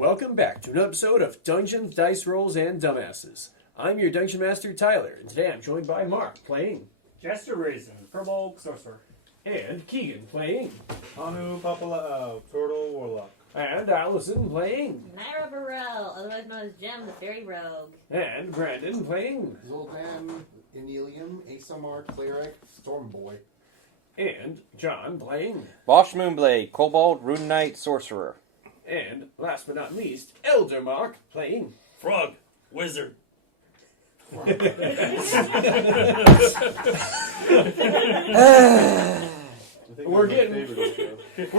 Welcome back to an episode of Dungeons, Dice Rolls, and Dumbasses. I'm your Dungeon Master, Tyler, and today I'm joined by Mark, playing Jaster Raisin, Purple Sorcerer. And Keegan, playing Anu Papala, Turtle Warlock. and Allison, playing Myra Burrell, otherwise known as Jem, the Fairy Rogue. and Brandon, playing Zuldan, Inelium, Asomar, Cleric, Stormboy. and John, playing Voash Moonblade, Kobold, Rune Knight, Sorcerer. and last but not least, Elder Mark, playing Frug, Wizard. We're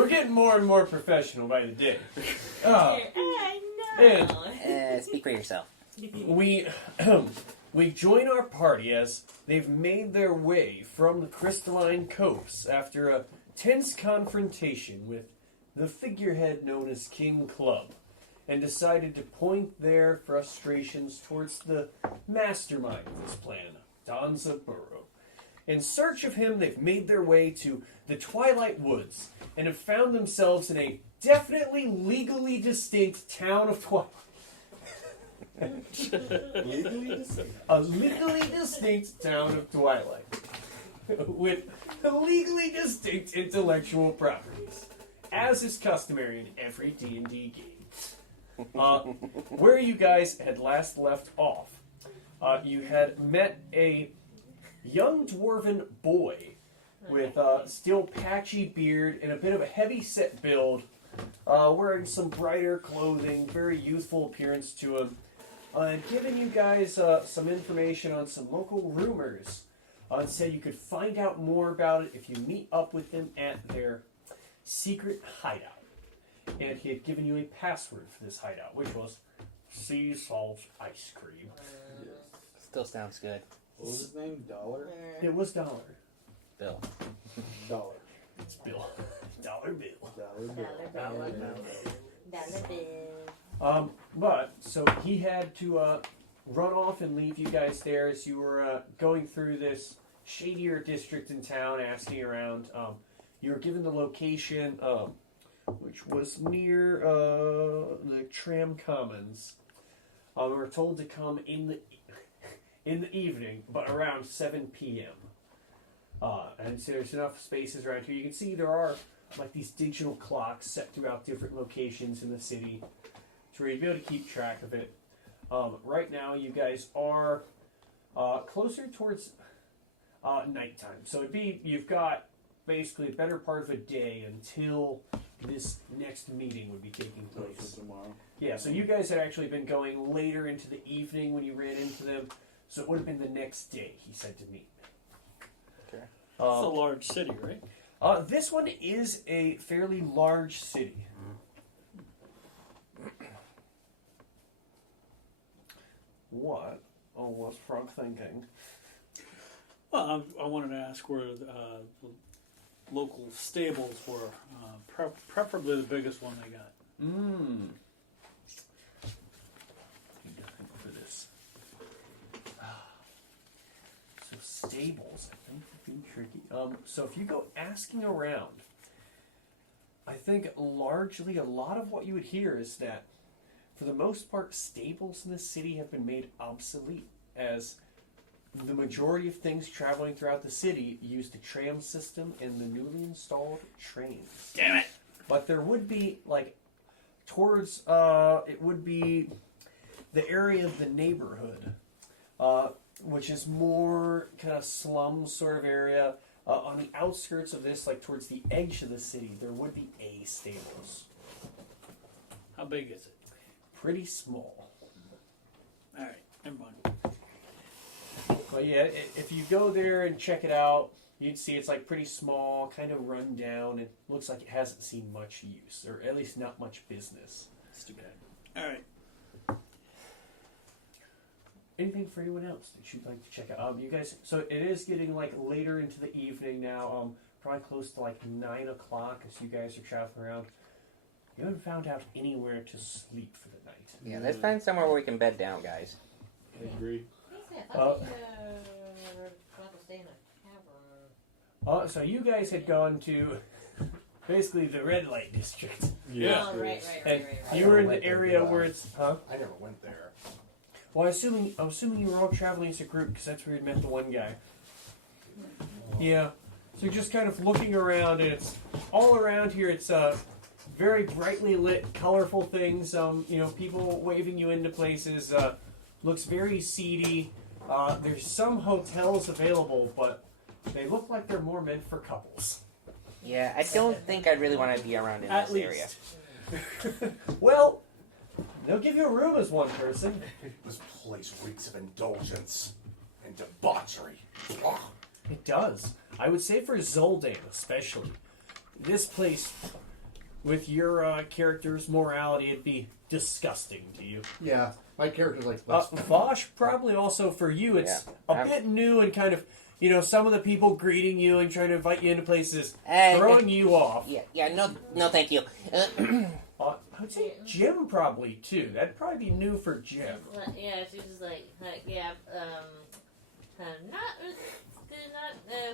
getting more and more professional by the day. I know. Speak for yourself. We join our party as they've made their way from the crystalline coasts after a tense confrontation with the figurehead known as King Club, and decided to point their frustrations towards the mastermind of this plan, Danzaborou. In search of him, they've made their way to the Twilight Woods and have found themselves in a definitely legally distinct town of Twilight. A legally distinct town of Twilight with legally distinct intellectual properties, as is customary in every D&D game. Where you guys had last left off, you had met a young dwarven boy with still patchy beard and a bit of a heavy-set build, wearing some brighter clothing, very youthful appearance to him, and giving you guys some information on some local rumors, and said you could find out more about it if you meet up with them at their secret hideout. And he had given you a password for this hideout, which was sea salt ice cream. Still sounds good. What was his name? Dollar? It was $1. Bill. Dollar. It's Bill. $1 bill. Dollar. Dollar bill. But, so he had to run off and leave you guys there as you were going through this shadier district in town, asking around. You were given the location, which was near the Tram Commons. We were told to come in the evening, but around 7 p.m. And so there's enough spaces around here. You can see there are like these digital clocks set throughout different locations in the city to where you'd be able to keep track of it. Right now, you guys are closer towards nighttime. So you've got basically a better part of a day until this next meeting would be taking place. Tomorrow. Yeah, so you guys had actually been going later into the evening when you ran into them, so it would have been the next day, he said to me. Okay. It's a large city, right? This one is a fairly large city. What? Oh, what's Frug thinking? Well, I wanted to ask where the local stables were, preferably the biggest one they got. Need to think for this. So stables, I think, would be tricky. So if you go asking around, I think largely a lot of what you would hear is that, for the most part, stables in the city have been made obsolete, as the majority of things traveling throughout the city use the tram system and the newly installed trains. Damn it! But there would be, like, towards, it would be the area of the neighborhood, which is more kind of slum sort of area. On the outskirts of this, like towards the edge of the city, there would be a stables. How big is it? Pretty small. Alright, never mind. But yeah, if you go there and check it out, you'd see it's like pretty small, kind of run down, and looks like it hasn't seen much use, or at least not much business. That's too bad. Alright. Anything for anyone else that you'd like to check out? You guys, so it is getting like later into the evening now, probably close to like 9 o'clock as you guys are traveling around. You haven't found out anywhere to sleep for the night. Yeah, let's find somewhere where we can bed down, guys. I agree. I thought we were going to stay in a cavern. So you guys had gone to basically the red light district. Oh, right. And you were in the area where it's, huh? I never went there. Well, I'm assuming you were all traveling as a group because that's where you met the one guy. Yeah. So you're just kind of looking around, and it's all around here. It's very brightly lit, colorful things. People waving you into places. Looks very seedy. There's some hotels available, but they look like they're more meant for couples. Yeah, I don't think I'd really want to be around in At this least. area. Well, they'll give you a room as one person. This place reeks of indulgence and debauchery. Ugh. It does. I would say for Zuldan especially. This place, with your character's morality, it'd be disgusting to you. Yeah, my character's like Vosh, probably also for you, it's a bit new and kind of, some of the people greeting you and trying to invite you into places, throwing you off. No, thank you. I would say Jim probably too. That'd probably be new for Jim. Yeah, she's just like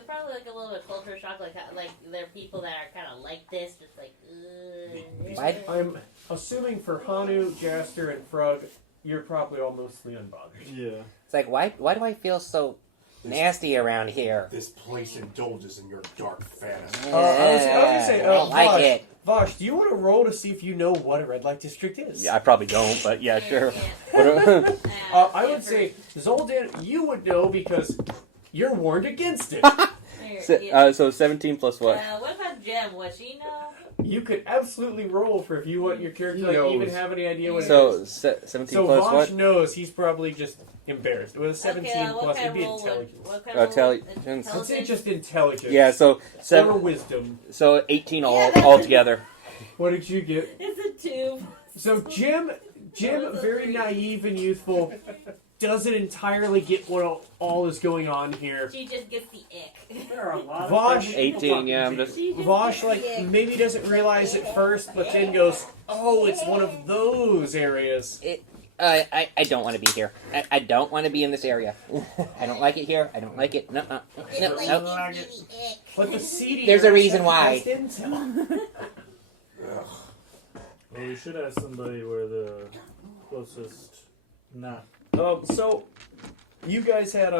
probably like a little bit culture shock, like there are people that are kind of like this, just like. I'm assuming for Hanu, Jaster, and Frug, you're probably all mostly unbothered. Yeah. It's like, why do I feel so nasty around here? This place indulges in your dark fantasy. I was gonna say, I don't like it. Vosh, do you want to roll to see if you know what a red light district is? Yeah, I probably don't, but yeah, sure. I would say, Zuldan, you would know because you're warned against it. So 17 plus what? What about Jem? Would she know? You could absolutely roll for if you want your character to even have any idea what it So is. 17 So plus Vosh what? knows he's probably just embarrassed. With a 17 plus, it'd be intelligence. I'd say just intelligence. Yeah, so Or wisdom. So 18 altogether. What did you get? It's a 2. So Jim, very naive and youthful, doesn't entirely get what all is going on here. She just gets the ick. There are a lot Vosh, of 18, yeah, I'm just... Vosh, maybe doesn't realize it first, but then goes, oh, it's one of those areas. I don't want to be here. I don't want to be in this area. I don't like it here. I don't like it. No. But the seedy There's a area reason why. has intel. Well, we should ask somebody where the closest So, you guys had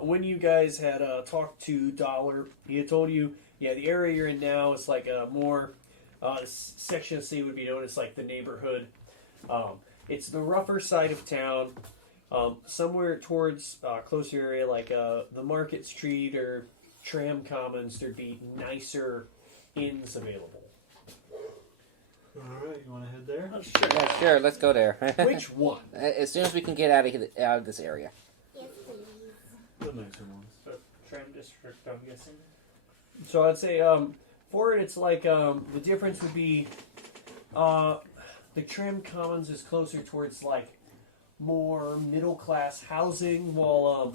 when you guys had talked to Dollar, he had told you, the area you're in now is like a more section of city would be known as like the neighborhood. It's the rougher side of town, somewhere towards closer area like the Market Street or Tram Commons. There'd be nicer inns available. Alright, you want to head there? Yeah, sure, let's go there. Which one? As soon as we can get out of this area. Yes, please. The nicer ones. So, Tram District, I'm guessing. So I'd say for it, it's like the difference would be the Tram Commons is closer towards like more middle class housing, while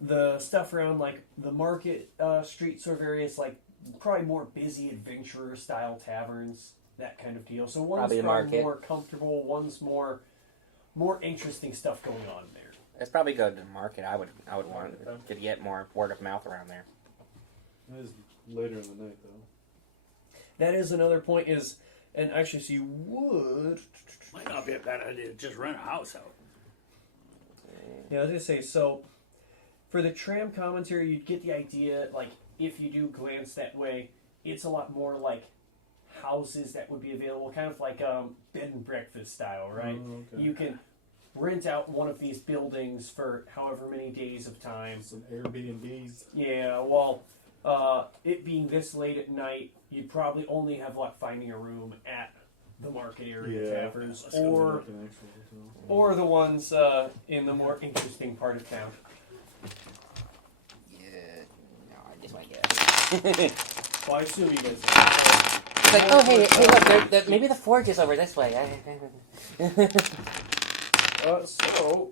the stuff around like the Market Street sort of area is like probably more busy adventurer style taverns, that kind of deal. So one's probably more comfortable, one's more interesting stuff going on there. It's probably good to market. I would want to get more word of mouth around there. It is later in the night, though. That is another point is, and actually, so you would... Might not be a bad idea to just rent a house out. Yeah, I was going to say, so for the Tram commentary, you'd get the idea, like, if you do glance that way, it's a lot more like houses that would be available, kind of like bed and breakfast style, right? Oh, okay. You can rent out one of these buildings for however many days of time. Some Airbnbs. Yeah, well, it being this late at night, you'd probably only have luck finding a room at the market area taverns, or the ones in the more interesting part of town. Yeah, no, I just want to get out. Well, I assume you guys. It's like, oh, hey, look, maybe the forge is over this way. So,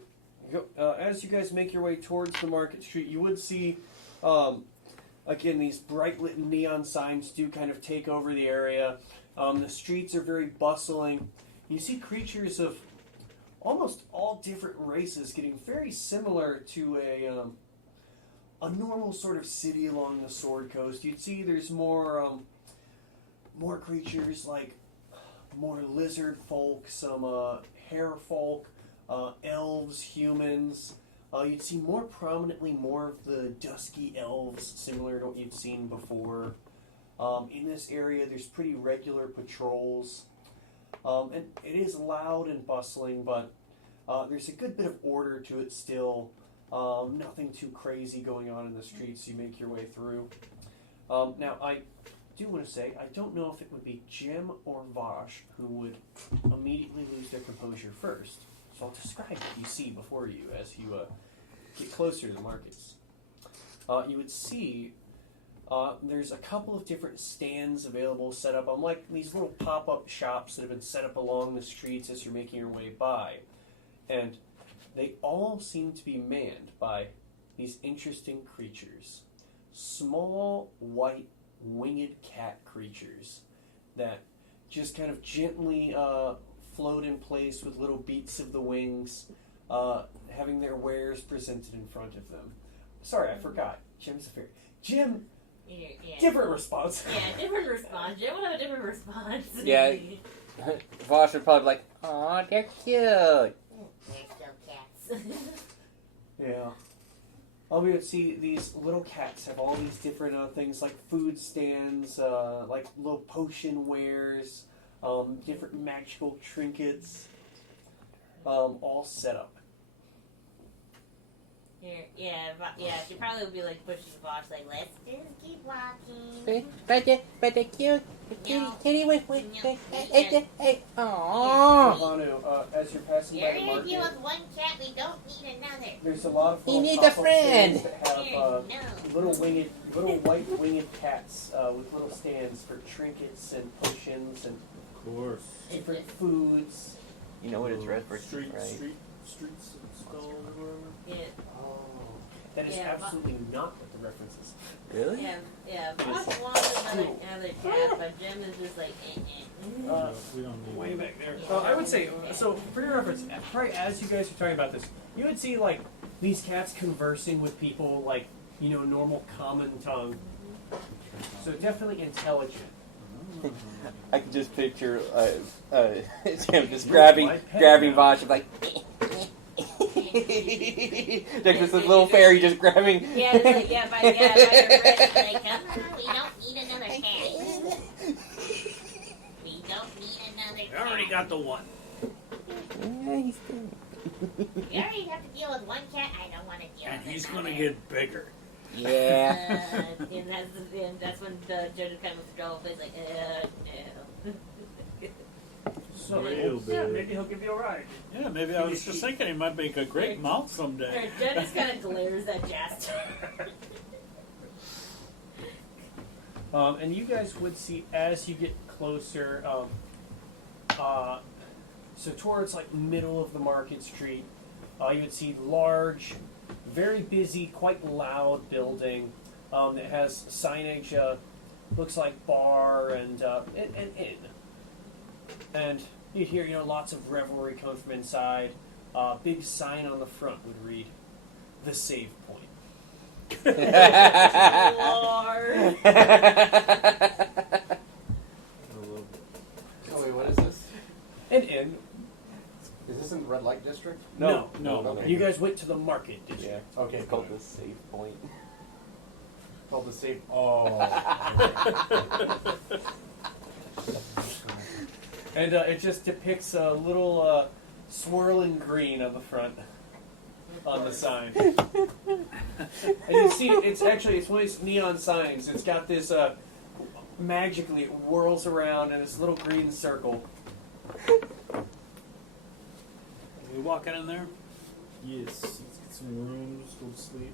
as you guys make your way towards the Market Street, you would see, again, these bright lit neon signs do kind of take over the area. The streets are very bustling. You see creatures of almost all different races getting very similar to a normal sort of city along the Sword Coast, you'd see there's more creatures like more lizard folk, some hare folk, elves, humans. You'd see more prominently more of the dusky elves, similar to what you've seen before. In this area, there's pretty regular patrols. And it is loud and bustling, but there's a good bit of order to it still. Nothing too crazy going on in the streets. You make your way through. Now, I do want to say, I don't know if it would be Jim or Voash who would immediately lose their composure first. So I'll describe what you see before you as you get closer to the markets. You would see there's a couple of different stands available set up on like these little pop-up shops that have been set up along the streets as you're making your way by. And they all seem to be manned by these interesting creatures. Small, white, winged cat creatures that just kind of gently float in place with little beats of the wings, having their wares presented in front of them. Sorry, I forgot. Jim's a fairy. Jim, Yeah. different response. Yeah, different response. Jim would have a different response. Yeah. Voash would probably be like, "Aw, they're cute." They're still cats. Yeah. We would see these little cats have all these different things like food stands, like little potion wares, different magical trinkets, all set up. Yeah, she probably would be like pushing Vosh, like, let's just keep walking. But the cute No. kitty with No. Aww. Vanu, as you're passing You're by the gonna market, deal with one cat, we don't need another. there's a lot of He little needs a pop-up friend. stands that have No. little white winged cats with little stands for trinkets and potions and Of course. different foods. You know what it's red for, Streets right? installed or whatever. Yeah, That is Yeah, absolutely not what the reference is. Really? yeah. Vosh wants another cat, but Jim is just like, We don't need Way it. back there. I would say, so for your reference, probably as you guys are talking about this, you would see like these cats conversing with people like, normal common tongue. So definitely intelligent. I can just picture Jim just grabbing Vosh and like. There's just this little fairy just grabbing. Yeah, it's like, by your wrist, like, come on, we don't need another cat. We don't need another cat. I already got the one. Yeah, he's good. We already have to deal with one cat. I don't want to deal And with he's another. gonna get bigger. Yeah. And that's when the judge kind of withdraw face like, no. So Real yeah, big. maybe he'll give you a ride. Yeah, maybe I was just thinking he might make a great mount someday. The judge just kind of glares at Jaster. And you guys would see as you get closer, so towards like middle of the market street, you would see large, very busy, quite loud building that has signage. Looks like bar and an inn. And you'd hear, lots of revelry come from inside. Big sign on the front would read, "The Save Point." Lord. I love it. So wait, what is this? An inn. Is this in the red light district? No. Okay. You guys went to the market district. Yeah. Okay, It's called the save point. Called the safe. Oh. And it just depicts a little swirling green on the front, on the sign. And you see, it's one of these neon signs. It's got this, magically, it whirls around in this little green circle. You walking in there? Yes. Let's get some rooms. Go to sleep.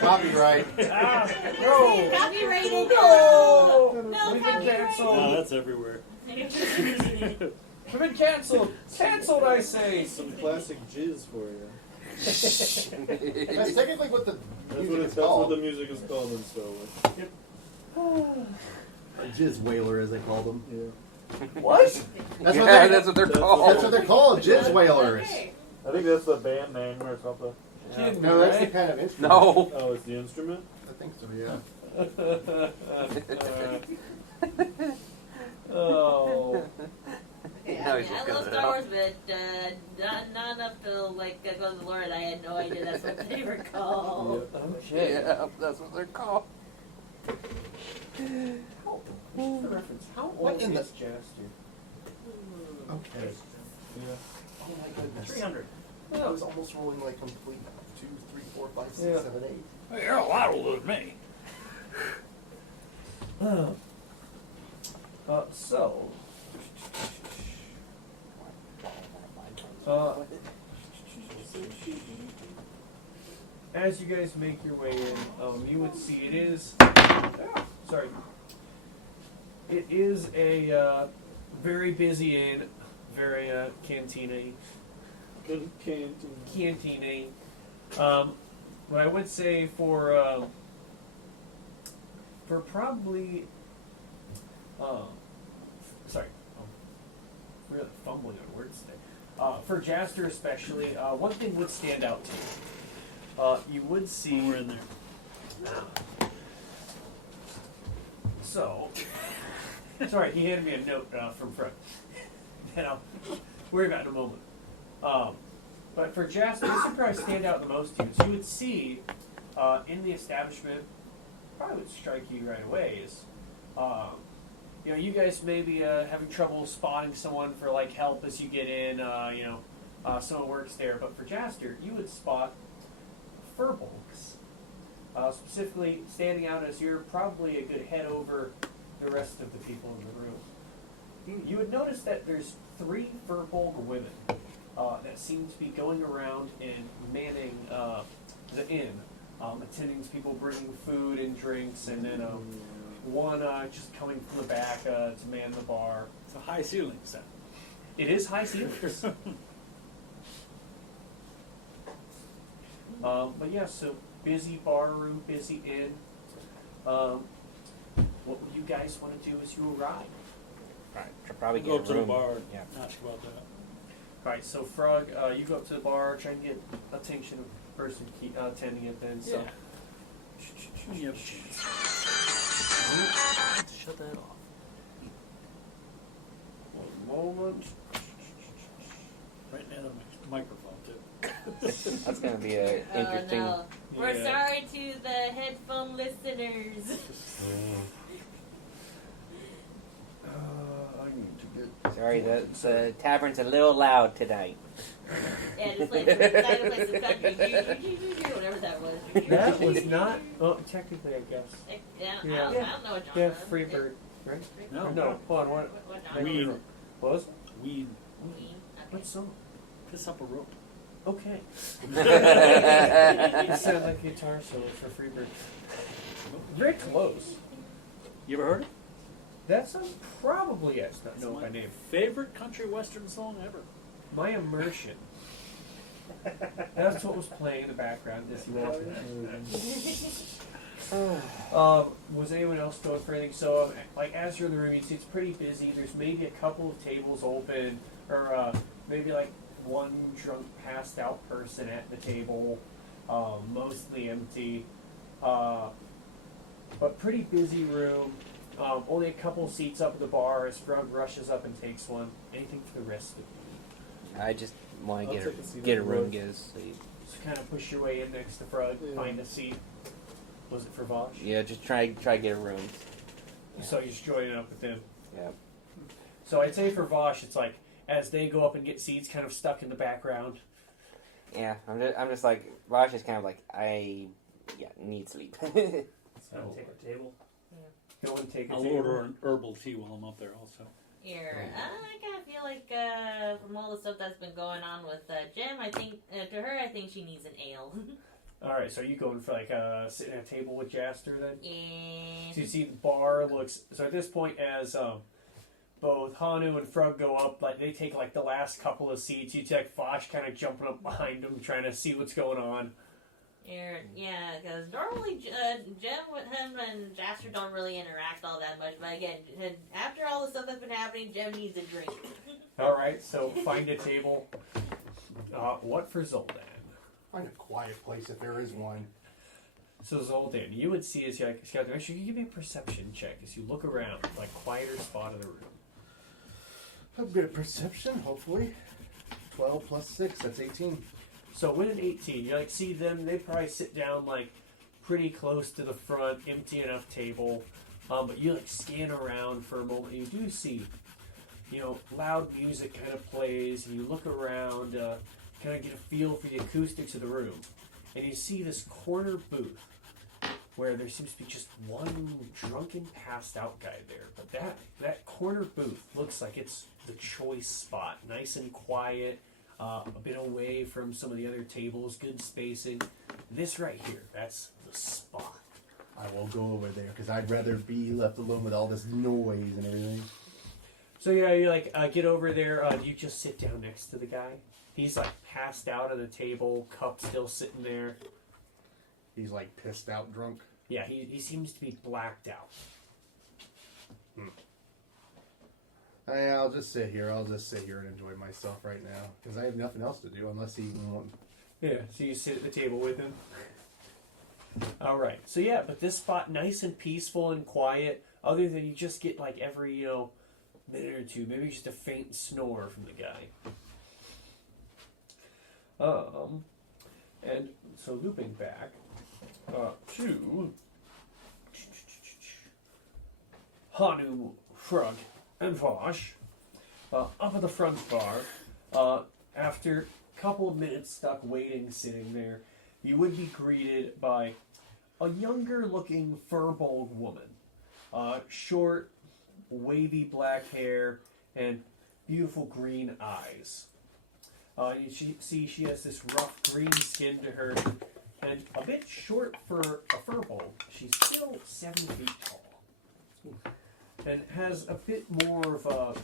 Copyright. No! Copyrighted. No! No We've been No, canceled. that's everywhere. We've been canceled. Canceled, I say. Some classic jizz for you. That's technically what the music is That's what called. the music is called in Star Wars. A jizz whaler, as they call them. Yeah. What? That's what Yeah, they're, that's what they're That's called. that's what they're called, jizz whalers. I think that's the band name or something. Kidding me, No, that's the right? kind of instrument. No. Oh, it's the instrument? I think so, yeah. Oh. Yeah, No, I, he's mean, I just love gonna- Star Wars, but not enough to like go to the Lord. I had no idea that's what they were called. Okay. Yeah, that's what they're called. How, for reference, how What old in the- is Jaster? Okay. Yeah. Oh my goodness. 300. I was almost rolling like complete 2, 3, 4, 5, 6, Yeah. 7, 8. Hey, you're a lot older than me. So, as you guys make your way in, you would see it is, sorry, it is a very busy inn, very cantina-y. Good canteen. What I would say for probably, sorry, I'm really fumbling on words today. For Jaster especially, one thing would stand out to you. You would see. We're in there. So, sorry, he handed me a note from Frug that I'll worry about in a moment. But for Jaster, this would probably stand out the most to you. So you would see in the establishment, probably would strike you right away is, you guys may be having trouble spotting someone for like help as you get in. Someone works there, but for Jaster, you would spot furbolgs, specifically standing out as you're probably a good head over the rest of the people in the room. You would notice that there's 3 furbolg women that seem to be going around and manning the inn, attending to people bringing food and drinks, and then one just coming from the back to man the bar. It's a high ceiling set. It is high ceilings. But yeah, so busy bar room, busy inn. What would you guys want to do as you arrive? Right, should probably Go get up a to the room. bar. Yeah. Ask about that. Alright, so Frug, you go up to the bar, try and get attention of the person attending it then. So. You have a chance. Shut that off. One moment. Right near the microphone too. That's gonna be a interesting. Oh, no. We're Yeah. sorry to the headphone listeners. I need to get. Sorry, the tavern's a little loud tonight. Yeah, just play some country. Whatever that was. That was not. Oh, technically, I guess. Yeah, I Yeah. don't know what genre. Yeah, Freebird, right? No. No, hold on. What What genre? Weed. was? Weed. Queen. What song? Piss up a rope. Okay. You sound like a guitar solo for Freebird. Very close. You ever heard it? That song probably yes. Not It's know my by name. favorite country western song ever. My immersion. That's what was playing in the background as you walked in. Was anyone else going for anything? So, like, as you're in the room, you see it's pretty busy. There's maybe a couple of tables open, or maybe like one drunk, passed out person at the table, mostly empty. But pretty busy room. Only a couple seats up at the bar as Frug rushes up and takes one. Anything for the rest of you? I just want I'll to take a seat get a at the room, bar. get a sleep. Just kind of push your way in next to Frug, Yeah. find a seat. Was it for Voash? Yeah, just try get a room. So you're just joining up with him. Yeah. So I'd say for Voash, it's like as they go up and get seats, kind of stuck in the background. Yeah, I'm just like Vosh is kind of like need sleep. So take a table. Go and take a I'll table. order an herbal tea while I'm up there also. Here, I kind of feel like from all the stuff that's been going on with Jem, I think to her, I think she needs an ale. All right, so are you going for like sitting at a table with Jaster then? And So you see the bar looks. So at this point, as both Hanu and Frug go up, like they take like the last couple of seats. You take Vosh kind of jumping up behind them, trying to see what's going on. here, yeah, because normally Jem with him and Jaster don't really interact all that much. But again, after all the stuff that's been happening, Jem needs a drink. All right, so find a table. What for Zuldan? Find a quiet place if there is one. So Zuldan, you would see as you like, Scout, actually, you give me a perception check as you look around, like quieter spot of the room. A bit of perception, hopefully. 12 plus 6, that's 18. So with an 18, you like see them. They probably sit down like pretty close to the front, empty enough table. But you like scan around for a moment. And you do see, loud music kind of plays. And you look around, kind of get a feel for the acoustics of the room, and you see this corner booth where there seems to be just one drunken, passed out guy there. But that corner booth looks like it's the choice spot, nice and quiet. A bit away from some of the other tables, good spacing. This right here, that's the spot. I will go over there because I'd rather be left alone with all this noise and everything. So yeah, you like get over there. You just sit down next to the guy. He's like passed out on the table, cup still sitting there. He's like pissed out drunk. Yeah, he seems to be blacked out. I'll just sit here. I'll just sit here and enjoy myself right now because I have nothing else to do unless he wants. Yeah, so you sit at the table with him. All right. So yeah, but this spot nice and peaceful and quiet. Other than you just get like every minute or two, maybe just a faint snore from the guy. And so looping back to Hanu, Frug, and Voash up at the front bar. After a couple of minutes stuck waiting, sitting there, you would be greeted by a younger-looking fur-balled woman. Short, wavy black hair and beautiful green eyes. You see she has this rough green skin to her, and a bit short for a furball. She's still 7 feet tall, and has a bit more of a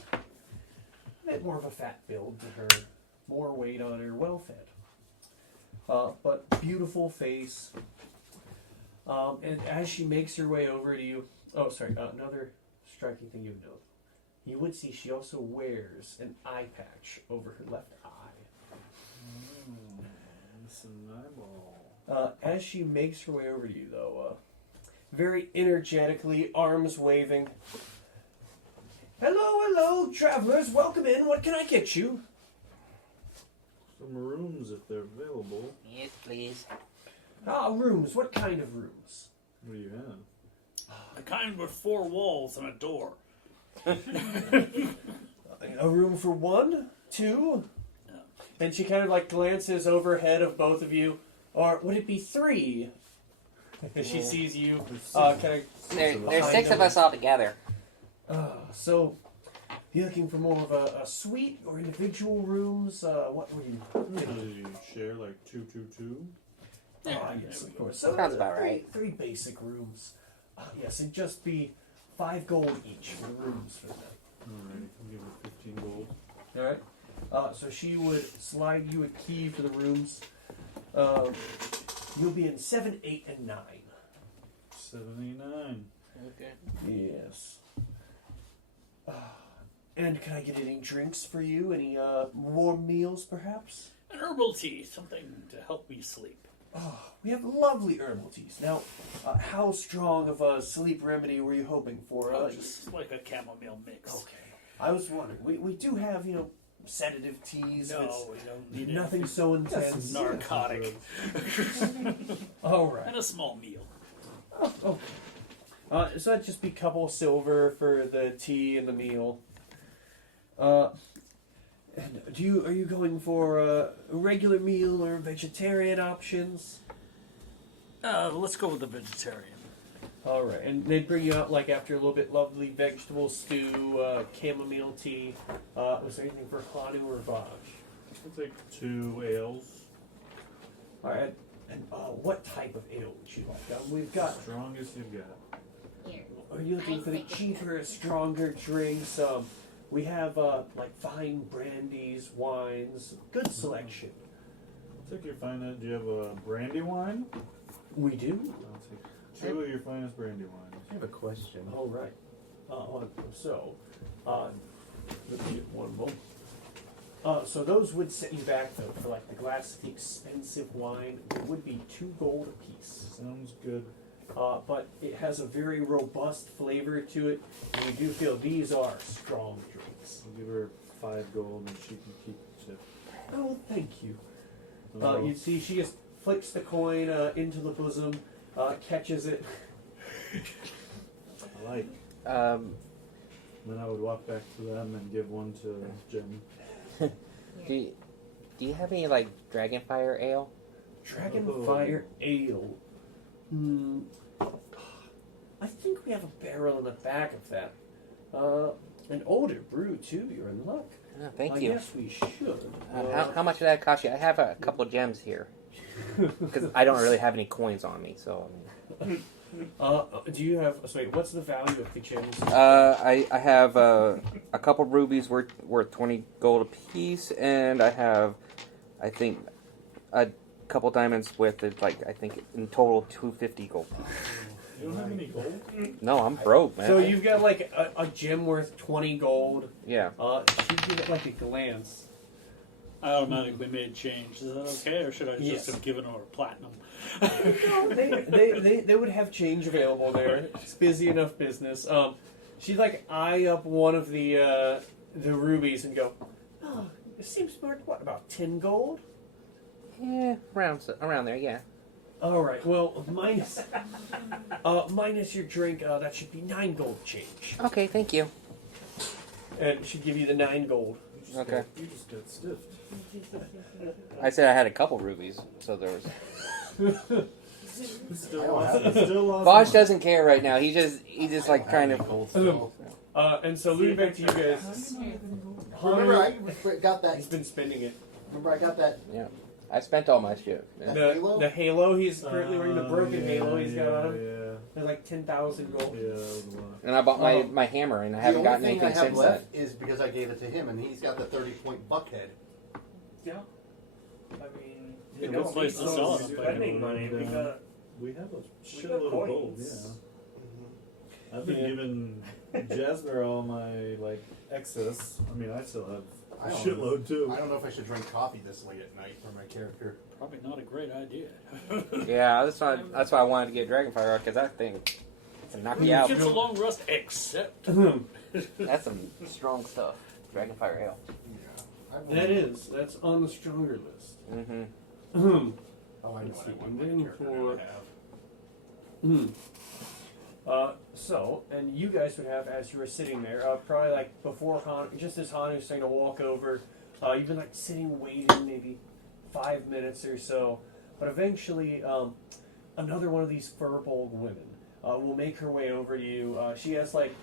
fat build to her, more weight on her, well fed, but beautiful face. And as she makes her way over to you, another striking thing you would note. You would see she also wears an eye patch over her left eye. It's an eyeball. As she makes her way over to you, though, very energetically, arms waving. Hello, travelers. Welcome in. What can I get you? Some rooms if they're available. Yes, please. Rooms. What kind of rooms? What do you have? The kind with 4 walls and a door. A room for 1, 2? No. And she kind of like glances overhead of both of you. Or would it be 3? As she sees you kind of... There's 6 of us all together. So, you looking for more of a suite or individual rooms? What were you thinking? Do you share like 222? Yes, of course. So, Sounds about right. 3 basic rooms. Yes, it'd just be 5 gold each for the rooms for them. Alright, I'll give her 15 gold. Alright. So she would slide you a key for the rooms. You'll be in 7, 8, and 9. 79. Okay. Yes. And can I get any drinks for you? Any warm meals, perhaps? An herbal tea, something to help me sleep. We have lovely herbal teas. Now, how strong of a sleep remedy were you hoping for? Just like a chamomile mix. Okay. I was wondering. We do have, sedative teas. No, It's we don't need nothing so intense. narcotic. All right. And a small meal. Oh, okay. So that'd just be a couple silver for the tea and the meal. And are you going for a regular meal or vegetarian options? Let's go with the vegetarian. All right, and they'd bring you out like after a little bit lovely vegetable stew, chamomile tea. Was there anything for Hanu or Voash? I'll take 2 ales. All right, and what type of ale would you like? We've got. Strongest you've got. Here. Are you looking for the cheaper, stronger drinks? We have like fine brandies, wines, good selection. I'll take your finest. Do you have a brandy wine? We do. I'll take 2 of your finest brandy wines. I have a question. All right. So, let me get one more. So those would set you back though for like the glass of the expensive wine. It would be 2 gold apiece. Sounds good. But it has a very robust flavor to it, and we do feel these are strong drinks. I'll give her 5 gold and she can keep the tip. Oh, thank you. Oh, You see, she just flicks the coin into the bosom, catches it. I like. Then I would walk back to them and give one to Jim. Do you have any like Dragonfire ale? Dragonfire Ale. I think we have a barrel in the back of that. An older brew too. You're in luck. Oh, thank I you. guess we should. How much did that cost you? I have a couple gems here because I don't really have any coins on me. So Do you have? So wait, what's the value of the gems? I have a couple rubies worth 20 gold apiece, and I have I think a couple diamonds with it, like I think in total 250 gold. You don't have any gold? No, I'm broke, man. So you've got like a gem worth 20 gold. Yeah. She'd give it like a glance. I automatically made change. Is that okay, or should I just Yes. have given her platinum? No, they would have change available there. It's busy enough business. She'd like eye up one of the rubies and go, "Oh, it seems worth what, about 10 gold?" Yeah, around there. Yeah. All right. Well, minus your drink. That should be 9 gold change. Okay, thank you. And she'd give you the 9 gold. Okay. You just got stiffed. I said I had a couple rubies, so there was. Still lost. Voash doesn't care right now. He just like kind of. Gold still. And so leading back to you guys, Remember, I got he's that. been spending it. Remember, I got that. Yeah, I spent all my shit. man. The halo he's currently wearing, the broken halo he's got on him. Yeah. There's like 10,000 gold. Yeah, that was a lot. And I bought my hammer, and I haven't the gotten only thing I anything have since left then. is because I gave it to him, and he's got the 30-point buckhead. Yeah. I mean, Yeah, no what's place to the sell cost? it. spending money. We got We have a we shitload got of gold, coins. yeah. I've been giving Jaster all my, like, excess. I mean, I still have I a don't shitload, too. I don't know if I should drink coffee this late at night for my character. Probably not a great idea. Yeah, that's why I wanted to get Dragonfire because that thing can knock you out. It's a long rest, except That's some strong stuff. Dragonfire ale. That's on the stronger list. Mm-hmm. Oh, I know Let's what see, I want and my then character for- to have. And you guys would have, as you were sitting there, probably like before just as Han was starting to walk over, you've been like sitting waiting maybe 5 minutes or so, but eventually another one of these fur-bowled women will make her way over to you. She has like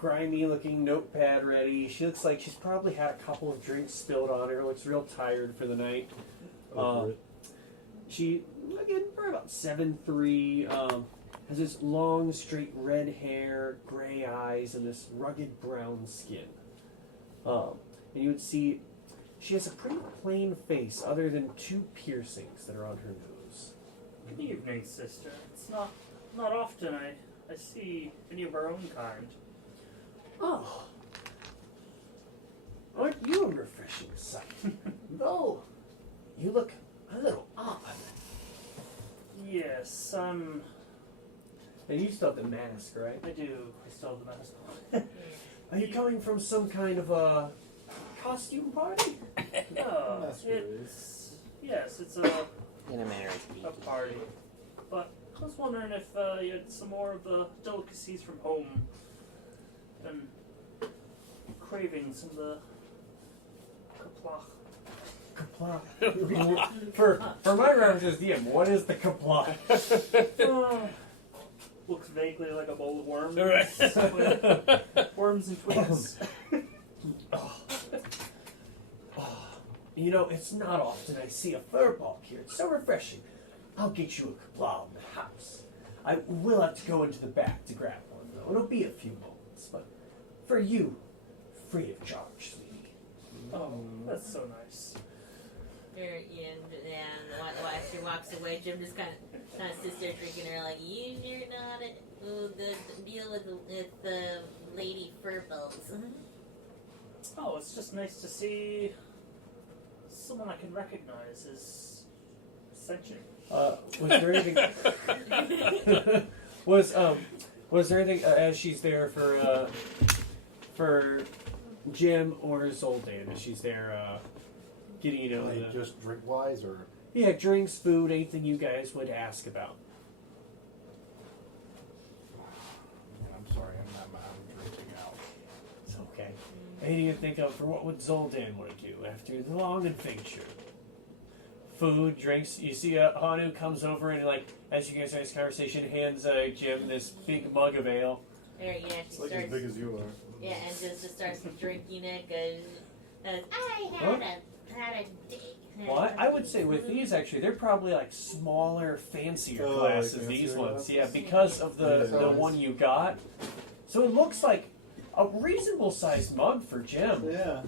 grimy looking notepad ready. She looks like she's probably had a couple of drinks spilled on her, looks real tired for the night. Over it. She, again, probably about 7'3", has this long, straight red hair, gray eyes, and this rugged brown skin. And you would see she has a pretty plain face, other than 2 piercings that are on her nose. Good evening, sister. It's not often I see any of our own kind. Oh, aren't you a refreshing sight? No, you look a little odd. Yes, And you still have the mask, right? I do. I still have the mask Are you coming from some kind of a costume party? on. No, it's a In a manner of a speaking. party. But I was wondering if you had some more of the delicacies from home. Been craving some of the kaplach. for my references, DM, what is the kapla? Looks vaguely like a bowl of worms. Right. Worms and twigs. You know, it's not often I see a furball here. It's so refreshing. I'll get you a kapla in the house. I will have to go into the back to grab one, though. It'll be a few moments, but for you, free of charge, sweetie. Oh, that's so nice. And while she walks away, Jim just kind of sits there drinking her like, you're not the deal with the lady furballs. Oh, it's just nice to see someone I can recognize as sentient. Was there anything? was there anything as she's there for Jim or Zuldan as she's there getting Like just drink wise, or drinks, food, anything you guys would ask about? I'm sorry, I'm drinking out. It's okay. Anything you think of for what would Zuldan want to do after the long adventure? Food, drinks. You see, Hanu comes over and, like, as you guys have this conversation, hands Jim this big mug of ale. There, yeah, she It's like starts. as big as you are. Yeah, and just starts drinking it because I had a day. Well, I would say with these, actually, they're probably like smaller, fancier Oh, classes. like These fancier ones, glasses? yeah, because of the Yeah. one you got. So it looks like a reasonable sized mug for Jim. Yeah.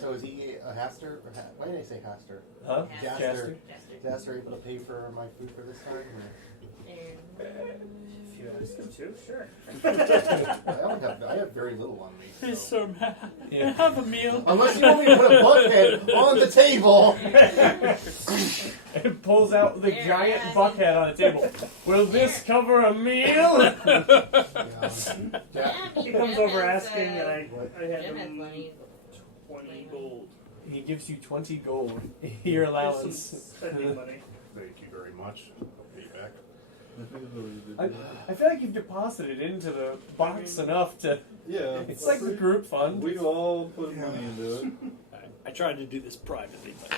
so is he a Jaster? Why did I say Jaster? Huh? Jaster. Jaster. Jaster able to pay for my food for this time? If you ask him to, sure. I have very little on me. Hey, So. sir, may Yeah. I have a meal? Unless you want me to put a buckhead on the table. It pulls out the Yeah, giant I mean- buckhead on the table. Will this cover a meal? He comes over asking, and I hand Jim has him money. 20 gold. He gives you 20 gold. Your Some allowance. spending money. Thank you very much. I'll pay you back. I feel like you've deposited into the box enough to. Yeah. It's like the group fund. We all put money into it. I tried to do this privately, but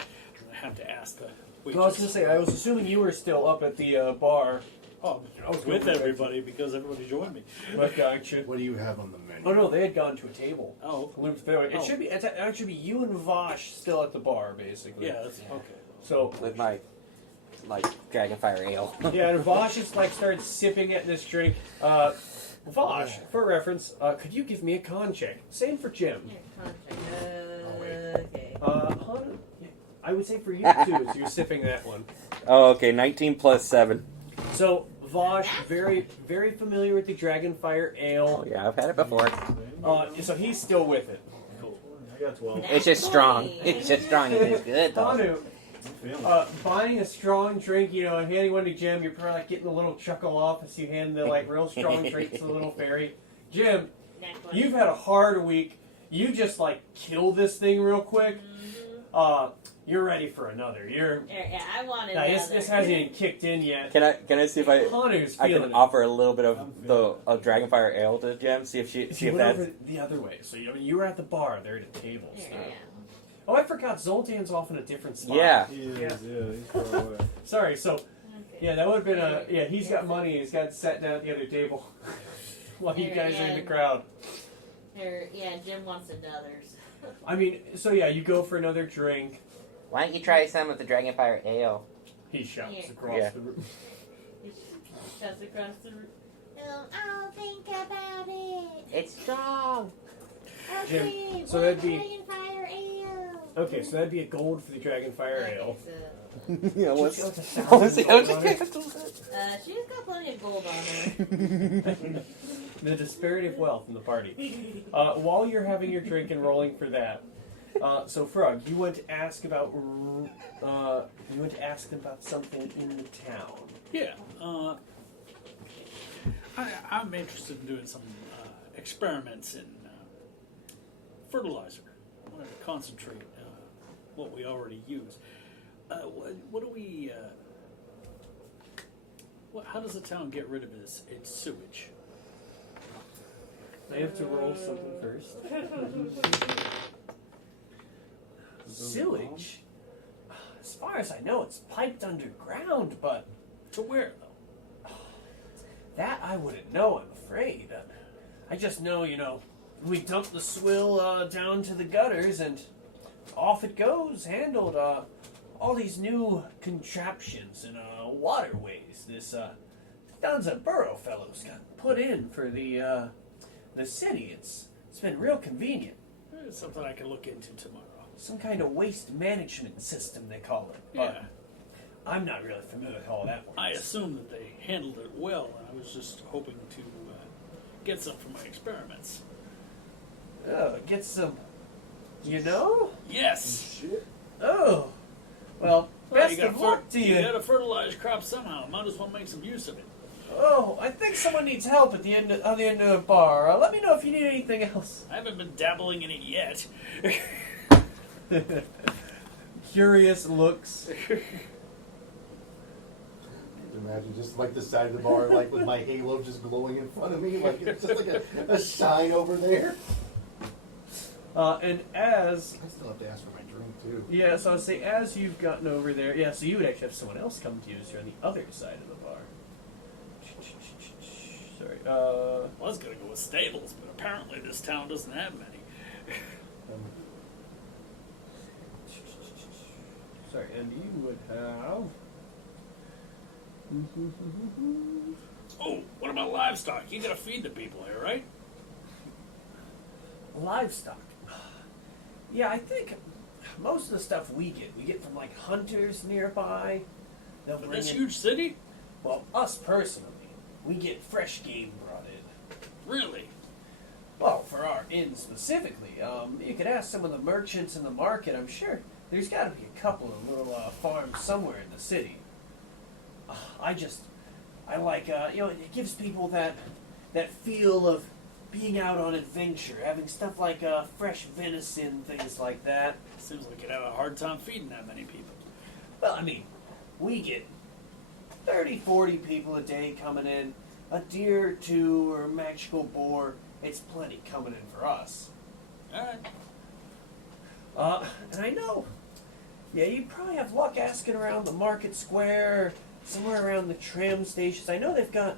I have to ask the waitress. Well, I was gonna say, I was assuming you were still up at the bar. Oh, I was with everybody because everybody joined me. But gotcha. What do you have on the menu? Oh no, they had gone to a table. Oh, Looped through it. It Oh. should be. It should be you and Voash still at the bar, basically. yeah, that's okay. So with my like Dragonfire ale. yeah, and Voash is like started sipping at this drink. Voash, for reference, could you give me a con check? Same for Jim. Here, contract. Okay. Hanu, yeah, I would say for you too, as you're sipping that one. Oh, okay, 19 plus 7. So Voash, very, very familiar with the Dragonfire ale. Oh yeah, I've had it before. So he's still with it. Cool. I got 12. It's just strong. It's just strong. It is good though. Hanu, I'm feeling it. buying a strong drink, and handing one to Jim, you're probably like getting a little chuckle off as you hand the like real strong drink to the little fairy. Jim, Next one. you've had a hard week. You just like kill this thing real quick. You're ready for another. Yeah, I wanted Now, another. this hasn't even kicked in yet. Can I see if Hanu's I feeling can it. offer a little bit of the Dragonfire ale to Jem? See if She if went that's over the other way. So you were at the bar. They're at a table. Yeah, So. yeah. Oh, I forgot. Zuldan's off in a different spot. yeah. He is, yeah, he's far away. Sorry. So Okay. yeah, that would have been a yeah. He's got money. He's got sat down at the other table while you guys are in the crowd. Yeah, Jim wants another. I mean, so yeah, you go for another drink. Why don't you try some of the Dragonfire ale? He shouts Yeah. across Yeah. the room. Shouts across the room. I'll think about it. It's strong. Jim, Okay, so that'd be- Dragonfire ale. Okay, so that'd be a gold for the Dragonfire ale. Yeah, what's- what's what's the She's got plenty of gold on her. The disparity of wealth in the party. While you're having your drink and rolling for that, so Frug, you went to ask about something in the town. Yeah. I'm interested in doing some experiments in fertilizer. I want to concentrate what we already use. What do we? How does the town get rid of its sewage? I have to roll something first. Sewage? As far as I know, it's piped underground, but To where though? that I wouldn't know, I'm afraid. I just know, we dump the swill down to the gutters and off it goes, handled. All these new contraptions and waterways this Danzaborou fellows got put in for the city. It's been real convenient. It's something I can look into tomorrow. Some kind of waste management system, they call it. But Yeah. I'm not really familiar with all that. I assume that they handled it well, and I was just hoping to get some for my experiments. Get some You know? Yes. Shit. Oh. Well, Well, best of luck to You you. gotta fertilize crops somehow. Might as well make some use of it. Oh, I think someone needs help at the end of the bar. Let me know if you need anything else. I haven't been dabbling in it yet. Curious looks. Imagine just like the side of the bar, like with my halo just glowing in front of me, like it's just like a shine over there. And as I still have to ask for my drink too. yeah, so I would say as you've gotten over there, yeah, so you would actually have someone else come to you as you're on the other side of the bar. Sorry. I was gonna go with stables, but apparently this town doesn't have many. Sorry, and you would have. Oh, what about livestock? You gotta feed the people here, right? Livestock. Yeah, I think most of the stuff we get from like hunters nearby. They'll But bring this in, huge city? well, us personally, we get fresh game brought in. Really? Well, for our inn specifically, you could ask some of the merchants in the market. I'm sure there's got to be a couple of little farms somewhere in the city. I like, it gives people that feel of being out on adventure, having stuff like fresh venison, things like that. Seems like you'd have a hard time feeding that many people. Well, I mean, we get 30, 40 people a day coming in, a deer or two or a magical boar. It's plenty coming in for us. Alright. And I know, yeah, you probably have luck asking around the market square, somewhere around the tram stations. I know they've got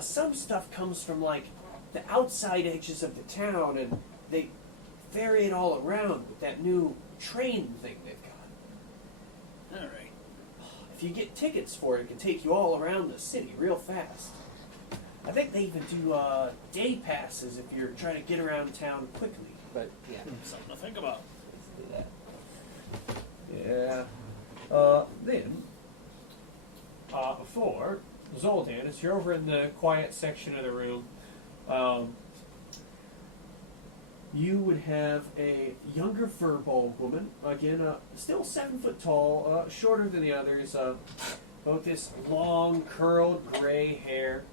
some stuff comes from like the outside edges of the town, and they ferry it all around with that new train thing they've got. Alright. If you get tickets for it, it can take you all around the city real fast. I think they even do day passes if you're trying to get around town quickly. But yeah. Something to think about. Yeah. Then, for Zuldan, as you're over in the quiet section of the room, you would have a younger furball woman, again, still 7 foot tall, shorter than the others, both this long, curled gray hair.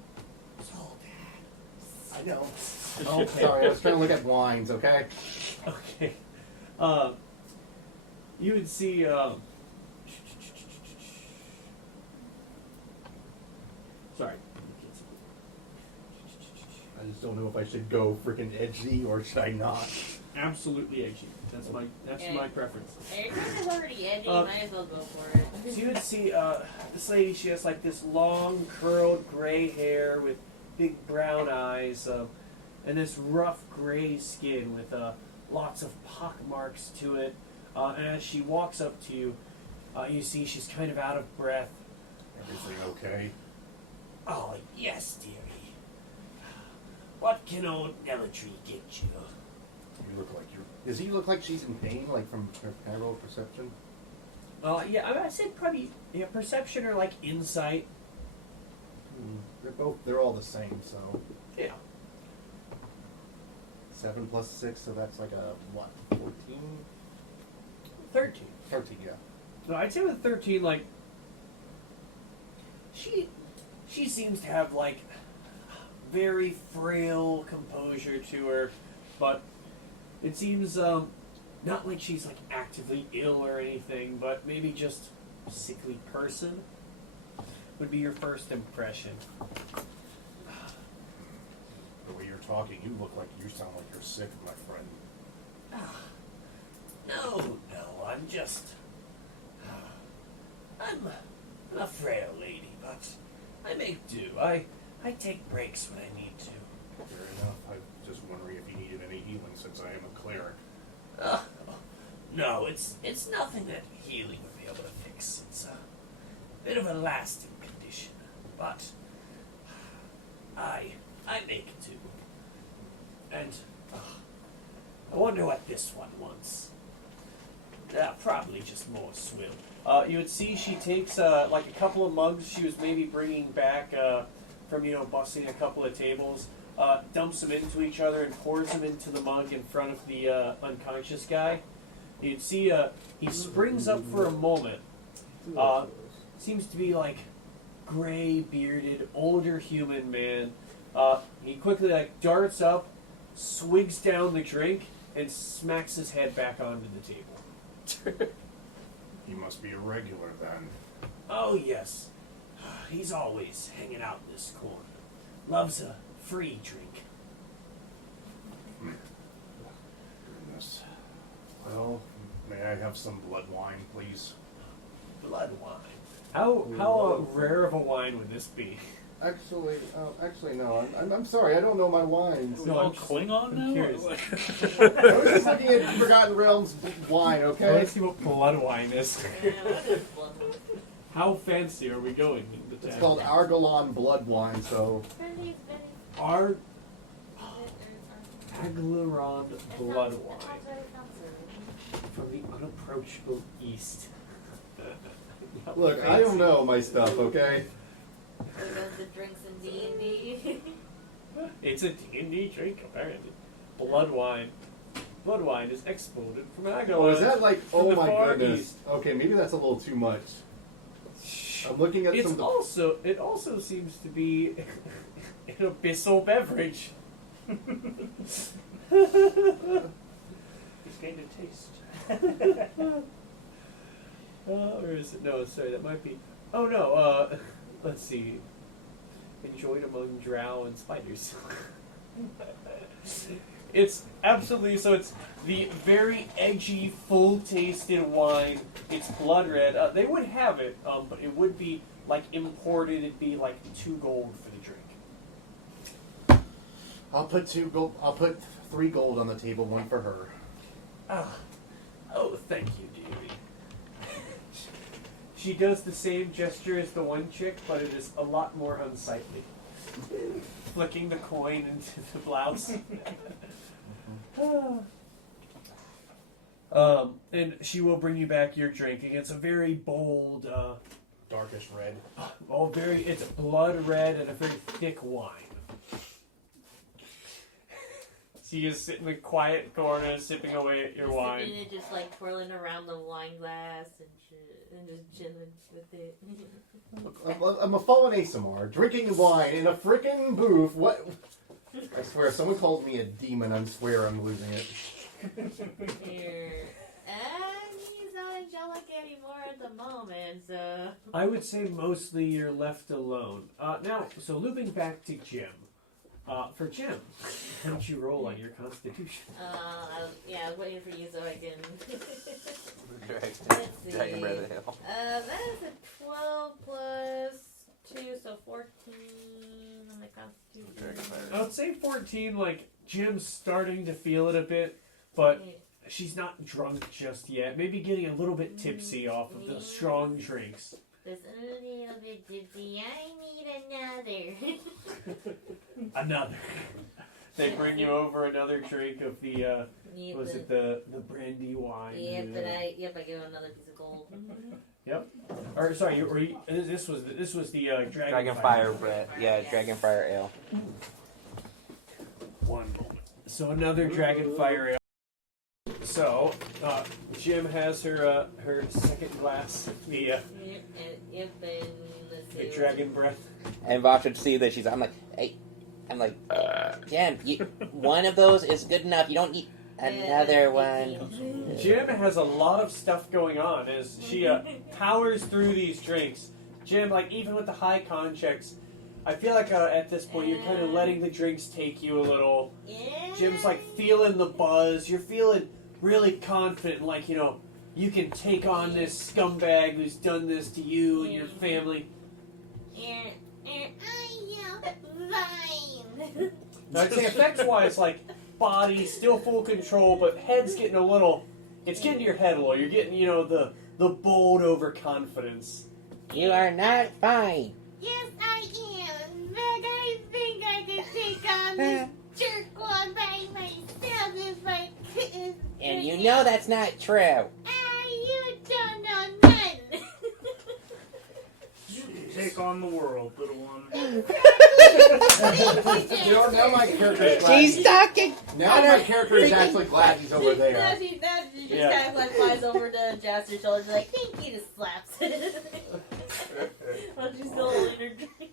I know. Okay. Sorry, I was trying to look at wines. Okay. Okay. You would see. Sorry. I just don't know if I should go freaking edgy or should I not. Absolutely edgy. That's my preference. Hey, your character's already edgy, Uh, might as well go for it. So you would see this lady. She has like this long, curled gray hair with big brown eyes, and this rough gray skin with lots of pock marks to it. And as she walks up to you, you see she's kind of out of breath. Everything okay? Oh, yes, dearie. What can old Nellatry get you? You look like you're. Does he look like she's in pain, like from her parallel perception? Yeah, I said probably perception or like insight. They're all the same. So Yeah. 7 plus 6, so that's like a what? 14? 13. 13, yeah. No, I'd say with 13, like, she seems to have, like, very frail composure to her, but it seems, not like she's, like, actively ill or anything, but maybe just a sickly person would be your first impression. The way you're talking, you look like you sound like you're sick, my friend. No, I'm just... I'm a frail lady, but I make do. I take breaks when I need to. Fair enough. I'm just wondering if you needed any healing since I am a cleric. No, it's nothing that healing would be able to fix. It's a bit of a lasting condition, but I make do. And I wonder what this one wants. Probably just more swill. You would see she takes like a couple of mugs she was maybe bringing back from busting a couple of tables. dumps them into each other and pours them into the mug in front of the unconscious guy. You'd see he springs up for a moment. Seems to be like gray, bearded, older human man. He quickly darts up, swigs down the drink, and smacks his head back onto the table. He must be a regular then. Oh yes, he's always hanging out in this corner. Loves a free drink. Goodness. Well, may I have some blood wine, please? Blood wine. How rare of a wine would this be? Actually, no. I'm sorry. I don't know my wines. Are we all Klingon now? curious. Or what? I was just looking at Forgotten Realms wine. Okay. Let's see what blood wine is. Yeah, what is blood? How fancy are we going? In the It's tavern? called Argolon blood wine. So Ar Aglaron blood wine from the unapproachable east. look, I don't know my stuff. Okay. The drinks in D&D. It's a D&D drink, apparently. Blood wine. Blood wine is exported from Aglaron. Oh, is that like? from Oh the my Far goodness. East. Okay, maybe that's a little too much. I'm looking at It's some. also it also seems to be an abyssal beverage. He's gained a taste. Or is it? No, sorry, that might be. Oh no. Let's see. Enjoyed among drow and spiders. It's absolutely so. It's the very edgy, full-tasted wine. It's blood red. They would have it, but it would be like imported. It'd be like 2 gold for the drink. I'll put 2 gold. I'll put 3 gold on the table. 1 for her. Oh, thank you, dearie. She does the same gesture as the one chick, but it is a lot more unsightly. Flicking the coin into the blouse. And she will bring you back your drinking. It's a very bold, Darkish red. it's blood red and a very thick wine. She is sitting in the quiet corner, sipping away at your wine. And it just like twirling around the wine glass and shit, and just chilling with it. I'm a fallen ASMR, drinking wine in a frickin' booth. What? I swear, if someone calls me a demon, I swear I'm losing it. Here. He's not angelic anymore at the moment, so. I would say mostly you're left alone. Now, so looping back to Jim. For Jim, how did you roll on your constitution? I was waiting for you so I can. Let's see. Dragon Breath of Hell. That is a 12 plus 2, so 14 on my constitution. I would say 14, like, Jim's starting to feel it a bit, but she's not drunk just yet. Maybe getting a little bit tipsy off of the strong drinks. Just a little bit tipsy. I need another. Another. They bring you over another drink of the, was it the brandy wine? Yep, I give him another piece of gold. Yep. Or, sorry, this was the Dragonfire bread. Yeah, Dragonfire Ale. One moment. So another Dragonfire Ale. So, Jim has her second glass of the dragon breath. And Vosh would see that I'm like, Jim, one of those is good enough. You don't need another one. Jim has a lot of stuff going on as she powers through these drinks. Jim, like, even with the high con checks, I feel like at this point you're kind of letting the drinks take you a little. Jim's like feeling the buzz. You're feeling really confident, like, you can take on this scumbag who's done this to you and your family. Now, I'd say effects-wise, like, body still full control, but head's getting a little. It's getting to your head a little. You're getting, the bold overconfidence. You are not fine. Yes, I am. But I think I can take on this jerkwad by myself if I could. And you know that's not true. You don't know none. Take on the world, little one. You know, now my character is glad. She's talking. Now my character is actually glad he's over Now there. she just Yeah. kind of like flies over to Jaster's shoulder, like, thank you, just slaps it. While she's still holding her drink.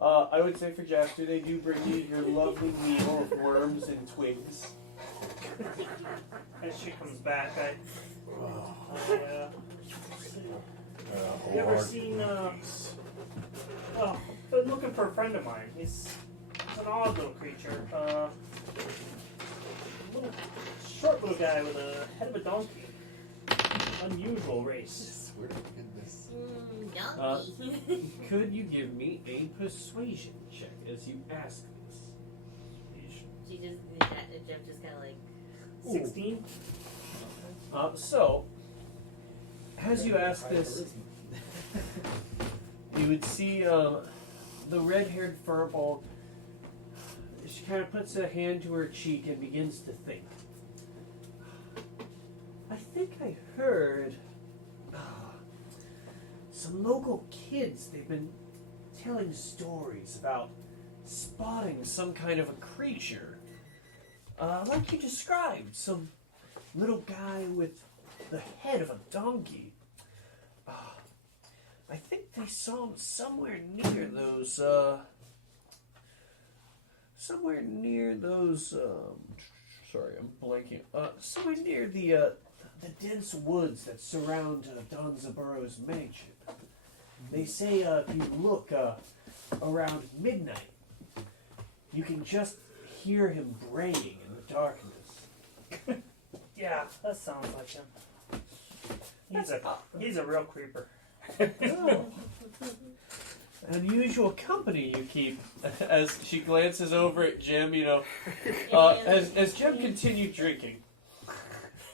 I would say for Jaster, they do bring you your lovely meal of worms and twigs. As she comes back, you ever seen, been looking for a friend of mine. He's an odd little creature. Short little guy with a head of a donkey. Unusual race. Swear to goodness. Donkey. Could you give me a persuasion check as you ask this? She just, Jeff just kind of like, 16? So, as you ask this, you would see the red-haired furball. She kind of puts a hand to her cheek and begins to think. I think I heard some local kids. They've been telling stories about spotting some kind of a creature, like you described, some little guy with the head of a donkey. I think they saw him somewhere near those. Sorry, I'm blanking. Somewhere near the dense woods that surround Danzaborou's mansion. They say if you look around midnight, you can just hear him braying in the darkness. Yeah, that sounds like him. He's a real creeper. Oh. Unusual company you keep. As she glances over at Jim, as Jim continued drinking.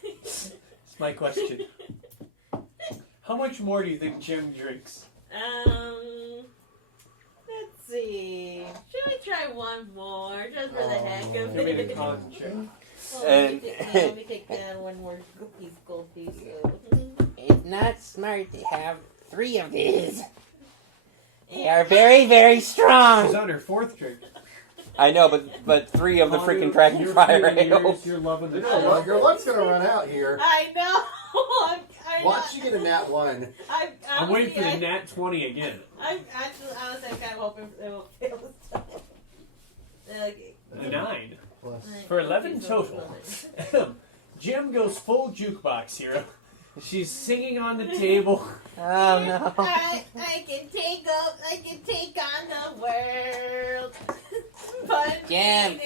It's my question. How much more do you think Jim drinks? Let's see. Should we try one more, just for the heck of Give me the it? con check. Well, let me take one more gold piece. It's not smart to have 3 of these. They are very, very She's strong. on her 4th drink. I know, but 3 of the freaking You're Dragonfire feeling yours, ales. You're loving the You know what? Your luck's gonna run out here. I know. I'm Watch you get a nat 1. I'm waiting for the nat 20 again. I'm actually, honestly, I'm kind of hoping it will fail this time. Okay. A 9. Plus. For 11 total. Jim goes full jukebox hero. She's singing on the table. Oh no. I can take on the world. But Jim,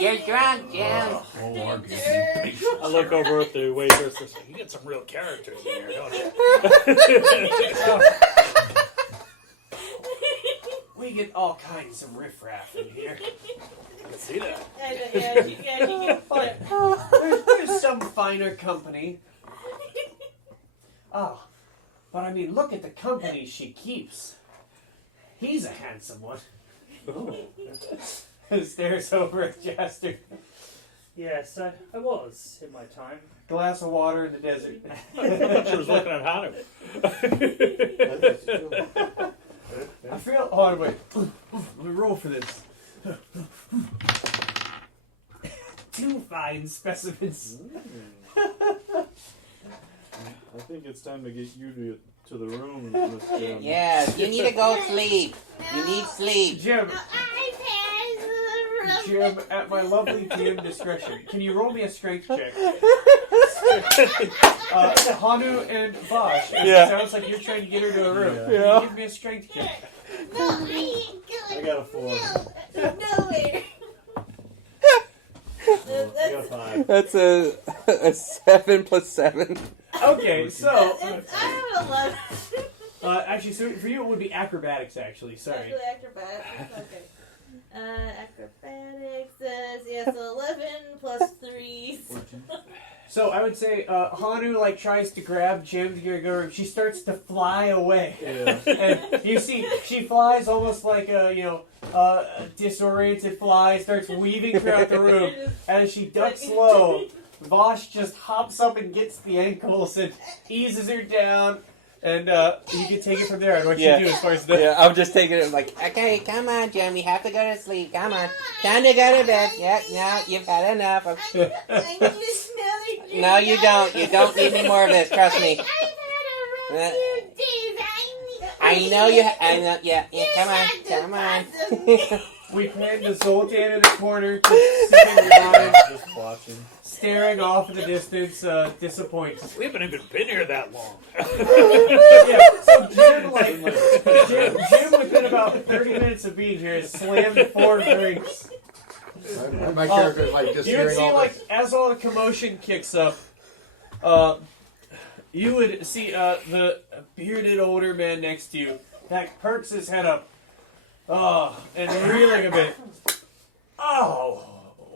you're drunk, Jim. I look over at the waitress and say, "You get some real characters in here, don't you?" We get all kinds of riffraff in here. I can see that. But there's some finer company. Oh, but I mean, look at the company she keeps. He's a handsome one. Stares over at Jaster. Yes, I was in my time. Glass of water in the desert. She was looking at Hanu. I feel. Oh, wait. Let me roll for this. 2 fine specimens. I think it's time to get you to the room, Miss Jim. Yeah, you need to go sleep. You need sleep. Jim, Jim, at my lovely DM discretion, can you roll me a strength check? Hanu and Voash, it sounds like you're trying to get her to a room. Yeah. Can you give me a strength check? No, I ain't I going got a 4. nowhere. I got a 5. That's a 7 plus 7. Okay, so... I have 11. Actually, so for you it would be acrobatics, actually. Sorry. Acrobatics. Okay. Acrobatics says, yes, 11 plus 3. So I would say Hanu tries to grab Jim to get her to go. She starts to fly away, Yeah. and you see she flies almost like a disoriented fly. Starts weaving throughout the room. As she ducks low, Vosh just hops up and gets the ankles and eases her down. And you can take it from there. I want you Yeah. to do as far as the. Yeah, I'm just taking it like, okay, come on, Jim, you have to go to sleep. Come on. Time to go to bed. Yeah, no, you've had enough. I need another drink. No, you don't. You don't need any more of this. Trust me. I've had a rough few days. I know you. I know. Yeah. Come on. We pan to Zuldan in the corner, just sitting around, Just watching. staring off in the distance, disappointed. We haven't even been here that long. Yeah, so Jim, within about 30 minutes of being here, has slammed 4 drinks. My character is like just You would hearing see, all like, this. as all the commotion kicks up, you would see the bearded older man next to you that perks his head up, and reeling a bit. Oh,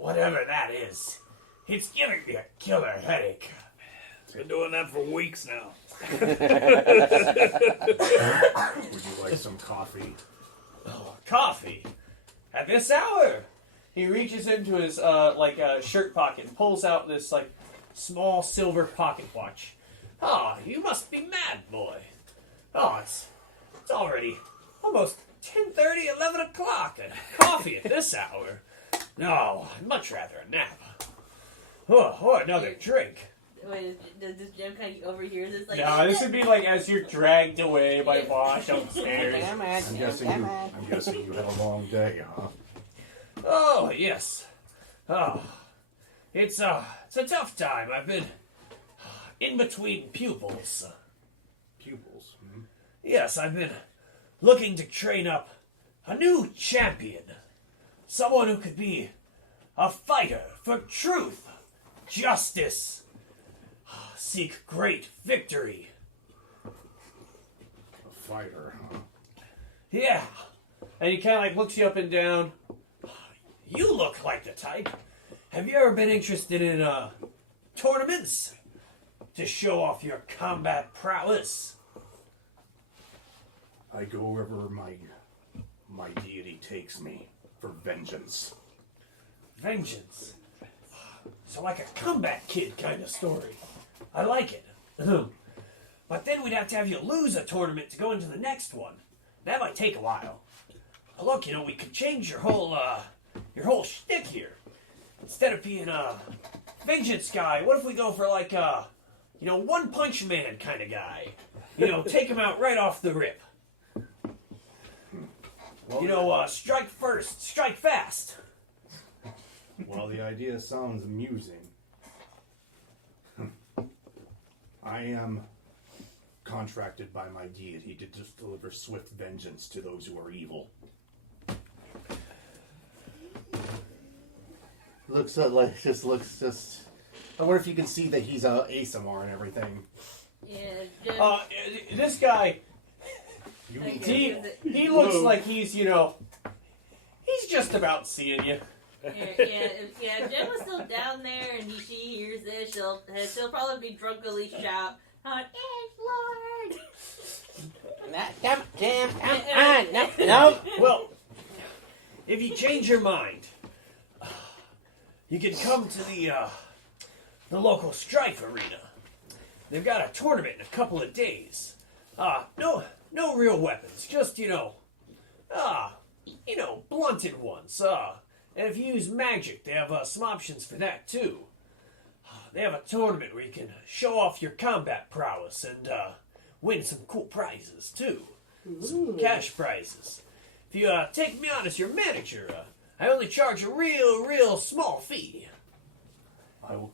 whatever that is. It's giving me a killer headache. It's been doing that for weeks now. Would you like some coffee? Coffee? At this hour? He reaches into his, shirt pocket and pulls out this, small silver pocket watch. Ah, you must be mad, boy. Oh, it's already almost 10:30, 11 o'clock, and coffee at this hour? No, I'd much rather a nap. Or another drink. Wait, does this Jim kind of overhear this? Like, No, this would be like as you're dragged away by Voash upstairs. Come on. I'm guessing you had a long day, huh? Oh, yes. Oh, it's a tough time. I've been in between pupils. Pupils. Hmm? Yes, I've been looking to train up a new champion. Someone who could be a fighter for truth, justice, seek great victory. A fighter, huh? Yeah. And he kind of looks you up and down. You look like the type. Have you ever been interested in tournaments to show off your combat prowess? I go wherever my deity takes me for vengeance. Vengeance. So like a combat kid kind of story. I like it. But then we'd have to have you lose a tournament to go into the next one. That might take a while. Look, we could change your whole shtick here. Instead of being a vengeance guy, what if we go for one punch man kind of guy? Take him out right off the rip. Strike first, strike fast. Well, the idea sounds amusing. I am contracted by my deity to just deliver swift vengeance to those who are evil. Looks. I wonder if you can see that he's a ASMR and everything. Yeah, Jim. This guy, he looks like he's just about seeing you. Yeah, Jen was still down there, and she hears this. She'll probably be drunkenly shout, "It's Lord!" Come, Jim, come on. No. Well, if you change your mind, you can come to the local strife arena. They've got a tournament in a couple of days. No real weapons, just blunted ones. And if you use magic, they have some options for that too. They have a tournament where you can show off your combat prowess and win some cool prizes too. Some cash prizes. If you take me on as your manager, I only charge a real small fee. I'll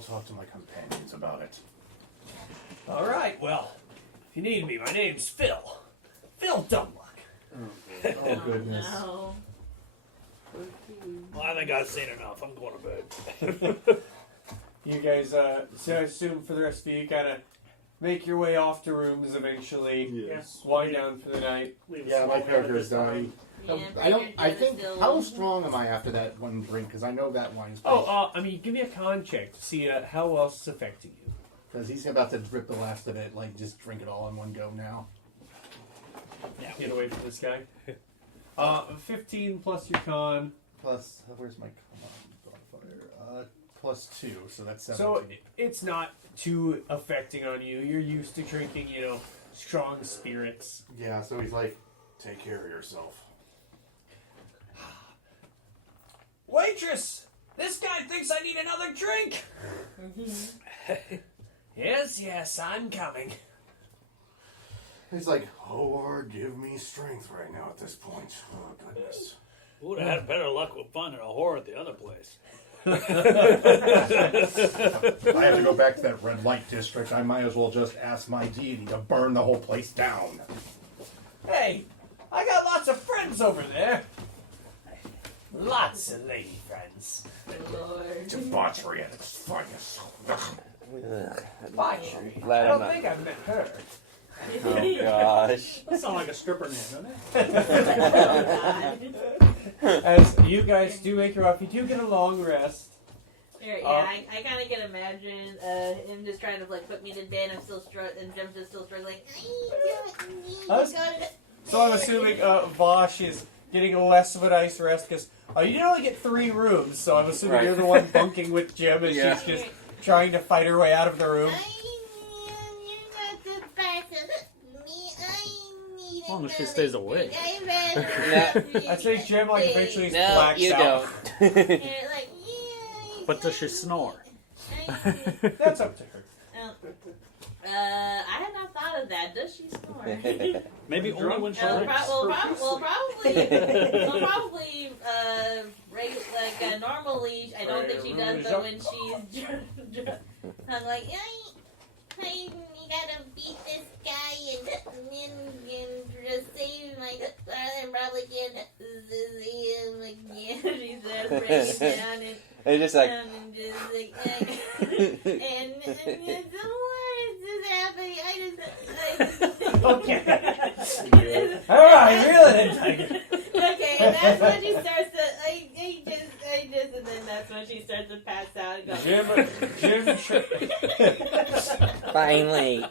talk to my companions about it. All right, well, if you need me, my name's Phil. Phil Dunlock. Oh goodness. No. Well, I think I've seen enough. I'm going to bed. You guys, so I assume for the rest of you, kind of make your way off to rooms eventually. Yes. Wind down for the night. Leave a Yeah, my small character bit is of this dying. Yeah, I Bridget think. still- How strong am I after that one drink? Because I know that wine's. Give me a con check to see how else it's affecting you. Because he's about to drip the last of it. Just drink it all in one go now. Get away from this guy. 15 plus your con. Plus, where's my modifier? plus 2, so that's 17. So it's not too affecting on you. You're used to drinking, strong spirits. Yeah, so he's like, take care of yourself. Waitress! This guy thinks I need another drink! Yes, I'm coming. He's like, Lord, give me strength right now at this point. Oh, goodness. Would have had better luck with finding a whore at the other place. I have to go back to that red light district. I might as well just ask my deity to burn the whole place down. Hey, I got lots of friends over there. Lots of lady friends. Lord. Debauchery at its finest. Debauchery. Glad I I'm don't not- think I've met her. Oh gosh. That sounds like a stripper name, doesn't it? Oh, God. As you guys do make your off, you do get a long rest. Yeah, I kind of can imagine him just trying to put me to bed. I'm still and Jim's just still struggling. So I'm assuming Vosh is getting less of a nice rest because you did only get 3 rooms. So I'm assuming Right. you're the one bunking with Jim as Yeah. she's just trying to fight her way out of the room. As long as she stays awake. I think Jim eventually No, blacks you out. don't. But does she snore? That's up to her. I had not thought of that. Does she snore? Maybe only when she Probably, drinks. normally, I don't think she does, but when she's drunk, I'm like, you gotta beat this guy and just save my father and probably get see him again. She says, break it down and It's just like, and just like, and this happening. I just Okay. Alright, reel it in, Tiger. okay, and that's when she starts to, and then that's when she starts to pass out and go. Jim, finally.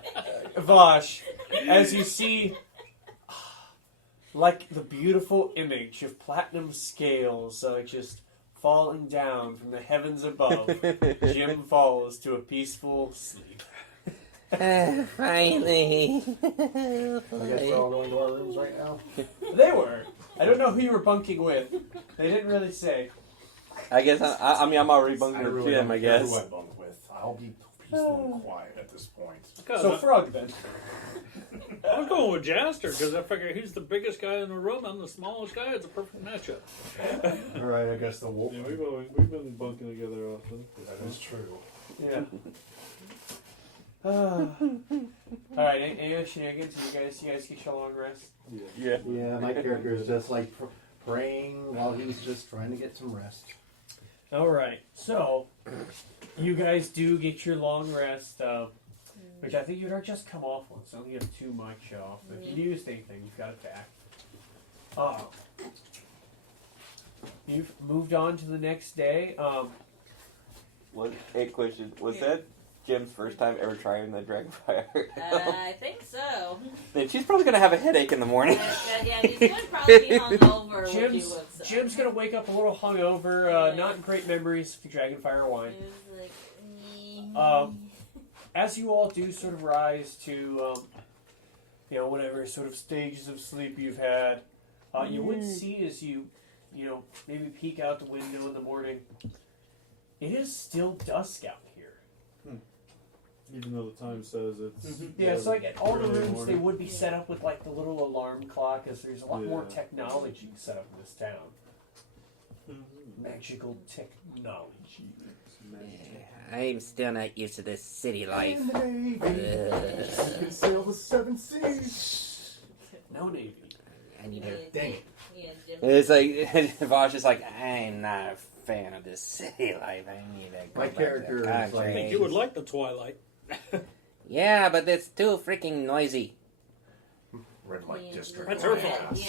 Vosh, as you see, like the beautiful image of platinum scales just falling down from the heavens above, Jim falls to a peaceful sleep. Finally. I guess we're all going to our rooms right now. They were. I don't know who you were bunking with. They didn't really say. I guess I'm already bunking with really Jim, don't I care guess. who I bunk with. I'll be peaceful and quiet at this point. So Frug then. I'm going with Jaster because I figure he's the biggest guy in the room. I'm the smallest guy. It's a perfect matchup. All right, I guess the wolf. Yeah, we've been bunking together often. That is true. Yeah. Alright, any other shenanigans? You guys get your long rest? Yeah. Yeah, my character is just like praying while he's just trying to get some rest. Alright, so you guys do get your long rest, which I think you'd just come off on, so you have too much off. If you used anything, you've got it back. You've moved on to the next day. Hey, question. Was that Jim's first time ever trying the Dragonfire? I think so. Then she's probably going to have a headache in the morning. Yeah, he's going to probably be hungover. Jim's gonna wake up a little hungover, not in great memories of the Dragonfire wine. As you all do sort of rise to, whatever sort of stages of sleep you've had, you would see as you maybe peek out the window in the morning, it is still dusk out here. Even though the time says it's... Yeah, it's like at all the early rooms morning. they would be set up with like the little alarm clock, as there's a lot more Yeah. technology set up in this town. Magical technology. I'm still not used to this city life. You can sail the 7 seas. No navy. I need to... Dang it. It's like, Vosh is like, I'm not a fan of this city life. I need to go My back character to the is country. like- I think you would like the Twilight. Yeah, but it's too freaking noisy. Red light district. That's her fault.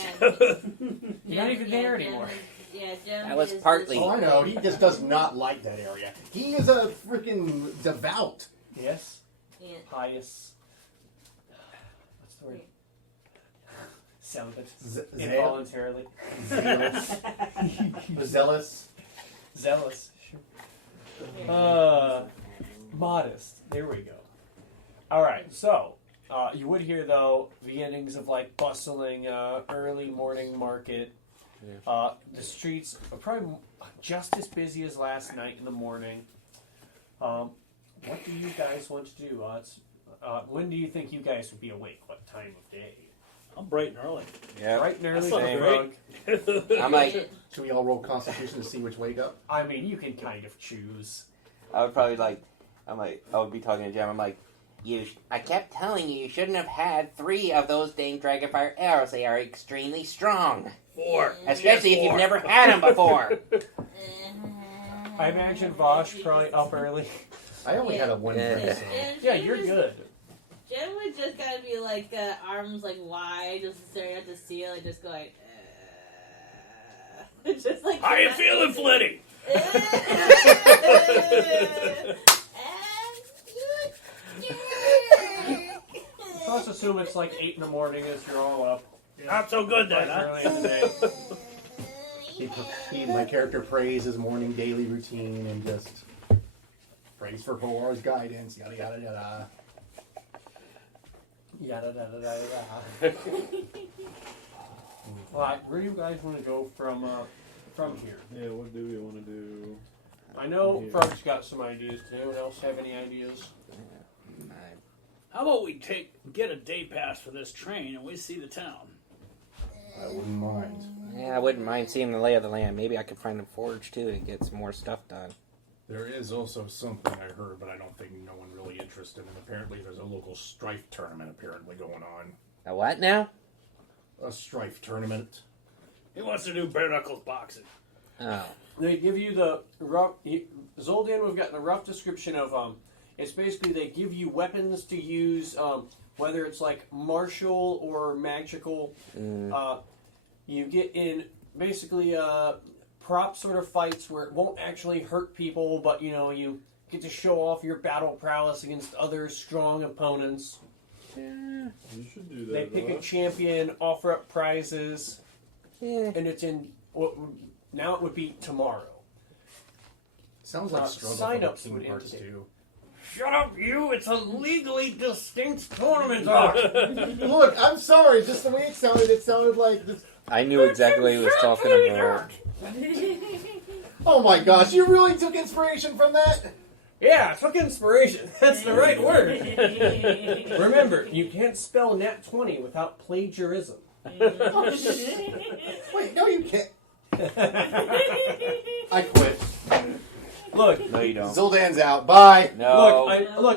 You're not even there anymore. Jim That was is partly- Oh, I know. He just does not like that area. He is a freaking devout. Yes. Yeah. Pious. What's the word? Celibate. Zealous. Involuntarily. Zealous. Zealous. Sure. Modest. There we go. All right. So you would hear though beginnings of like bustling early morning market. The streets are probably just as busy as last night in the morning. What do you guys want to do? When do you think you guys would be awake? What time of day? I'm bright and early. Yeah. Bright and early. That's not Frug. I'm like, Should we all roll Constitution to see which wake up? I mean, you can kind of choose. I would probably like, I would be talking to Jim. I'm like, I kept telling you shouldn't have had 3 of those dang Dragonfire arrows. They are extremely strong. 4. Especially if you've never had them before. I imagine Voash probably up early. I only had a 1 Yeah. brace, so. Yeah, you're good. Jen would just gotta be like arms like wide, just staring at the ceiling, just going. Just like. How you feeling, Flitty? So let's assume it's like 8 in the morning as you're all up. Not so good then, Bright and huh? early in the day. My character prays his morning daily routine and just prays for Horror's guidance, yada yada yada. Yada da da da da. Alright, where do you guys want to go from here? Yeah, what do we want to do? I know Yeah. Frug's got some ideas. Does anyone else have any ideas? How about we get a day pass for this train and we see the town? I wouldn't mind. Yeah, I wouldn't mind seeing the lay of the land. Maybe I could find a forge too to get some more stuff done. There is also something I heard, but I don't think no one really interested in. Apparently, there's a local strife tournament apparently going on. A what now? A strife tournament. He wants to do bare knuckles boxing. Oh. They give you the rough. Zuldan, we've got the rough description of It's basically they give you weapons to use, whether it's like martial or magical. You get in basically prop sort of fights where it won't actually hurt people, but you get to show off your battle prowess against other strong opponents. You should do that. They pick a Voash. champion, offer up prizes, Yeah. and it's in now it would be tomorrow. Sounds like struggle for sign-ups the would King Hearts indicate. 2. Shut up, you! It's a legally distinct tournament. Look, I'm sorry. Just the way it sounded like this. I knew exactly what he was talking about. Oh my gosh, you really took inspiration from that? Yeah, I took inspiration. That's the right word. Remember, you can't spell nat 20 without plagiarism. Wait, no, you can't. I quit. Look, No, you don't. Zuldan's out. Bye. No.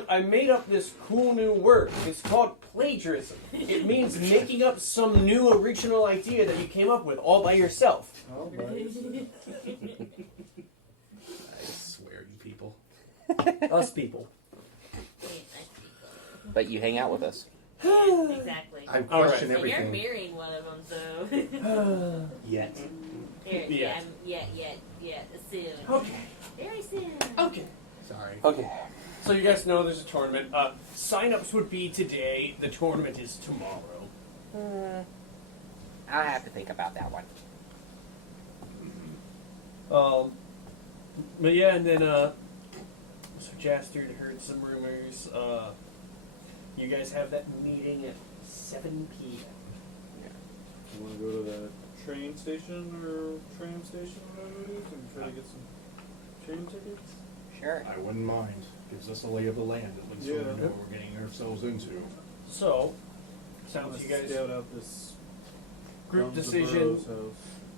I made up this cool new word. It's called plagiarism. It means making up some new original idea that you came up with all by yourself. Oh, I swear, you people. Us people. But you hang out with us. Exactly. I'm All right. questioning And you're everything. marrying one of them, so. Yet. Yeah, soon. Okay. Very soon. Okay. Sorry. Okay. So you guys know there's a tournament. Sign-ups would be today. The tournament is tomorrow. I'll have to think about that one. But yeah, and then so Jaster had heard some rumors. You guys have that meeting at 7 p.m. You want to go to that train station or tram station, whatever it is, and try to get some train tickets? Sure. I wouldn't mind. Gives us a lay of the land, at least so we know what we're getting ourselves into. So, I'm sounds gonna you guys scout out this group Danzaborou's decision. house.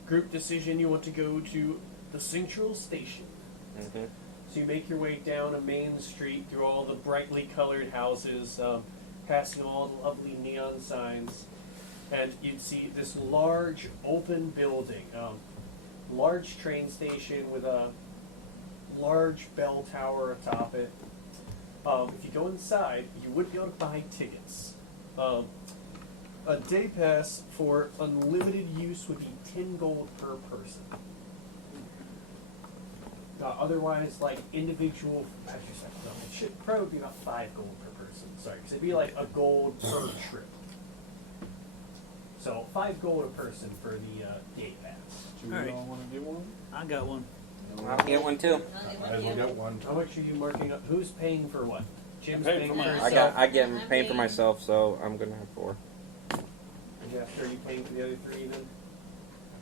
Group decision. You want to go to the Central Station. Mm-hmm. So you make your way down a main street through all the brightly colored houses, passing all the lovely neon signs, and you'd see this large open building, large train station with a large bell tower atop it. If you go inside, you would be able to buy tickets. A day pass for unlimited use would be 10 gold per person. Otherwise, like individual, it should probably be about 5 gold per person. Sorry, because it'd be like a gold per trip. So 5 gold a person for the day pass. Do we Alright. all want to do one? I got one. I'll get one too. I will get one. How much are you marking up? Who's paying for what? Jim's paying paying for for mine. himself. I get paying for myself, so I'm gonna have 4. Jaster, are you paying for the other 3 then?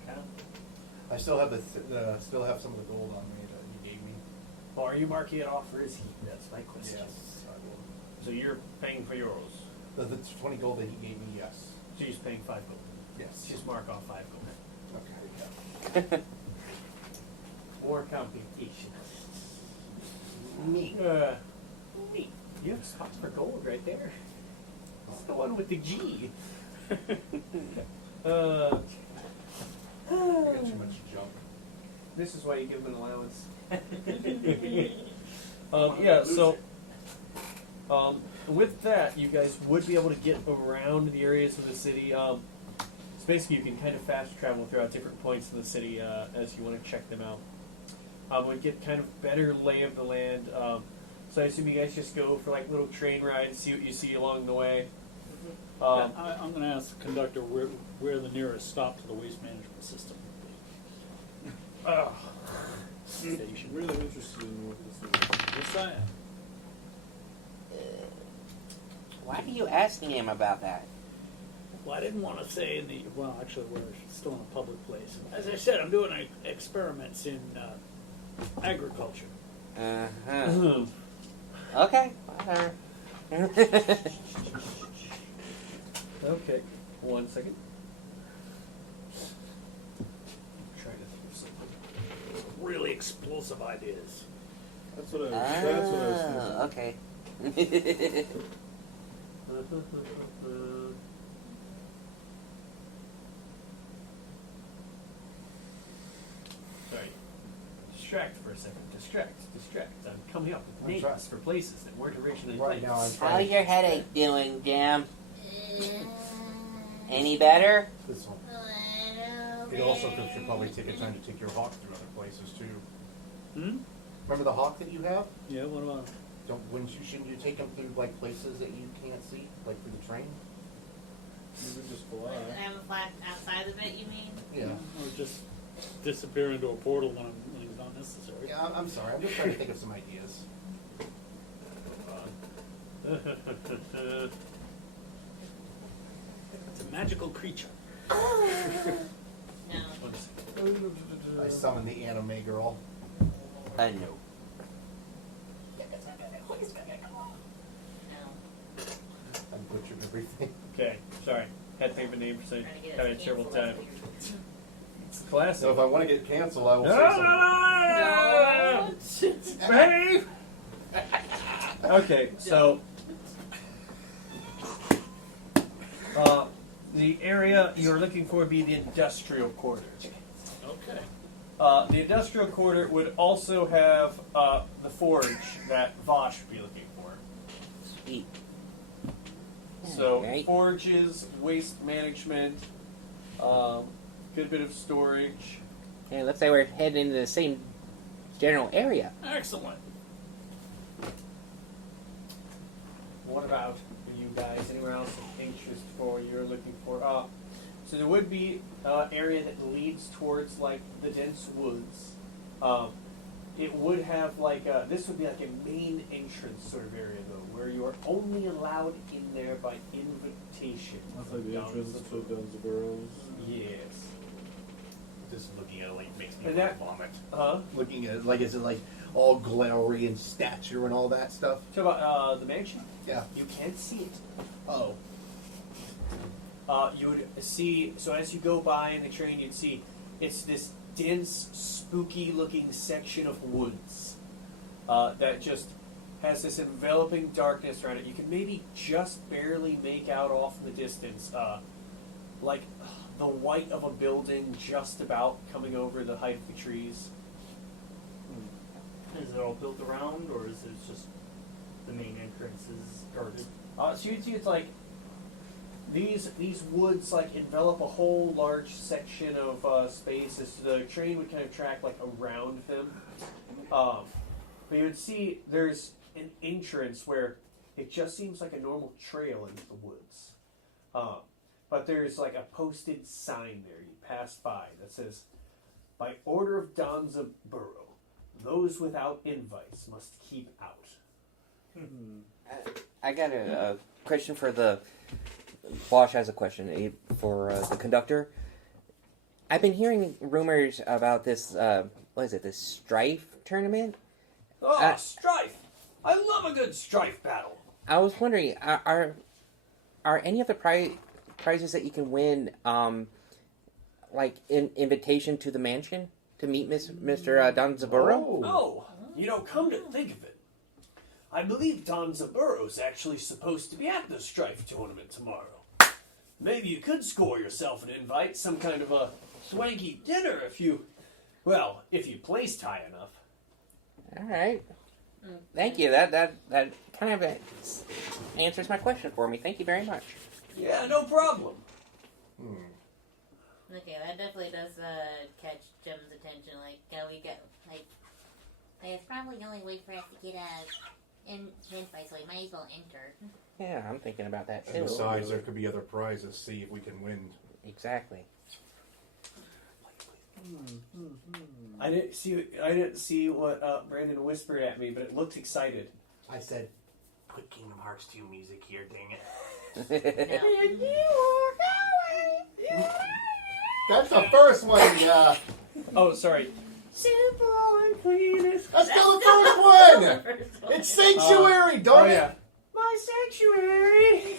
Okay. I still have still have some of the gold on me that you gave me. Well, are you marking it off, or is he? That's my question. Yes, I will. So you're paying for yours. The 20 gold that he gave me, yes. So you're just paying 5 gold. Yes. Just mark off 5 gold. Okay. More computation. Neat. Neat. You have a spot for gold right there. It's the one with the G. I got too much junk. This is why you give him an allowance. Yeah, so with that, you guys would be able to get around the areas of the city. So basically, you can kind of fast travel throughout different points of the city as you want to check them out. Would get kind of better lay of the land. So I assume you guys just go for like little train rides, see what you see along the way. I'm going to ask the conductor where the nearest stop to the waste management system would be. Station. Really interested in what this is. Yes, I am. Why are you asking him about that? Well, I didn't want to say well, actually, we're still in a public place. As I said, I'm doing experiments in agriculture. Uh-huh. Okay. Whatever. Okay, 1 second. Trying to think of something. Really explosive ideas. That's what I was thinking. Okay. Sorry. Distract for a second. Distract. I'm coming up with I'm names trying. for places that weren't originally Right planned. now I'm How's trying. your headache doing, Jim? Any better? This one. It also should probably take a time to take your hawk through other places too. Remember the hawk that you have? Yeah, what about Shouldn't you take them through like places that you can't see, like through the train? You would just fly. Have a flat outside of it, you mean? Yeah. or just disappear into a portal when it's not necessary? Yeah, I'm sorry. I'm just trying to think of some ideas. It's a magical creature. No. I summon the anime girl. I know. No. I butchered everything. Okay, sorry. Had to think of a name for saying. Trying to get Having a it terrible time. canceled. It's classic. So if I want to get canceled, I will say something. No! Behave! Okay, so the area you're looking for would be the industrial quarter. Okay. The industrial quarter would also have the forge that Voash would be looking for. Sweet. So Okay. forges, waste management, good bit of storage. Hey, looks like we're heading into the same general area. Excellent. What about you guys? Anywhere else of interest for you're looking for? So there would be an area that leads towards like the dense woods. It would have like this would be like a main entrance sort of area though, where you are only allowed in there by invitation. That's like the entrance to Danzaborou. Yes. Just looking at it like makes me And want that- to vomit. Huh? Looking at it like, is it like all glory and stature and all that stuff? So about the mansion, Yeah. you can't see it. Oh. You would see, so as you go by in the train, you'd see it's this dense, spooky-looking section of woods that just has this enveloping darkness around it. You can maybe just barely make out off in the distance, like the white of a building just about coming over the height of the trees. Is it all built around, or is it just the main entrance is guarded? So you'd see it's like these woods like envelop a whole large section of space. As the train would kind of track like around them. But you would see there's an entrance where it just seems like a normal trail into the woods. But there's like a posted sign there you pass by that says, "By order of Danzaborou, those without invites must keep out. I got a question for the... Voash has a question for the conductor. I've been hearing rumors about this, this Strife tournament? Strife! I love a good Strife battle. I was wondering, are any of the prizes that you can win, like an invitation to the mansion to meet Mr. Danzaborou? Oh, come to think of it, I believe Danzaborou's actually supposed to be at the Strife tournament tomorrow. Maybe you could score yourself an invite, some kind of a swanky dinner if you placed high enough. All right. Thank you. That kind of answers my question for me. Thank you very much. Yeah, no problem. Okay, that definitely does catch Jim's attention. We get it's probably the only way for us to get an invite, so we might as well enter. Yeah, I'm thinking about that too. And besides, there could be other prizes. See if we can win. Exactly. I didn't see what Brandon whispered at me, but it looked excited. I said, put Kingdom Hearts 2 music here, dang it. No. That's the first one, yeah. Oh, sorry. Simple and clean. That's still the first one! It's Sanctuary, darn it! Yeah. My sanctuary.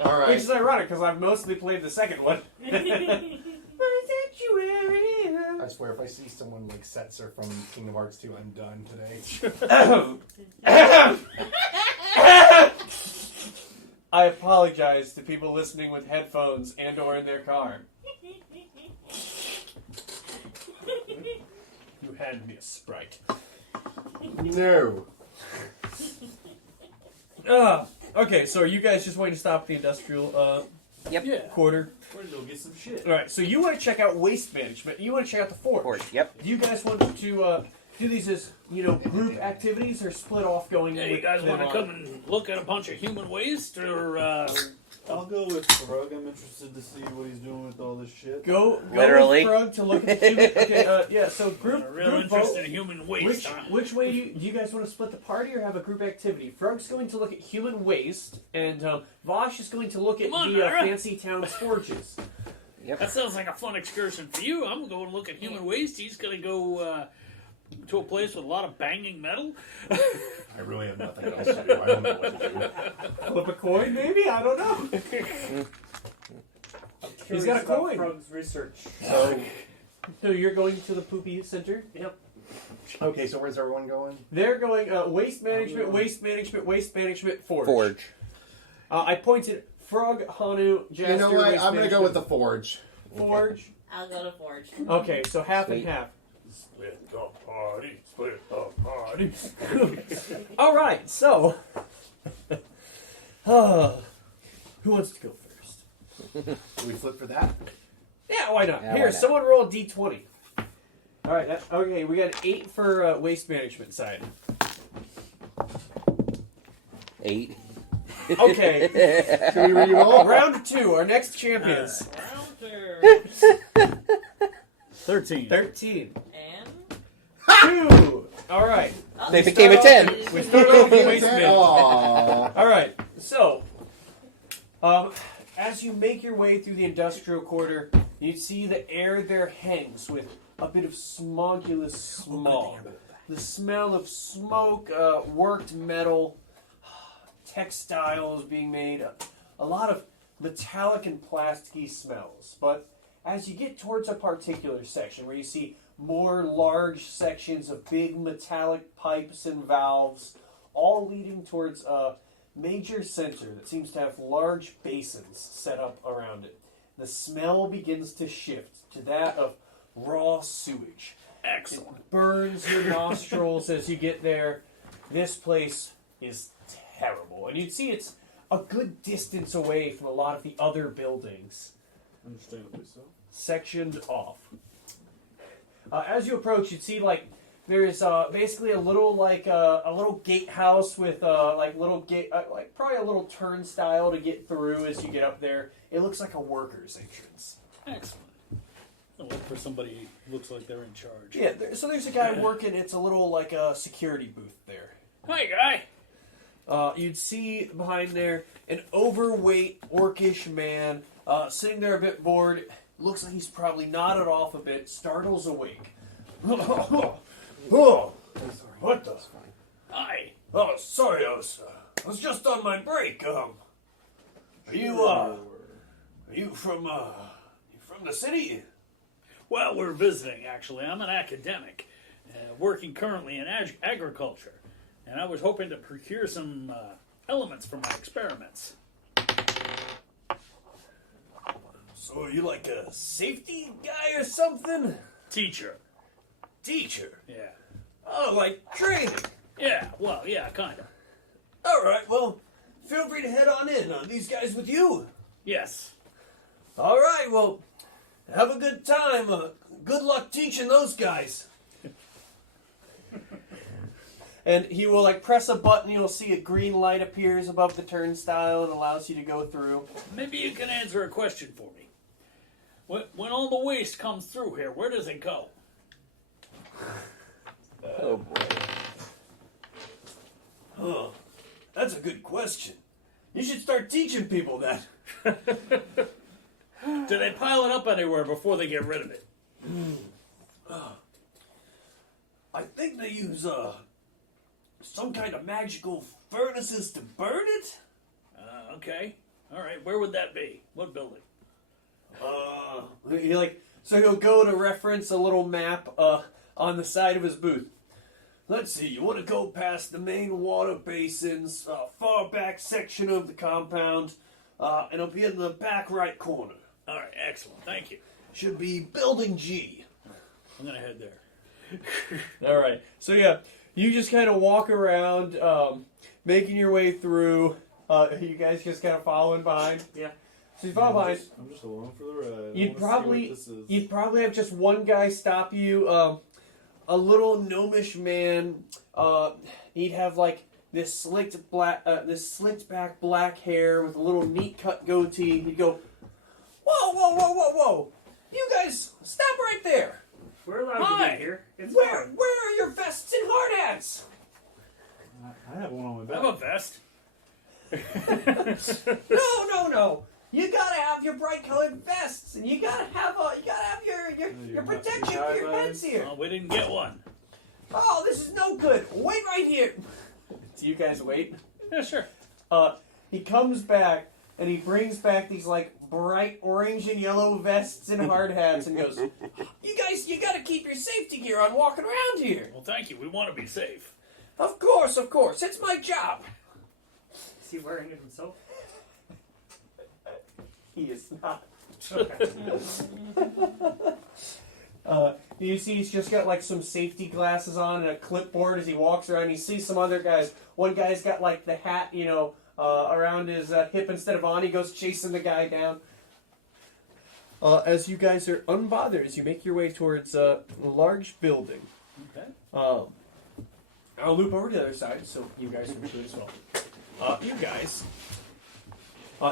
Alright. Which is ironic because I've mostly played the second one. My sanctuary. I swear, if I see someone like Setzer from Kingdom Hearts 2, I'm done today. I apologize to people listening with headphones and or in their car. You hand me a Sprite. No. Okay, so are you guys just waiting to stop at the industrial Yep. Yeah. quarter? We're gonna go get some shit. Alright, so you want to check out waste management. You want to check out the forge. Yep. Do you guys want to do these as, group activities or split off going in Hey, you with guys them want to on? come and look at a bunch of human waste, or I'll go with Frug. I'm interested to see what he's doing with all this shit. Go Literally. with Frug to look at the human... Okay, so group real vote. interest in human waste? Which way do you guys want to split the party or have a group activity? Frug's going to look at human waste, and Voash is going to look at Come on, the Ira. fancy town's forges. That sounds like a fun excursion for you. I'm going to look at human waste. He's going to go to a place with a lot of banging metal. I really have nothing else to do. I don't know what to do. Flip a coin, maybe? I don't know. He's got a coin. Frug's research. So you're going to the poopy center? Yep. Okay, so where's everyone going? They're going waste management, forge. Forge. I pointed Frug, Hanu, Jaster. You know what? waste I'm going to go with management, the Forge. forge. I'll go to Forge. Okay, so half Sweet. and half. Split the party. Split the party. All right, so who wants to go first? Do we flip for that? Yeah, why not? Yeah, Here, why not? someone roll a d20. All right, okay, we got an 8 for waste management side. 8. Okay, Should we re-roll? round 2, our next champions. Round 13. 13. And 2. All right. They became a 10. We start off with waste management. Aww. All right, so as you make your way through the industrial quarter, you see the air there hangs with a bit of smogulous smog. The smell of smoke, worked metal, textiles being made, a lot of metallic and plasticky smells. But as you get towards a particular section where you see more large sections of big metallic pipes and valves, all leading towards a major center that seems to have large basins set up around it. The smell begins to shift to that of raw sewage. Excellent. It burns your nostrils as you get there. This place is terrible. And you'd see it's a good distance away from a lot of the other buildings. Understandably so. Sectioned off. As you approach, you'd see there's basically a little gatehouse with probably a little turnstile to get through as you get up there. It looks like a worker's entrance. Excellent. I'll look for somebody who looks like they're in charge. Yeah, so there's a guy working. It's a little like a security booth there. Hi, guy. You'd see behind there an overweight, orcish man sitting there a bit bored. Looks like he's probably nodded off a bit, startles awake. Oh, what the? Hi. Oh, sorry, I was just on my break. Are you from the city? Well, we're visiting, actually. I'm an academic, working currently in agriculture, and I was hoping to procure some elements for my experiments. So are you like a safety guy or something? Teacher. Teacher? Yeah. Oh, like training. Yeah, well, yeah, kind of. All right, well, feel free to head on in. These guys with you? Yes. All right, well, have a good time. Good luck teaching those guys. And he will like press a button. You'll see a green light appears above the turnstile and allows you to go through. Maybe you can answer a question for me. When all the waste comes through here, where does it go? Oh boy. Huh. That's a good question. You should start teaching people that. Do they pile it up anywhere before they get rid of it? I think they use some kind of magical furnaces to burn it. Okay. All right. Where would that be? What building? So he'll go to reference a little map on the side of his booth. Let's see, you want to go past the main water basins, far back section of the compound, and it'll be in the back right corner. All right. Excellent. Thank you. Should be Building G. I'm gonna head there. All right. So yeah, you just kind of walk around, making your way through. You guys just kind of following behind. Yeah. So you follow behind. I'm just along for the ride. You'd probably this is. you'd probably have just one guy stop you. A little gnomish man. He'd have like this slicked back black hair with a little neat cut goatee. He'd go, whoa! You guys, stop right there. We're allowed Hi. to be here. It's Where fine. are your vests and hard hats? I have one on my I have back. a vest. No. You gotta have your bright colored vests, and you gotta have your protection for your heads here. Well, we didn't get one. Oh, this is no good. Wait right here. Do you guys wait? Yeah, sure. He comes back and he brings back these like bright orange and yellow vests and hard hats and goes, "You guys, you gotta keep your safety gear on walking around here." Well, thank you. We want to be safe. Of course. It's my job. Is he wearing it himself? He is not. Okay. You see he's just got like some safety glasses on and a clipboard as he walks around. You see some other guys. One guy's got like the hat, around his hip instead of on. He goes chasing the guy down. As you guys are unbothered, as you make your way towards a large building. Okay. I'll loop over to the other side so you guys can do it as well. You guys,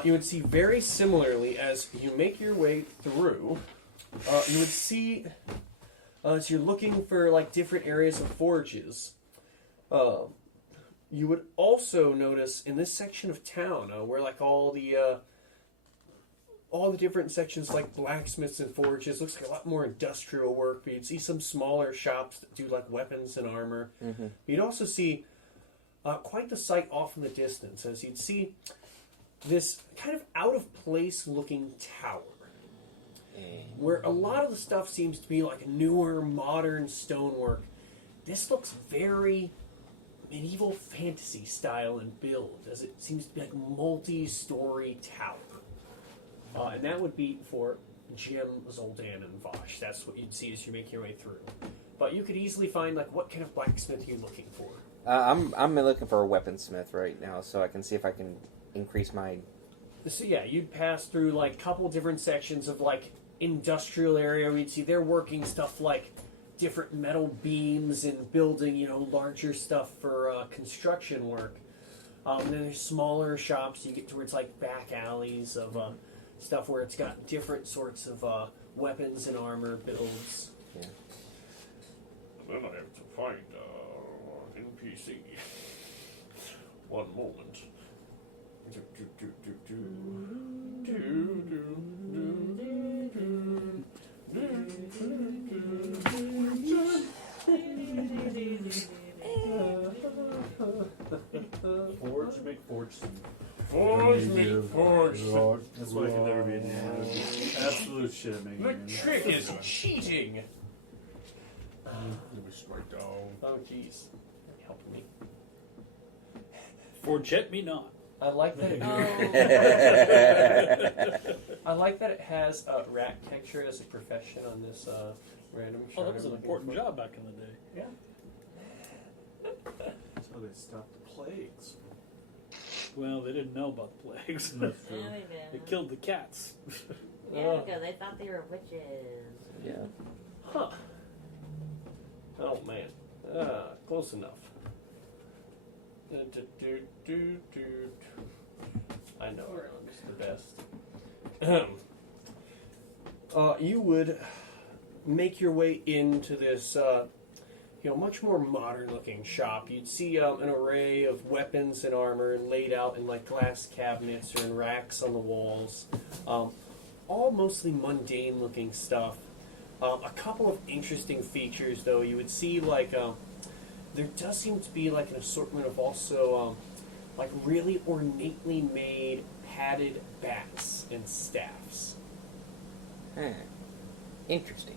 you would see very similarly as you make your way through, you would see, as you're looking for like different areas of forges, you would also notice in this section of town where like all the different sections like blacksmiths and forges looks like a lot more industrial work, but you'd see some smaller shops that do like weapons and armor. Mm-hmm. You'd also see quite the sight off in the distance as you'd see this kind of out of place looking tower where a lot of the stuff seems to be like newer modern stonework. This looks very medieval fantasy style and build as it seems to be like multi-story tower. And that would be for Jim, Zuldan, and Voash. That's what you'd see as you make your way through. But you could easily find like what kind of blacksmith you're looking for. I'm looking for a weaponsmith right now, so I can see if I can increase my. So yeah, you'd pass through like a couple different sections of like industrial area where you'd see they're working stuff like different metal beams and building, larger stuff for construction work. And then there's smaller shops. You get towards like back alleys of stuff where it's got different sorts of weapons and armor builds. Yeah. Then I have to find NPC. One moment. Forge, make forge some. Forge me, forge. That's why I can never be a DM. Absolute shit at making The games. trick is cheating. Let me strike down. Oh, jeez. Help me. Forget me not. I like that. Oh. I like that it has rat catcher as a profession on this random. Oh, chart that was I'm an looking important for. job back in the day. Yeah. That's how they stop the plagues. Well, they didn't know about the plagues. That's true. There we They go. killed the cats. There we go. They thought they were witches. Yeah. Huh. Oh man. Close enough. I know it's the best. You would make your way into this, much more modern-looking shop. You'd see an array of weapons and armor laid out in like glass cabinets or in racks on the walls. All mostly mundane-looking stuff. A couple of interesting features, though. You would see like there does seem to be like an assortment of also like really ornately made padded bats and staffs. Interesting.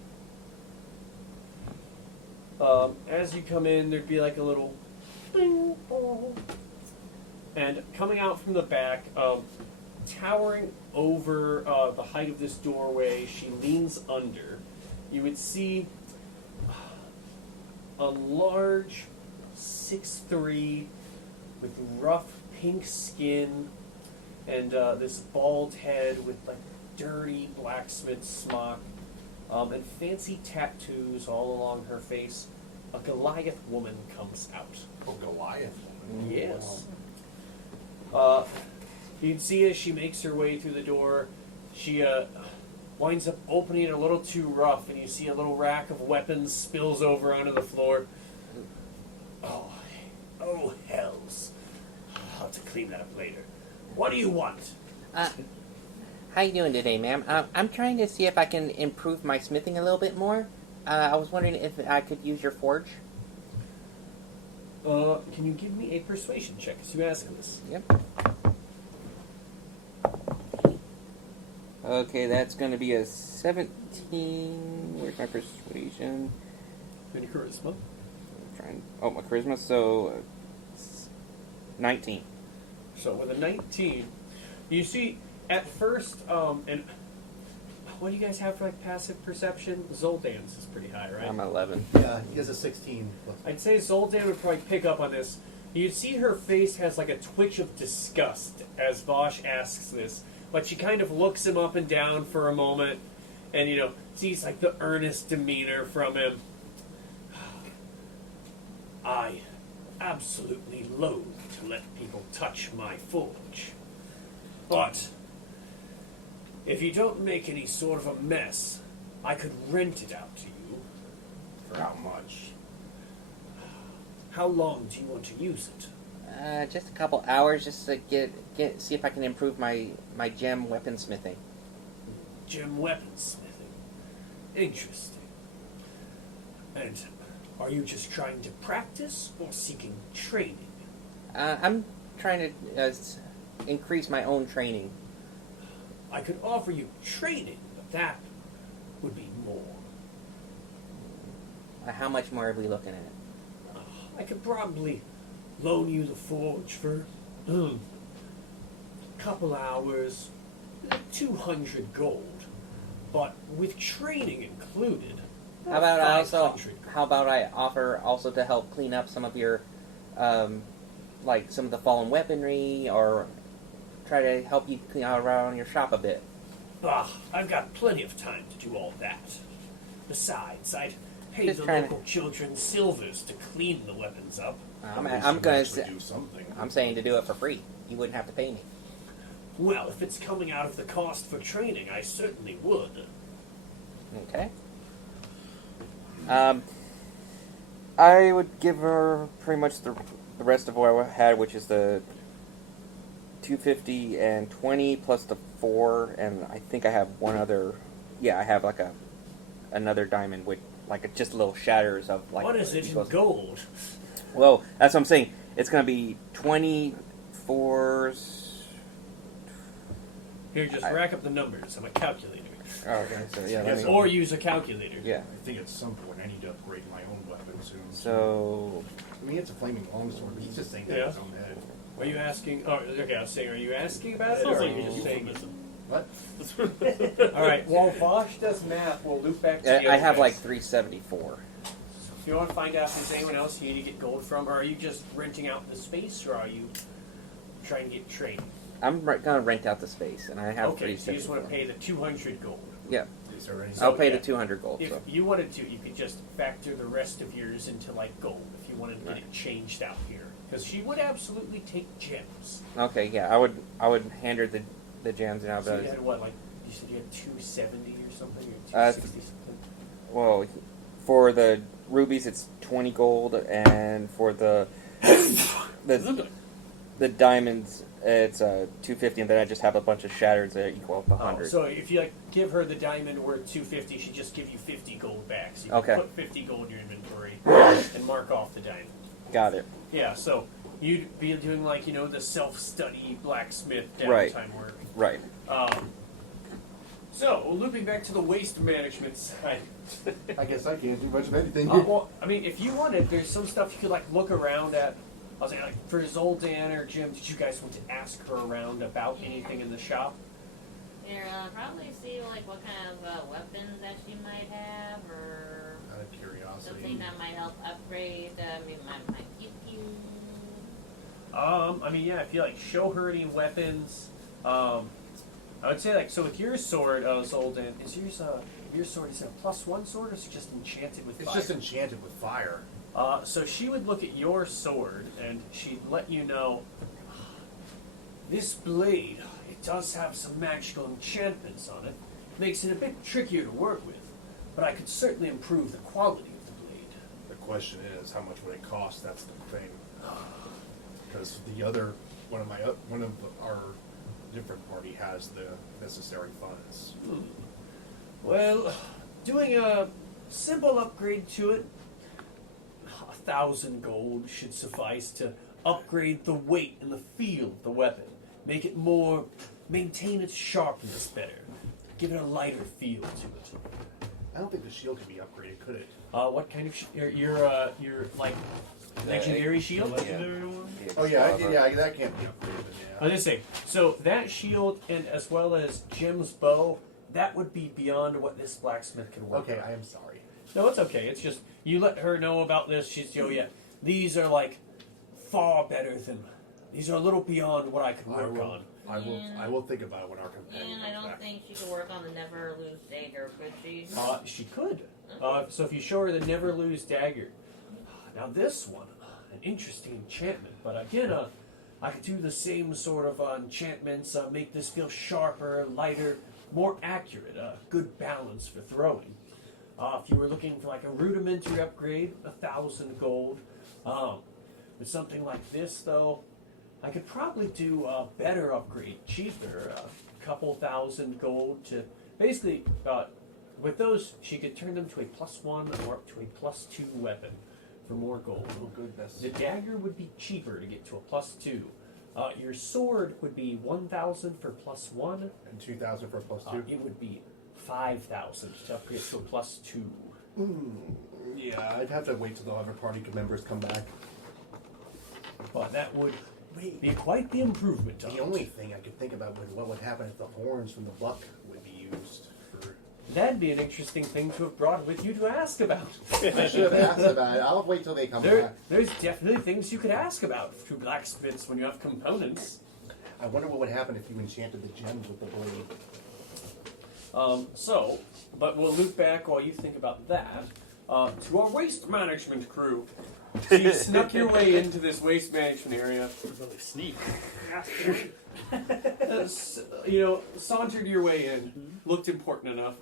As you come in, there'd be like a little ding, bong. And coming out from the back, towering over the height of this doorway, she leans under. You would see a large 6'3" with rough pink skin and this bald head with like dirty blacksmith smock and fancy tattoos all along her face. A Goliath woman comes out. Oh, Goliath. Yes. You'd see as she makes her way through the door, she winds up opening it a little too rough, and you see a little rack of weapons spills over onto the floor. Oh, hells. I'll have to clean that up later. What do you want? How you doing today, ma'am? I'm trying to see if I can improve my smithing a little bit more. I was wondering if I could use your forge. Can you give me a persuasion check as you ask this? Yep. Okay, that's going to be a 17. Where's my persuasion? And charisma. My charisma. So 19. So with a 19, you see at first, and what do you guys have for like passive perception? Zuldan's is pretty high, right? I'm 11. Yeah, he has a 16. I'd say Zuldan would probably pick up on this. You'd see her face has like a twitch of disgust as Voash asks this. But she kind of looks him up and down for a moment and, sees like the earnest demeanor from him. I absolutely loathe to let people touch my forge. But if you don't make any sort of a mess, I could rent it out to you. For how much? How long do you want to use it? Just a couple hours, just to see if I can improve my gem weaponsmithing. Gem weaponsmithing. Interesting. And are you just trying to practice or seeking training? I'm trying to increase my own training. I could offer you training, but that would be more. How much more are we looking at? I could probably loan you the forge for a couple hours, 200 gold. But with training included, How about I 500 offer also to help clean up some of your, like some of the fallen weaponry, or try to help you clean out around your shop a bit. I've got plenty of time to do all that. Besides, I'd pay Just the trying local children silvers to clean the weapons up. I'm At least gonna you actually do something. I'm saying to do it for free. You wouldn't have to pay me. Well, if it's coming out of the cost for training, I certainly would. Okay. I would give her pretty much the rest of what I had, which is the 250 and 20 plus the 4, and I think I have one other. Yeah, I have like another diamond with like just little shatters of like. What is it in gold? Well, that's what I'm saying. It's gonna be 24s. Here, just rack up the numbers. I'm a calculator. Oh, okay, so yeah. Yes, Or use a calculator. Yeah. I think at some point I need to upgrade my own weapon soon. So. I mean, it's a flaming longsword, but he's just saying that in his own head. Are you asking? Oh, okay. I was saying, are you asking about it, Sounds or are like you a just saying? euphemism. What? All right. While Vosh does math, we'll loop back to the I other have guys. like 374. If you want to find out if there's anyone else you need to get gold from, or are you just renting out the space, or are you trying to get trade? I'm gonna rent out the space, and I have Okay, so you just 374. want to pay the 200 gold. Yeah, Is there any? So, I'll pay yeah, the 200 gold. If So. you wanted to, you could just factor the rest of yours into like gold if you wanted to get it changed out here, because she would absolutely take gems. Okay, yeah, I would hand her the gems, and I'll So be you had what, like you said you had 270 or something, or 260 something. well, for the rubies it's 20 gold, and for the diamonds it's 250, and then I just have a bunch of shatters that equal up 100. So if you like give her the diamond worth 250, she just give you 50 gold back. So you Okay. can put 50 gold in your inventory and mark off the diamond. Got it. Yeah, so you'd be doing like, the self-study blacksmith downtime Right. work. Right. So, looping back to the waste management side. I guess I can't do much of anything. Well, I mean, if you wanted, there's some stuff you could like look around at. I was saying, like, for Zuldan or Jim, did you guys want to ask her around about anything in the shop? Here, probably see like what kind of weapons that she might have, or Out of curiosity. something that might help upgrade. Maybe my pew pew. I mean, yeah, if you like show her any weapons, I would say like, so with your sword, Zuldan, is your sword is it a +1 sword, or is it just enchanted with It's fire? just enchanted with fire. So she would look at your sword and she'd let you know, this blade, it does have some magical enchantments on it. Makes it a bit trickier to work with, but I could certainly improve the quality of the blade. The question is, how much would it cost? That's the thing. Because one of our different party has the necessary funds. Well, doing a simple upgrade to it, 1,000 gold should suffice to upgrade the weight and the feel of the weapon. Make it more, maintain its sharpness better. Give it a lighter feel to it. I don't think the shield could be upgraded, could it? What kind of your like legendary shield? Legendary one? Oh yeah, that can't be upgraded. I was just saying. So that shield, and as well as Jim's bow, that would be beyond what this blacksmith can work Okay, on. I am sorry. No, it's okay. It's just you let her know about this. She's yeah. These are like far better than. These are a little beyond what I could work on. I will think about it when our companion And I comes don't back. think she could work on the never lose dagger, could she? She could. So if you show her the Never Lose Dagger. Now this one, an interesting enchantment. But again, I could do the same sort of enchantments. Make this feel sharper, lighter, more accurate. Good balance for throwing. If you were looking for like a rudimentary upgrade, 1,000 gold. With something like this, though, I could probably do a better upgrade, cheaper, a couple thousand gold to basically. With those, she could turn them to a +1 or up to a +2 weapon for more gold. Oh goodness. The dagger would be cheaper to get to a +2. Your sword would be 1,000 for +1. And 2,000 for a +2. It would be 5,000 to upgrade to a +2. Yeah, I'd have to wait till the other party members come back. But that would be quite the improvement. The only thing I could think about was what would happen if the horns from the buck would be used for. That'd be an interesting thing to have brought with you to ask about. I should have asked about it. I'll wait till they come back. There's definitely things you could ask about through blacksmiths when you have components. I wonder what would happen if you enchanted the gems with the blade. But we'll loop back while you think about that to our waste management crew. So you snuck your way into this waste management area. Really sneak. Sauntered your way in. Looked important enough.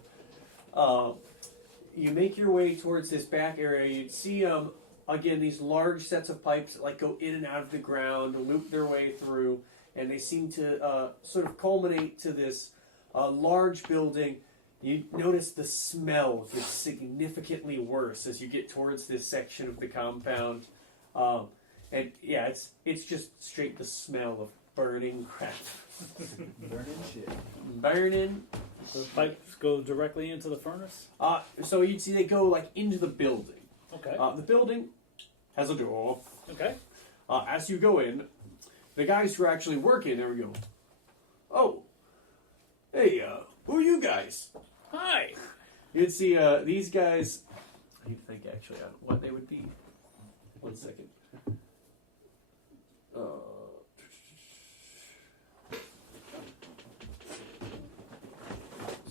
You make your way towards this back area. You'd see, again, these large sets of pipes that go in and out of the ground, loop their way through, and they seem to sort of culminate to this large building. You notice the smell gets significantly worse as you get towards this section of the compound. And yeah, it's just straight the smell of burning crap. Burning shit. Burning. The pipes go directly into the furnace? So you'd see they go like into the building. Okay. The building has a door. Okay. As you go in, the guys who are actually working there go, "Oh, hey, who are you guys?" Hi. You'd see these guys. I need to think actually on what they would be. 1 second.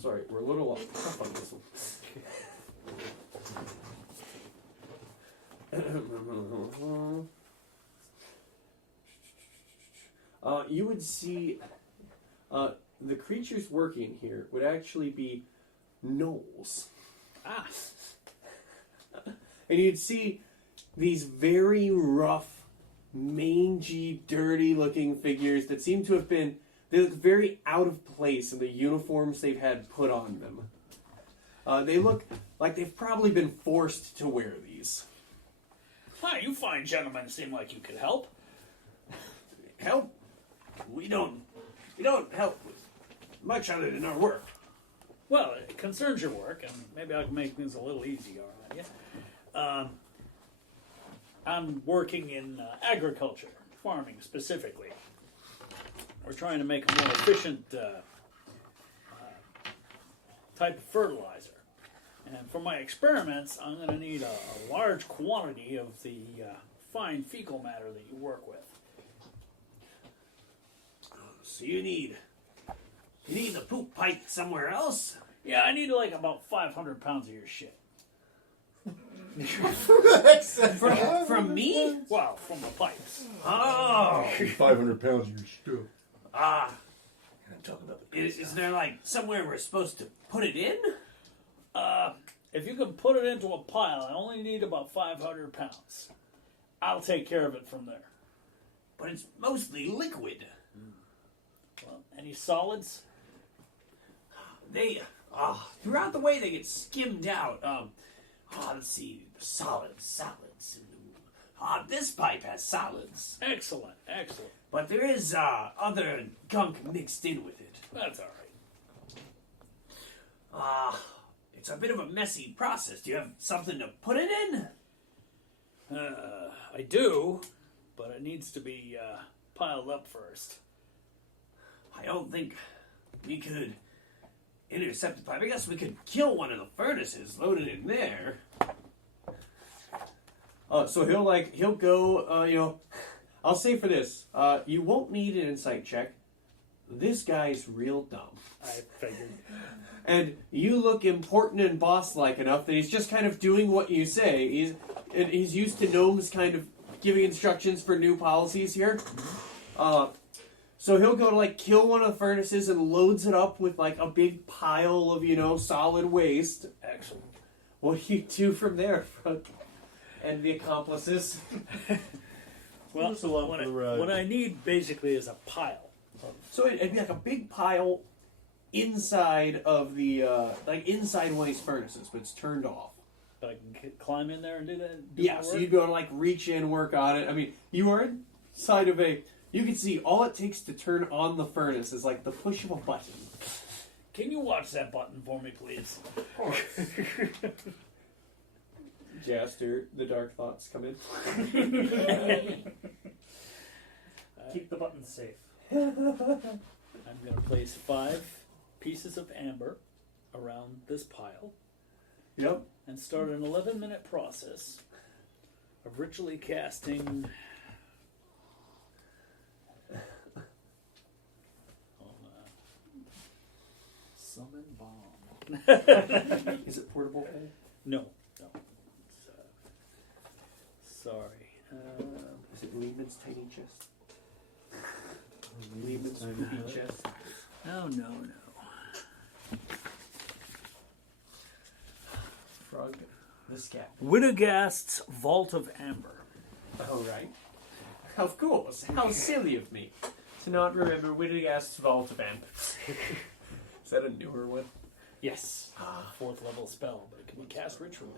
Sorry, we're a little tough on this one. You would see the creatures working here would actually be gnolls. Ah. And you'd see these very rough, mangy, dirty-looking figures that seem to have been they look very out of place in the uniforms they've had put on them. They look like they've probably been forced to wear these. Hi, you fine gentlemen seem like you could help. Help? We don't help with much other than our work. Well, it concerns your work, and maybe I can make things a little easier on you. I'm working in agriculture, farming specifically. We're trying to make a more efficient type of fertilizer. And for my experiments, I'm going to need a large quantity of the fine fecal matter that you work with. So you need the poop pipe somewhere else? Yeah, I need like about 500 pounds of your shit. From me? Well, from the pipes. Oh. 500 pounds of your stuff. Is there like somewhere we're supposed to put it in? If you can put it into a pile, I only need about 500 pounds. I'll take care of it from there. But it's mostly liquid. Well, any solids? They throughout the way they get skimmed out. Let's see, solids. This pipe has solids, Excellent, excellent. but there is other gunk mixed in with it. That's all right. It's a bit of a messy process. Do you have something to put it in? I do, but it needs to be piled up first. I don't think we could intercept the pipe. I guess we could kill one of the furnaces, load it in there. So he'll go, I'll say for this, you won't need an insight check. This guy's real dumb. I figured. And you look important and boss-like enough that he's just kind of doing what you say. He's used to gnomes kind of giving instructions for new policies here. So he'll go to kill one of the furnaces and loads it up with a big pile of solid waste. Excellent. What do you do from there, Frug? And the accomplices? Well, Just along for the ride. what I need basically is a pile. So it'd be like a big pile inside of the inside one of these furnaces, but it's turned off. But I can climb in there and do that. Do Yeah, my so work? you go to reach in, work on it. I mean, you are inside of a. You can see all it takes to turn on the furnace is the push of a button. Can you watch that button for me, please? Jaster, the dark thoughts come in. Keep the buttons safe. I'm going to place 5 pieces of amber around this pile Yep. and start an 11-minute process of ritually casting. Summon bomb. Is it portable? No. It's, sorry. Is it Lehman's tiny chest? Lehman's poopy chest? No. Frug the Scat. Winogast's Vault of Amber. All right. Of course. How silly of me to not remember Winogast's Vault of Amp. Is that a newer one? Yes. 4th level spell, but it can be cast ritually.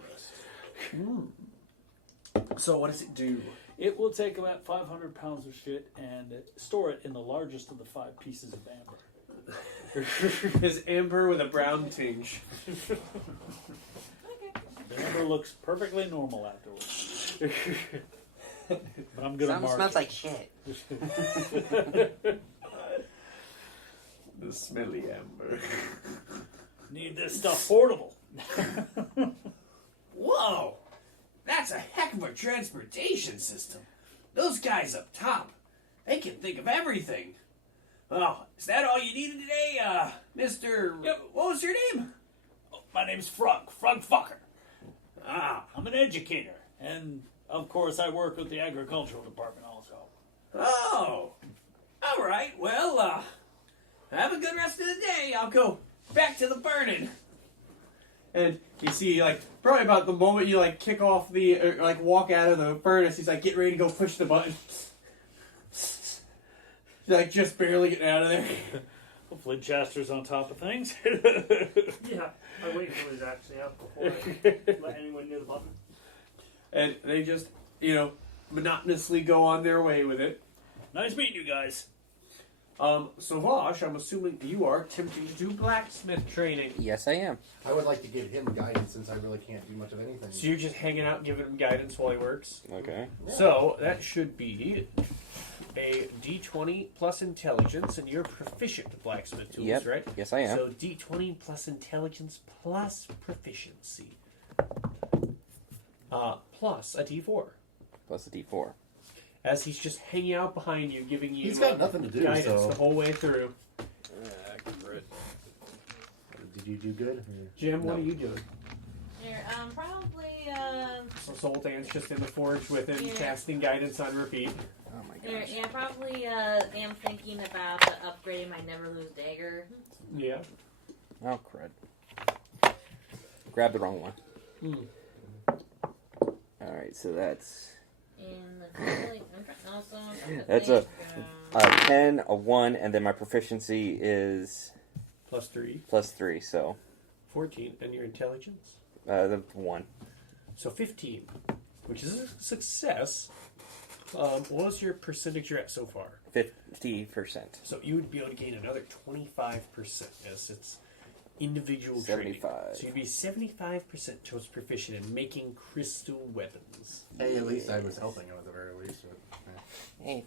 So what does it do? It will take about 500 pounds of shit and store it in the largest of the 5 pieces of amber. Is amber with a brown tinge. The amber looks perfectly normal afterwards. But I'm gonna Something mark smells it. like shit. The smelly amber. Need this stuff portable. Whoa! That's a heck of a transportation system. Those guys up top, they can think of everything. Oh, is that all you needed today, Mr. Yep. What was your name? Oh, my name's Frug. Frug Fucker. Ah, I'm an educator. And, of course, I work with the agricultural department also. oh. All right, well, have a good rest of the day. I'll go back to the burning. And you see, like, probably about the moment you, like, kick off the, or, like, walk out of the furnace, he's, like, getting ready to go push the button. He's, like, just barely getting out of there. Hopefully Jaster's on top of things. Yeah, I wait until he's actually out before I let anyone near the button. And they just, monotonously go on their way with it. Nice meeting you guys. So Voash, I'm assuming you are attempting to do blacksmith training. Yes, I am. I would like to give him guidance since I really can't do much of anything. So you're just hanging out, giving him guidance while he works. Okay. So that should be a D20 plus intelligence, and you're proficient with blacksmith tools, Yep. right? Yes, I am. So D20 plus intelligence plus proficiency. Plus a D4. Plus a D4. As he's just hanging out behind you, giving you He's got nothing to do, guidance so... the whole way through. Did you do good? Jim, what No. are you doing? Here, probably, So Zuldan's just in the forge with him, Yeah. casting guidance on repeat. Oh my here, gosh. yeah, probably, am thinking about upgrading my Never Lose Dagger. Yeah. Oh, crud. Grab the wrong one. Alright, so that's In the also, That's a 10, a 1, and then my proficiency is +3. +3, so 14. And your intelligence? the 1. So 15, which is a success. What was your percentage you're at so far? 50%. So you would be able to gain another 25% as it's individual training. 75. So you'd be 75% towards proficient in making crystal weapons. Hey, at least I was helping him at the very least. But, Hey,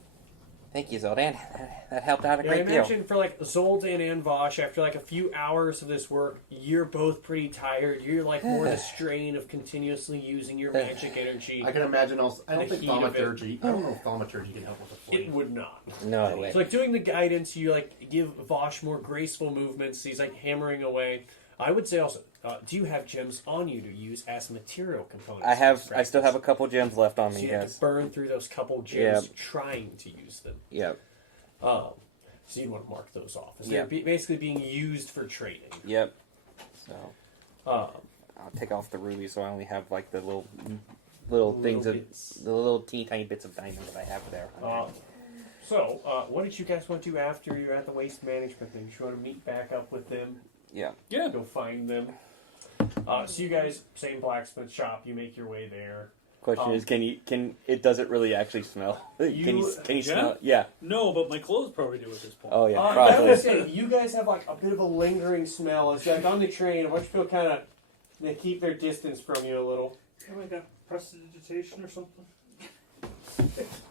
thank you, Zuldan. That helped out a Yeah, I great deal. imagine for like Zuldan and Voash, after like a few hours of this work, you're both pretty tired. You're like more the strain of continuously using your magic energy. I can imagine also. I don't The think heat of it. thaumaturgy. I don't know if thaumaturgy can help with the flame. It would not. No way. So like doing the guidance, you like give Vosh more graceful movements. He's like hammering away. I would say also, do you have gems on you to use as material components? I still have a couple gems left on So me, you have yes. to burn through those couple gems Yep. trying to use them. Yep. So you want to mark those off. So Yep. they're basically being used for training. Yep. So Um, I'll take off the ruby so I only have like the little things bits. the little teeny tiny bits of diamond that I have there. So, what did you guys want to do after you're at the waste management thing? You want to meet back up with them? Yeah. Yeah. Go find them. So you guys, same blacksmith shop. You make your way there. Question is, does it really actually smell? Can you Yeah? smell it? Yeah. No, but my clothes probably do at this point. Oh yeah, I probably. would say you guys have like a bit of a lingering smell. It's like on the train. I want you to feel kind of they keep their distance from you a little. Have I got prestidigitation or something?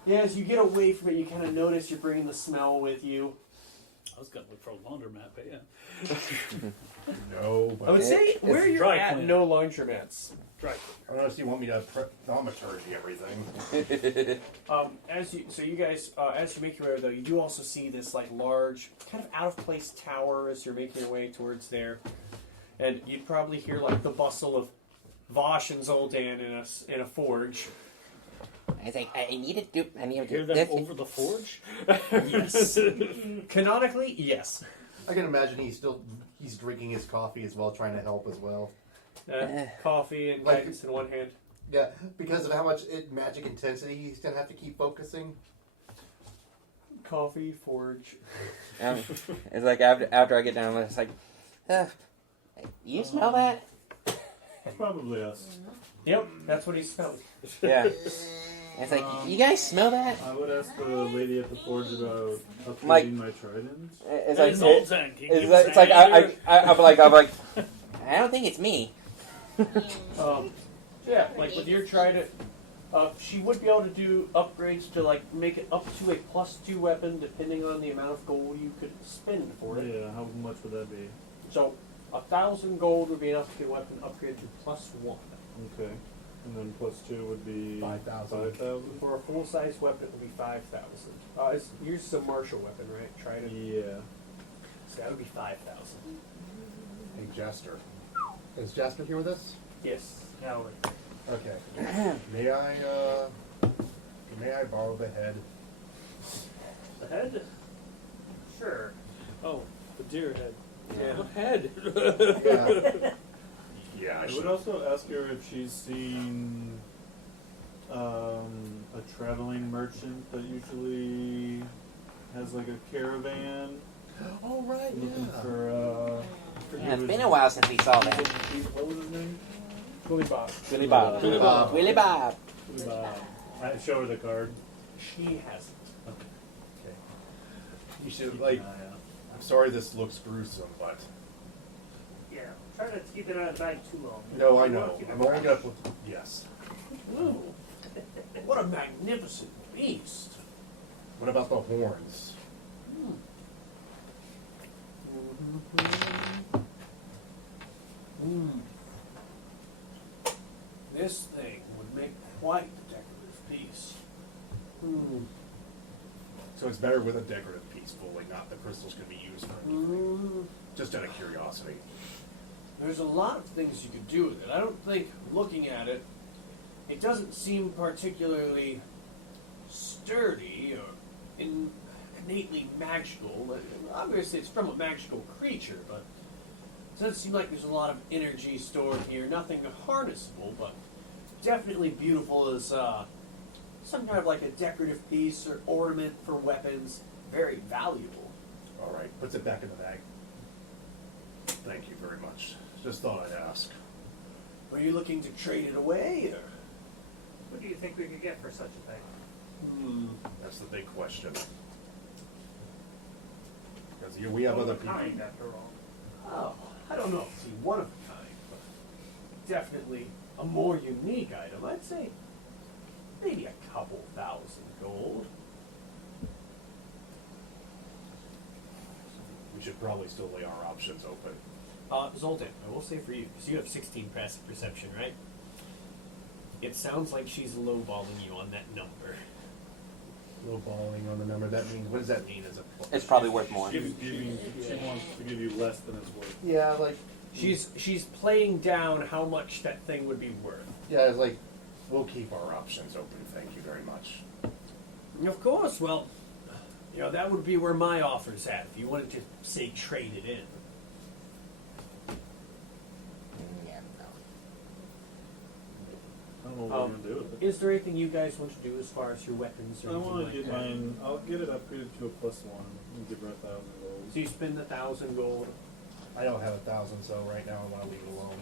Yeah, as you get away from it, you kind of notice you're bringing the smell with you. I was going to look for a laundromat, but yeah. No, but I would say It's where you're dry at, cleaning. no laundromats. Right. unless you want me to thaumaturgy everything. As you guys make your way though, you do also see this like large, kind of out of place tower as you're making your way towards there, and you'd probably hear like the bustle of Vosh and Zuldan in a forge. I think I need to do. I need to Hear do them this. over the forge? Yes, canonically, yes. I can imagine he's drinking his coffee as well, trying to help as well. Coffee and Like- guidance in one hand. Yeah, because of how much magic intensity, he's gonna have to keep focusing. Coffee, forge. It's like after I get down, it's like, you smell that? Probably us. Yep, that's what he smelled. Yeah. It's like, you guys smell that? I would ask the lady at the forge about Mike. upgrading my trident. It's It's like, Zuldan. Can you it's like I'm like, I don't think it's me. Yeah, like with your trident, she would be able to do upgrades to like make it up to a +2 weapon, depending on the amount of gold you could spend for it. Yeah, how much would that be? So 1,000 gold would be enough to get a weapon upgrade to +1. Okay. And then +2 would be 5,000. 5,000? For a full-size weapon, it would be 5,000. Yours is a martial weapon, right? Trident. Yeah. So that would be 5,000. Hey, Jaster. Is Jaster here with us? Yes. Now, Okay. May I borrow the head? the head? Sure. Oh, the deer head. Yeah. What head? Yeah. Yeah, I would also ask her if she's seen a traveling merchant that usually has like a caravan Oh, right, looking yeah. for Yeah, it's been a while since we saw that. What was his name? Billy Bob. Willie Bob. Willie Bob. Willie Bob. I show her the card. She hasn't. Okay. You should, like, I'm sorry this looks gruesome, but... Yeah. Try not to keep it out of the bag too long. No, I You know. wanna keep it I'm only fresh. gonna put... Yes. Ooh. What a magnificent beast. What about the horns? This thing would make quite the decorative piece. So it's better with a decorative piece fully, not the crystals can be used for anything. Just out of curiosity. There's a lot of things you could do with it. I don't think, looking at it, it doesn't seem particularly sturdy or innately magical. Obviously, it's from a magical creature, but it doesn't seem like there's a lot of energy stored here. Nothing harnessable, but definitely beautiful as some kind of like a decorative piece or ornament for weapons. Very valuable. All right, puts it back in the bag. Thank you very much. Just thought I'd ask. Were you looking to trade it away, or? What do you think we could get for such a thing? That's the big question. Because we have One other of a people. kind, after all. Oh, I don't know if it's one of a kind, but definitely a more unique item. I'd say maybe a couple thousand gold. We should probably still lay our options open. Zuldan, I will say for you, because you have 16 passive perception, right? It sounds like she's lowballing you on that number. Lowballing on the number. That means, what does that mean? As a It's probably worth more. She wants to give you less than it's worth. Yeah, like, She's playing down how much that thing would be worth. yeah, it's like, We'll keep our options open. Thank you very much. Of course, well, you know, that would be where my offer's at, if you wanted to, say, trade it in. I don't know what we're gonna do with it. Is there anything you guys want to do as far as your weapons or I anything want like to get that? mine. I'll get it upgraded to a +1 and give her 1,000 gold. So you spend 1,000 gold. I don't have 1,000, so right now I want to leave it alone.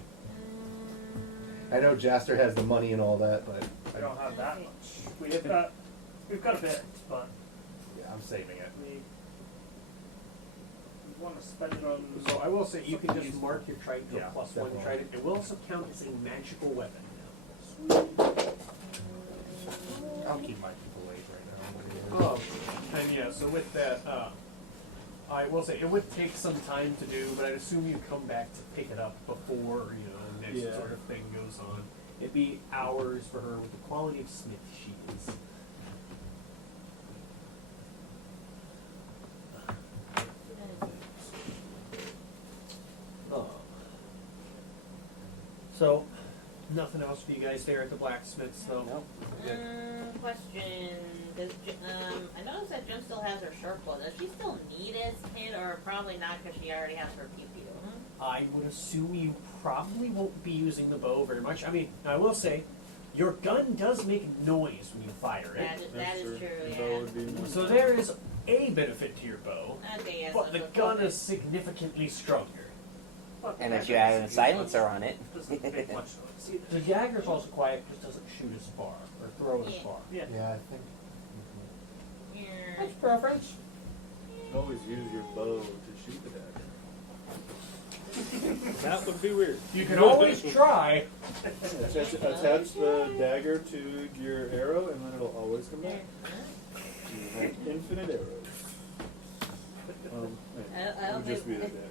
I know Jaster has the money and all that, but We don't have that much. We've got a bit, but Yeah, I'm saving it. we want to spend it on. So I will say you can just mark your trident to Yeah, a +1 definitely. trident. It will also count as a magical weapon. I'll keep my people late right now. And yeah, so with that, I will say it would take some time to do, but I'd assume you come back to pick it up before, you know, the next Yeah. sort of thing goes on. It'd be hours for her with the quality of smith she is. Oh. So, nothing else for you guys there at the blacksmith's, though? Nope. Question. I noticed that Jen still has her short bow. Does she still need it, kid, or probably not because she already has her pew pew? I would assume you probably won't be using the bow very much. I mean, I will say, your gun does make noise when you fire it. That is true, The yeah. bow would be more So there is a benefit to your bow, Okay, yes. but the gun is significantly stronger. But And the if you dagger add a doesn't silencer on it. doesn't make much noise either. The dagger is also quiet, just doesn't shoot as far or throw as Yeah. far. Yeah. Yeah, I think. Yeah. That's preference. always use your bow to shoot the dagger. That would be weird. You can always try. Attach the dagger to your arrow, and then it'll always come back. You have infinite arrows. I It don't would just be think- the dagger.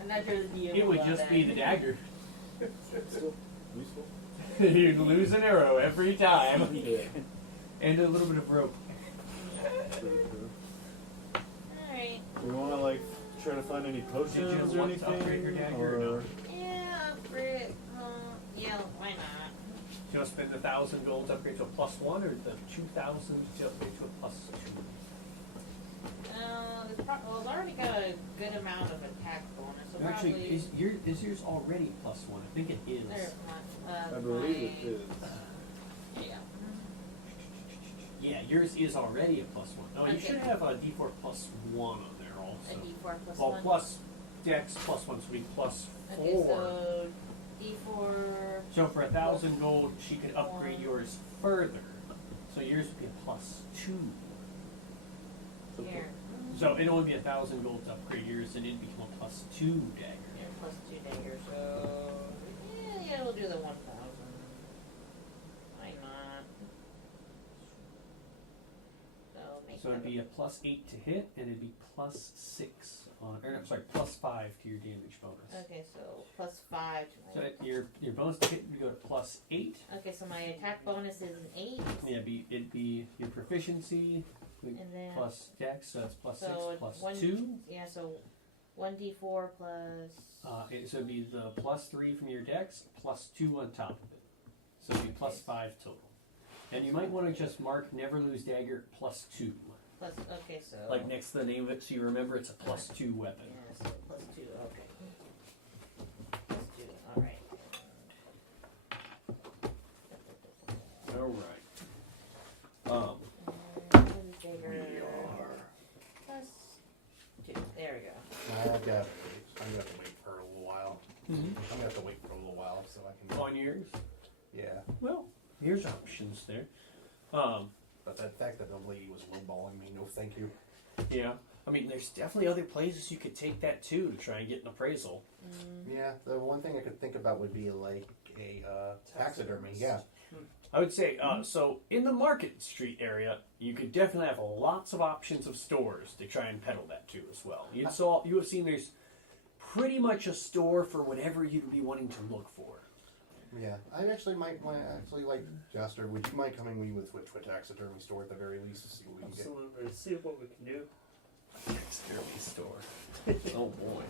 I'm not sure the It would just be the dagger. Still useful. You'd lose an arrow every time. Yeah. And a little bit of rope. Alright. Do we want to like try to find any potions Did you or want to upgrade your anything? dagger or no? Yeah, upgrade. Yeah, why not? Do you want to spend 1,000 gold to upgrade to a +1 or the 2,000 to upgrade to a +2? It's already got a good amount of attack bonus, so Actually, probably. is yours already +1? I think it is. I believe it is. Yeah. Yeah, yours is already a +1. No, you Okay. should have a D4 +1 on there also. A D4 plus Well, 1. plus Dex +1, so it'd be +4. Okay, so D4. So for 1,000 gold, she could upgrade yours further. So yours would be a +2. Here. So it'd only be 1,000 gold to upgrade yours, and it'd become a +2 dagger. Yeah, +2 dagger, so. Yeah, we'll do the 1,000. Why not? So it'd be a +8 to hit, and it'd be +6 on, or I'm sorry, +5 to your damage bonus. Okay, so +5 to So my. your bonus to hit would go to +8. Okay, so my attack bonus is an 8. Yeah, it'd be your proficiency And then. plus Dex, so that's +6 So plus one- 2. Yeah, so 1d4 plus. So it'd be the +3 from your Dex, +2 on top of it. So it'd be +5 total. And you might want to just mark never lose dagger +2. Plus, okay, so. Like next to the name of it, so you remember it's a +2 weapon. Yeah, so +2, okay. +2, alright. Alright. +2. There we go. I've got. I'm gonna have to wait for a little while. I'm gonna have to wait for a little while so I can. On yours? Yeah. Well, here's options there. But the fact that the lady was lowballing me, no thank you. Yeah. I mean, there's definitely other places you could take that too to try and get an appraisal. Yeah. The one thing I could think about would be like a taxidermy. Yeah. I would say, so in the Market Street area, you could definitely have lots of options of stores to try and peddle that to as well. You have seen there's pretty much a store for whatever you'd be wanting to look for. Yeah. I actually might want to actually like Jaster. Would you mind coming with a taxidermy store at the very least to see what we can get? Absolutely. See what we can do. Taxidermy store. Oh boy.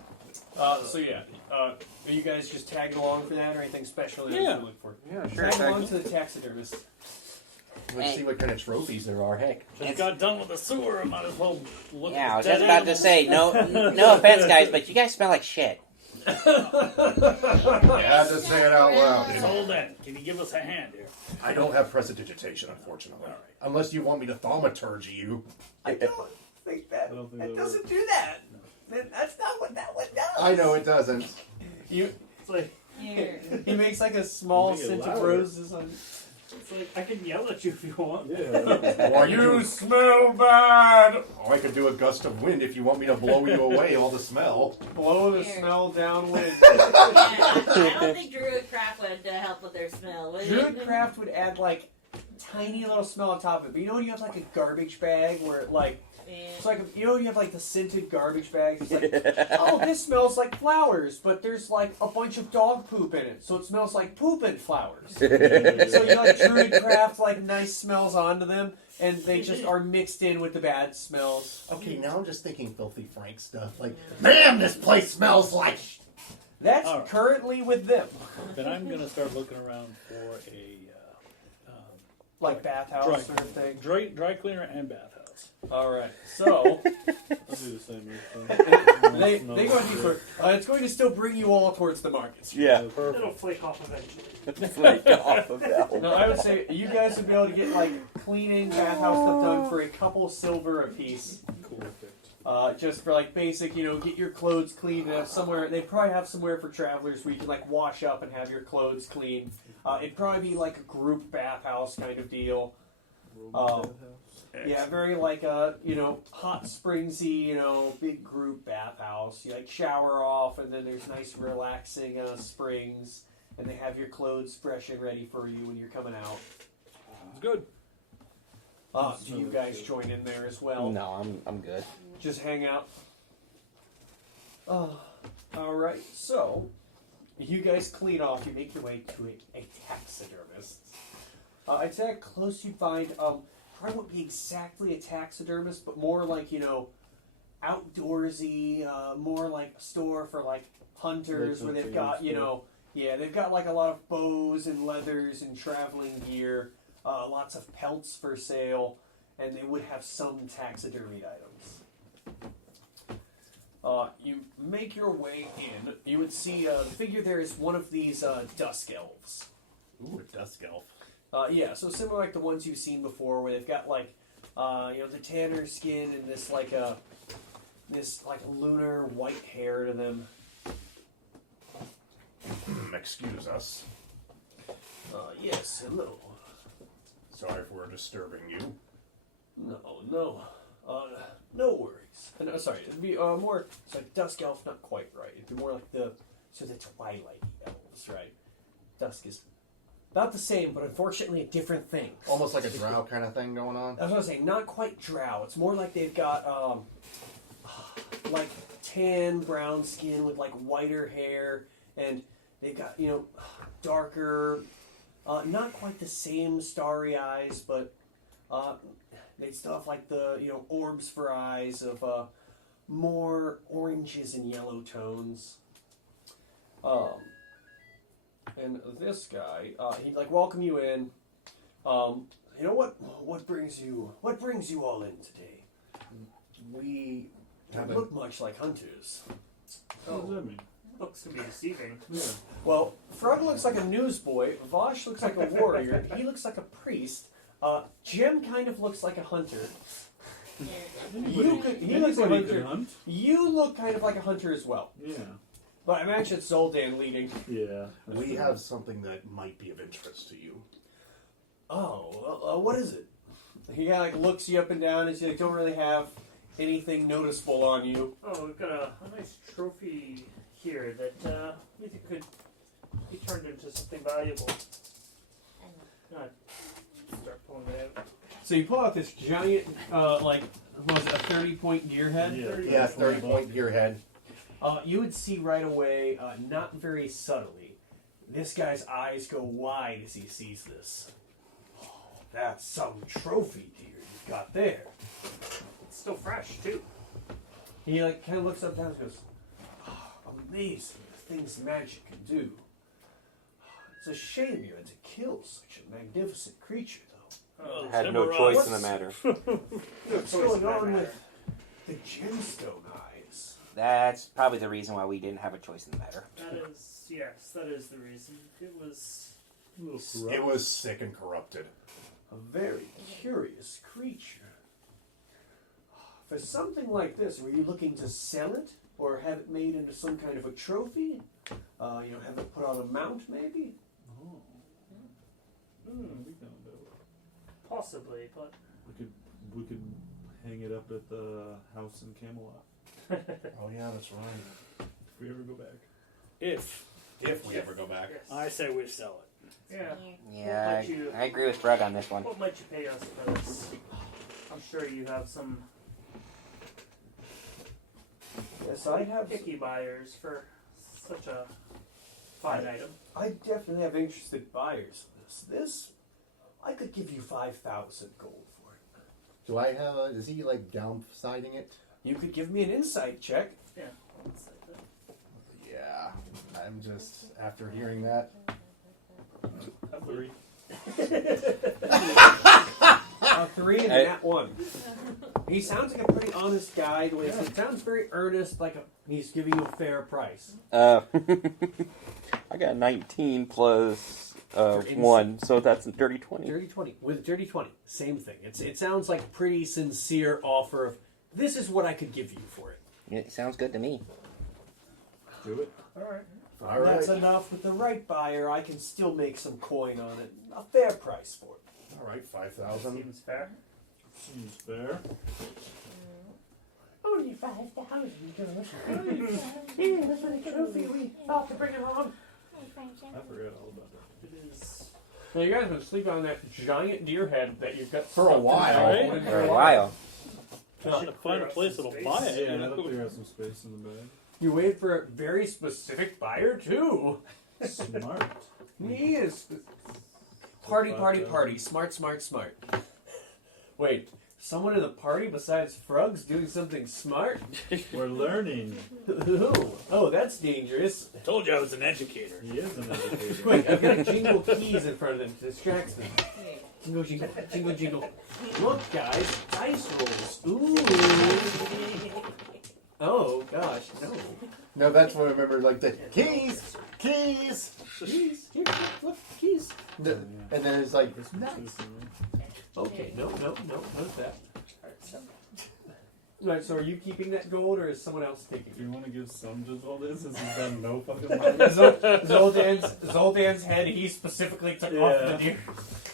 So yeah, are you guys just tagging along for that, or anything special that Yeah. you look for? Yeah, sure. Tag along to the taxidermist. Let's Hey. see what kind of trophies there are. Heck. Just got done with the sewer. I might as well look Yeah, I at was dead just about to animals. say, no offense, guys, but you guys smell like shit. I had to say it out loud. Hold that. Can you give us a hand here? I don't have prestidigitation, unfortunately. Alright. Unless you want me to thaumaturgy you. I don't think that. I don't think It that doesn't do that. That's not what that one does. I know it doesn't. It's like Here. he makes like a small Make it scent of louder. roses on. It's like, I can yell at you if you want. Yeah. Or you smell bad! Or I could do a gust of wind if you want me to blow you away, all the smell. Blow the Here. smell downwind. Yeah, I don't think Druidcraft would help with their smell, would it? Druidcraft would add like tiny little smell on top of it. But you know when you have like a garbage bag where it like Yeah. it's like you know when you have like the scented garbage bags. It's like oh this smells like flowers, but there's like a bunch of dog poop in it, so it smells like poop and flowers. So you like Druidcraft like nice smells onto them, and they just are mixed in with the bad smells. Okay, now I'm just thinking filthy Frank stuff. Like, man, this place smells like. That's All right. currently with them, Then I'm going to start looking around for a like bathhouse Dry sort of thing. dry cleaner and bathhouse. All right. So I'll do the same thing. they go ahead and sort. It's going to still bring you all towards the markets. Yeah. It'll flake off eventually. Flake off of that one. No, I would say you guys would be able to get like cleaning, bathhouse stuff done for a couple silver apiece. Cool effect. Just for like basic, get your clothes cleaned up somewhere. They probably have somewhere for travelers where you can like wash up and have your clothes clean. It'd probably be like a group bathhouse kind of deal. Yeah, very like a hot springsy, big group bathhouse. You like shower off, and then there's nice relaxing springs, and they have your clothes fresh and ready for you when you're coming out. It's good. Do you guys join in there as well? No, I'm good. Just hang out. All right. So, you guys clean off. You make your way to a taxidermist. I'd say how close you'd find. Probably wouldn't be exactly a taxidermist, but more like outdoorsy. More like a store for like hunters, where they've got they've got like a lot of bows and leathers and traveling gear. Lots of pelts for sale, and they would have some taxidermied items. You make your way in. You would see the figure there is one of these dusk elves. Ooh, a dusk elf. Yeah, so similar like the ones you've seen before, where they've got like the tanner skin and this lunar white hair to them. Excuse us. Yes, hello. Sorry if we're disturbing you. No worries. No, sorry, it'd be more. So dusk elf, not quite right. It'd be more like the twilight elves, right? Dusk is about the same, but unfortunately a different thing. Almost like a drow kind of thing going on. I was gonna say not quite drow. It's more like they've got like tan brown skin with like whiter hair, and they've got darker, not quite the same starry eyes, but they still have like the orbs for eyes of more oranges and yellow tones. And this guy, he'd like welcome you in. What brings you all in today? We don't look much like hunters. What does that mean? Looks to be deceiving. Yeah. Well, Frug looks like a newsboy. Voash looks like a warrior. He looks like a priest. Jim kind of looks like a hunter. He looks like a hunter. Hunt? You look kind of like a hunter as well. Yeah. But I imagine it's Zuldan leading. Yeah. We have something that might be of interest to you. Oh, what is it? He kind of like looks you up and down and you like, don't really have anything noticeable on you. Oh, we've got a nice trophy here that we think could be turned into something valuable. Start pulling it out. So you pull out this giant, what was it, a 30-point gearhead? Yeah, 30-point gearhead. You would see right away, not very subtly, this guy's eyes go wide as he sees this. Oh, that's some trophy deer you've got there. It's still fresh too. He like kind of looks up down and goes, oh, amazing the things magic can do. It's a shame you had to kill such a magnificent creature, though. Had no choice in the matter. What's going on with the gemstone eyes? That's probably the reason why we didn't have a choice in the matter. That is the reason. It was A little corrupt. It was sick and corrupted. A very curious creature. For something like this, were you looking to sell it? Or have it made into some kind of a trophy? Have it put on a mount, maybe? We don't know. possibly, but We could hang it up at the house in Camelot Oh yeah, that's right. if we ever go back. If If we ever go back. yes. I say we sell it. Yeah. Yeah, What you- I agree with Frug on this one. What might you pay us for this? I'm sure you have some Yes, I have. picky buyers for such a fine item. I definitely have interested buyers for this. This, I could give you 5,000 gold for it. Do I have? Is he like downsiding it? You could give me an insight check. Yeah. let's say that. Yeah. I'm just after hearing that. 3. A 3 and a nat 1. He sounds like a pretty honest guy. The way it sounds very earnest, like he's giving you a fair price. I got a 19 plus 1, so that's a dirty 20. Dirty 20. With dirty 20, same thing. It sounds like a pretty sincere offer of, this is what I could give you for it. It sounds good to me. Do it. Alright. All right. That's enough. With the right buyer, I can still make some coin on it. A fair price for it. All right, 5,000. Seems fair. Seems fair. Only 5,000. That's what trophy we thought to bring along. I forgot all about that. It is. Now you guys have been sleeping on that giant deer head that you've got For a while. Right? For a while. Should have found a place that'll buy it. Yeah, you I know? thought there was some space in the bag. You wait for a very specific buyer too. Smart. He is party, party, party. Smart, smart, smart. Wait, someone in the party besides Frug's doing something smart? We're learning. Who? Oh, that's dangerous. I told you I was an educator. He is an educator. Wait, I've got jingle keys in front of them to distract me. Jingle, jingle, jingle, jingle. Look, guys, dice rolls. Ooh. Oh gosh, no. No, that's what I remember. Like the keys. Keys. Here, look, keys. And then it's like, Okay, no, not that. Right, so are you keeping that gold, or is someone else taking If you it? want to give some to all this, since he's got no fucking money. Zoldan's head, he specifically took off the deer.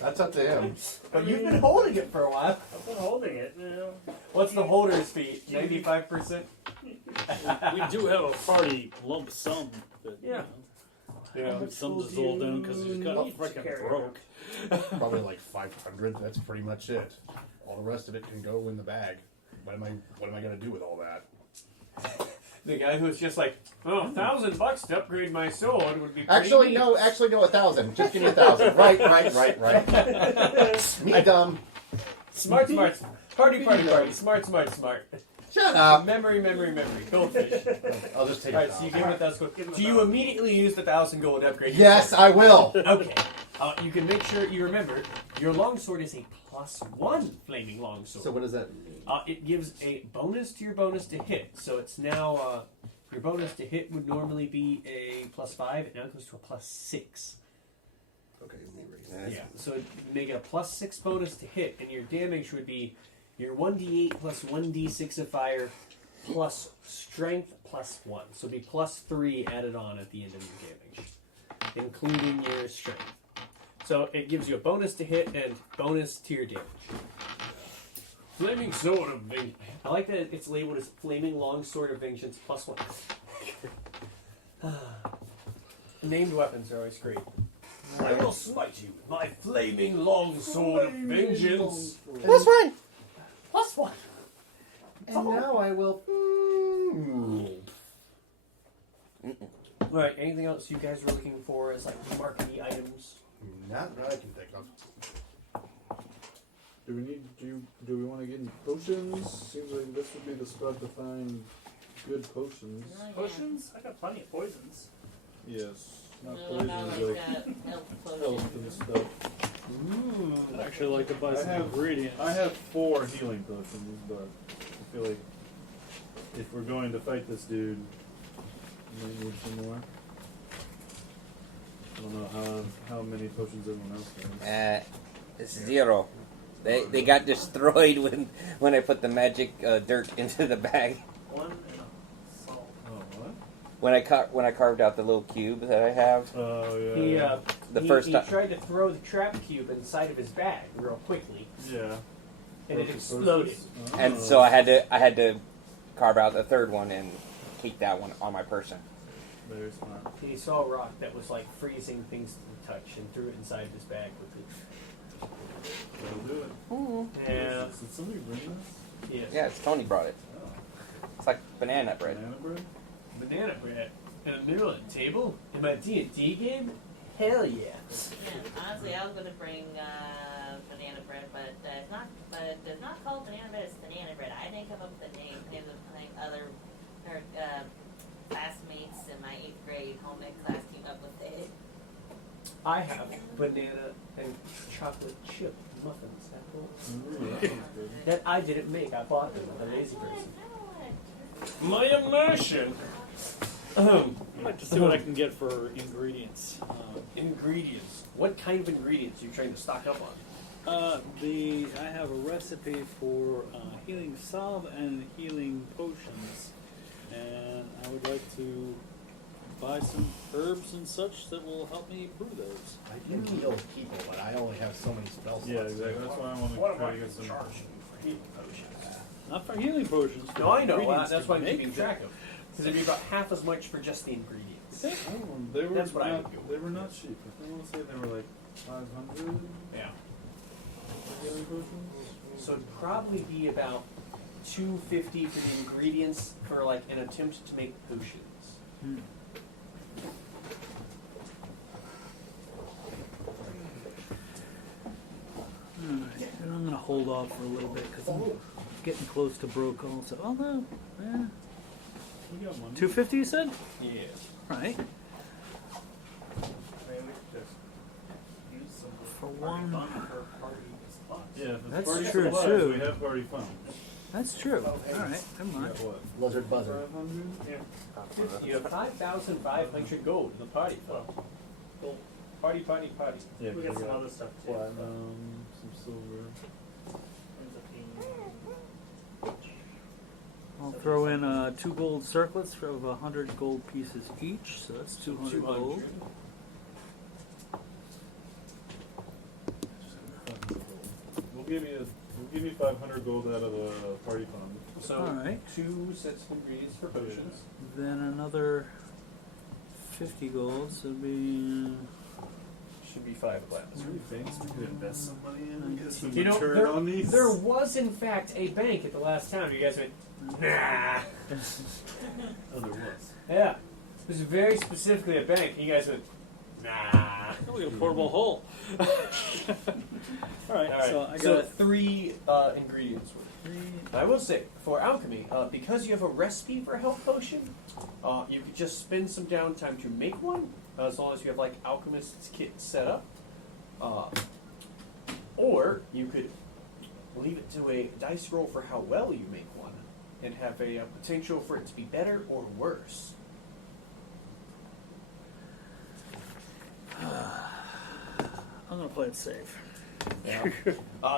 that's up to him. But you've been holding it for a while. I've been holding it. You know. What's the holder's fee? 95%? We do have a party lump sum. But, Yeah. Yeah. Some to Zuldan because he's got need to freaking carry broke. Probably like 500. That's pretty much it. All the rest of it can go in the bag. What am I going to do with all that? The guy who's just like, oh, $1,000 to upgrade my sword would be pretty Actually, neat. no, 1,000. Just give me 1,000. Right. Me dumb. Smart. Party. Smart. Shut up. Memory. Goldfish. I'll just take Alright, it. so you give him 1,000 gold. Do you immediately use the 1,000 gold to upgrade your Yes, I will. sword? Okay. You can make sure you remember, your longsword is a +1 flaming longsword. So what does that mean? It gives a bonus to your bonus to hit. So it's now, your bonus to hit would normally be a +5, it now goes to a +6. Okay, let me erase Yeah, so you make it a +6 bonus to hit, and your damage would be your 1d8 plus 1d6 of fire plus strength +1. So it'd be +3 added on at the end of your damage, including your strength. So it gives you a bonus to hit and bonus to your damage. Flaming Sword of Vengeance. I like that it's labeled as Flaming Long Sword of Vengeance +1. Named weapons are always great. I will smite you with my Flaming Long Sword of Vengeance. +1! +1. And now I will. Alright, anything else you guys are looking for as like marquee items? Not that I can think of. Do we want to get any potions? Seems like this would be the spot to find good potions. Potions? I got plenty of poisons. Yes. Not No, not poisons, like like that. Health health potion. and stuff. I'd actually like to buy some I ingredients. have 4 healing potions, but I feel like if we're going to fight this dude, we might need some more. I don't know how many potions everyone else has. It's 0. They got destroyed when I put the magic dirt into the bag. One and salt. Oh, what? When I carved out the little cube that I have. Oh, yeah. He tried to throw the trap cube inside of his bag real quickly, Yeah. and it Broken exploded. sources? And Oh. so I had to carve out the third one and keep that one on my person. Very smart. He saw a rock that was like freezing things to the touch and threw it inside of his bag with it. That'll do it. Yeah. Did somebody bring this? Yes. Yeah, it's Tony brought it. Oh. It's like banana bread. Banana bread? Banana bread in the middle of the table in my D&D game. Hell yeah. Yeah, honestly, I was gonna bring banana bread, but it does not call it banana bread. It's banana bread. I didn't come up with the name. I think other classmates in my 8th grade home ec class came up with it. I have banana and chocolate chip muffins. Ooh, that sounds good. That I didn't make. I bought them with a lazy person. My immersion. I'd like to see what I can get for ingredients. Ingredients. What kind of ingredients are you trying to stock up on? I have a recipe for healing salve and healing potions, and I would like to buy some herbs and such that will help me brew those. I can heal people, but I only have so many spell slots. Yeah, exactly. That's why I want What to am try I to get some. charging for healing potions? Not for healing potions. For No, I know. ingredients That's to what I'm make keeping them. track of. Because it'd be about half as much for just the ingredients. Oh, they were That's what I not, would do. They were not cheap. I want to say they were like 500 Yeah. for healing potions. So it'd probably be about $250 for the ingredients for like an attempt to make potions. Hmm. Alright, and I'm going to hold off for a little bit because I'm getting close to broke also. Although, We got money. 250 you said? Yeah. Right. Maybe we could just use some For party one. fund for party spots. Yeah, if it's That's party true, supplies, too. we have party funds. That's true. Alright, never mind. Yeah, what? Lizard buzzard. 500? You have 5,500 gold in the party fund. Gold. Party, party, party. Yeah, We 'cause got some got other stuff too. platinum, some silver. Ends up being I'll throw in 2 gold circlets of 100 gold pieces each, so that's 200 gold. 200. We'll give you 500 gold out of the party fund. So Alright. 2 sets of ingredients for potions. Then another 50 gold, so it'd be Should be 5 Is there platinum. any things we could invest some money in? Get some You know, return on these? there was in fact a bank at the last time. You guys went, nah. Oh, there was. Yeah. This is very specifically a bank. You guys went, nah. we got a portable hole. Alright, Alright, so I so got 3 ingredients. 3. I will say, for alchemy, because you have a recipe for a health potion, you could just spend some downtime to make one, as long as you have like alchemist's kit set up. Or you could leave it to a dice roll for how well you make one, and have a potential for it to be better or worse. I'm gonna play it safe. Yeah.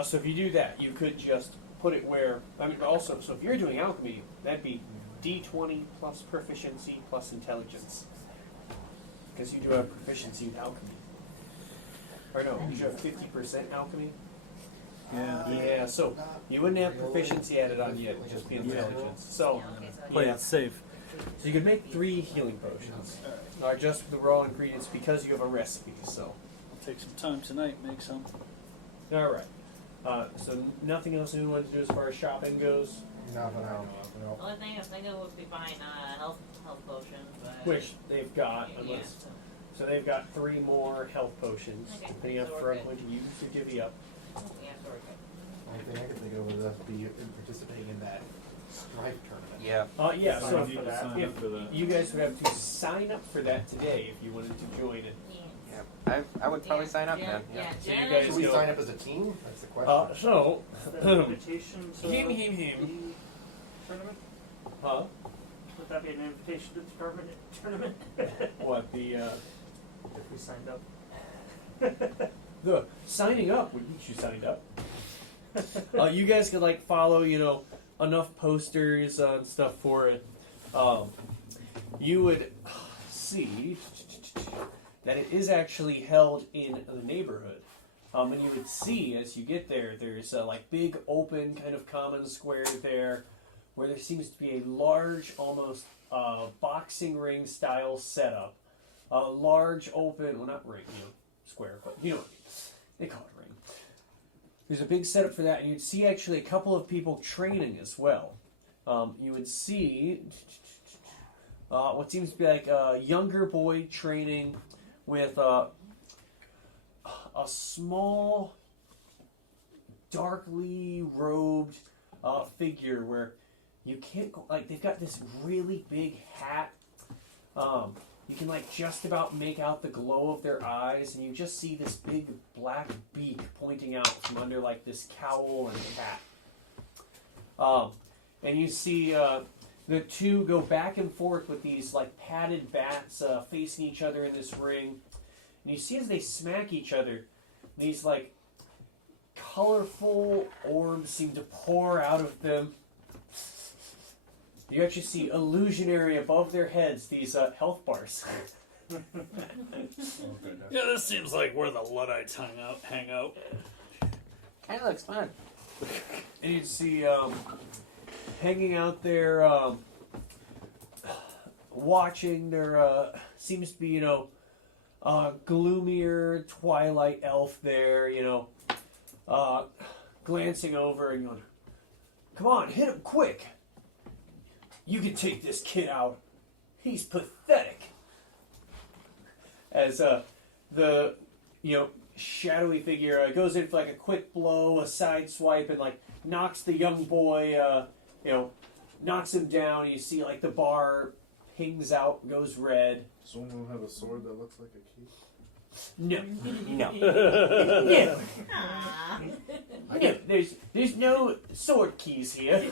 So if you do that, you could just put it where. I mean, also, so if you're doing alchemy, that'd be D20 plus proficiency plus intelligence, because you do have proficiency in alchemy. Or no, you have 50% alchemy. Yeah. Yeah. So you wouldn't have proficiency added on yet, it'd just be intelligence. So, Play yeah. it safe. So you could make 3 healing potions, just with the raw ingredients, because you have a recipe. So. I'll take some time tonight, make some. All right. So nothing else anyone wants to do as far as shopping goes? No. The only thing I was thinking would be buying health potion, but Which they've got, yeah, unless. so- So they've got 3 more health potions, Okay, depending on so we're Frug good. going to use to divvy up. yeah, so we're good. Only thing I could think of was us participating in that strife tournament. Yeah. Yeah, Sign so up for that. Sign up for if that. you guys would have to sign up for that today if you wanted to join it. Yeah. Yeah. I would probably sign up Yeah, then. yeah. So you Janet- guys Should we go- sign up as a team? That's the question. So, the invitation to him. the tournament. Huh? Would that be an invitation to the tournament? What, the, If we signed up. the signing up would get you signed up. You guys could, like, follow, enough posters and stuff for it. You would see that it is actually held in the neighborhood. And you would see, as you get there, there's a big open kind of common square there, where there seems to be a large, almost boxing ring style setup. A large open, well, not ring, square, but you know what I mean. They call it ring. There's a big setup for that, and you'd see actually a couple of people training as well. You would see what seems to be like a younger boy training with a small, darkly robed figure where you can't go, they've got this really big hat. You can like just about make out the glow of their eyes, and you just see this big black beak pointing out from under like this cowl and cap. And you see the two go back and forth with these like padded bats facing each other in this ring. And you see as they smack each other, these like colorful orbs seem to pour out of them. You actually see illusionary above their heads, these health bars. Oh, goodness. Yeah, this seems like where the Luddites hang out. Kind of looks fun. And you see hanging out there, watching. There seems to be, gloomier twilight elf there, glancing over and going, "Come on, hit him quick. You can take this kid out. He's pathetic." As the shadowy figure goes in for like a quick blow, a side swipe, and like knocks the young boy, knocks him down. You see like the bar pings out, goes red. Someone will have a sword that looks like a key. No, No. no, Aw. no. There's no sword keys here.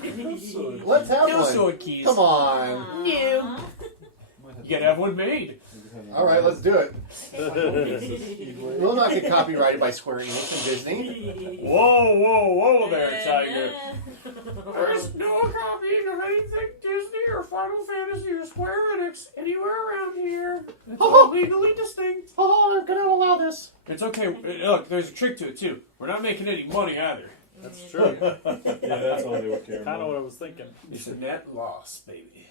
Let's have No one. sword keys. Come on. No. You gotta have one made. All right, let's do it. Speedway. We'll not get copyrighted by Square Enix and Disney. Whoa there, Tiger. There's no copying of anything Disney or Final Fantasy or Square Enix anywhere around here. It's all legally distinct. Oh, I'm gonna allow this. It's okay. Look, there's a trick to it too. We're not making any money either. That's true. Yeah, that's all they would care Kind of what I about. was thinking. It's a net loss, baby.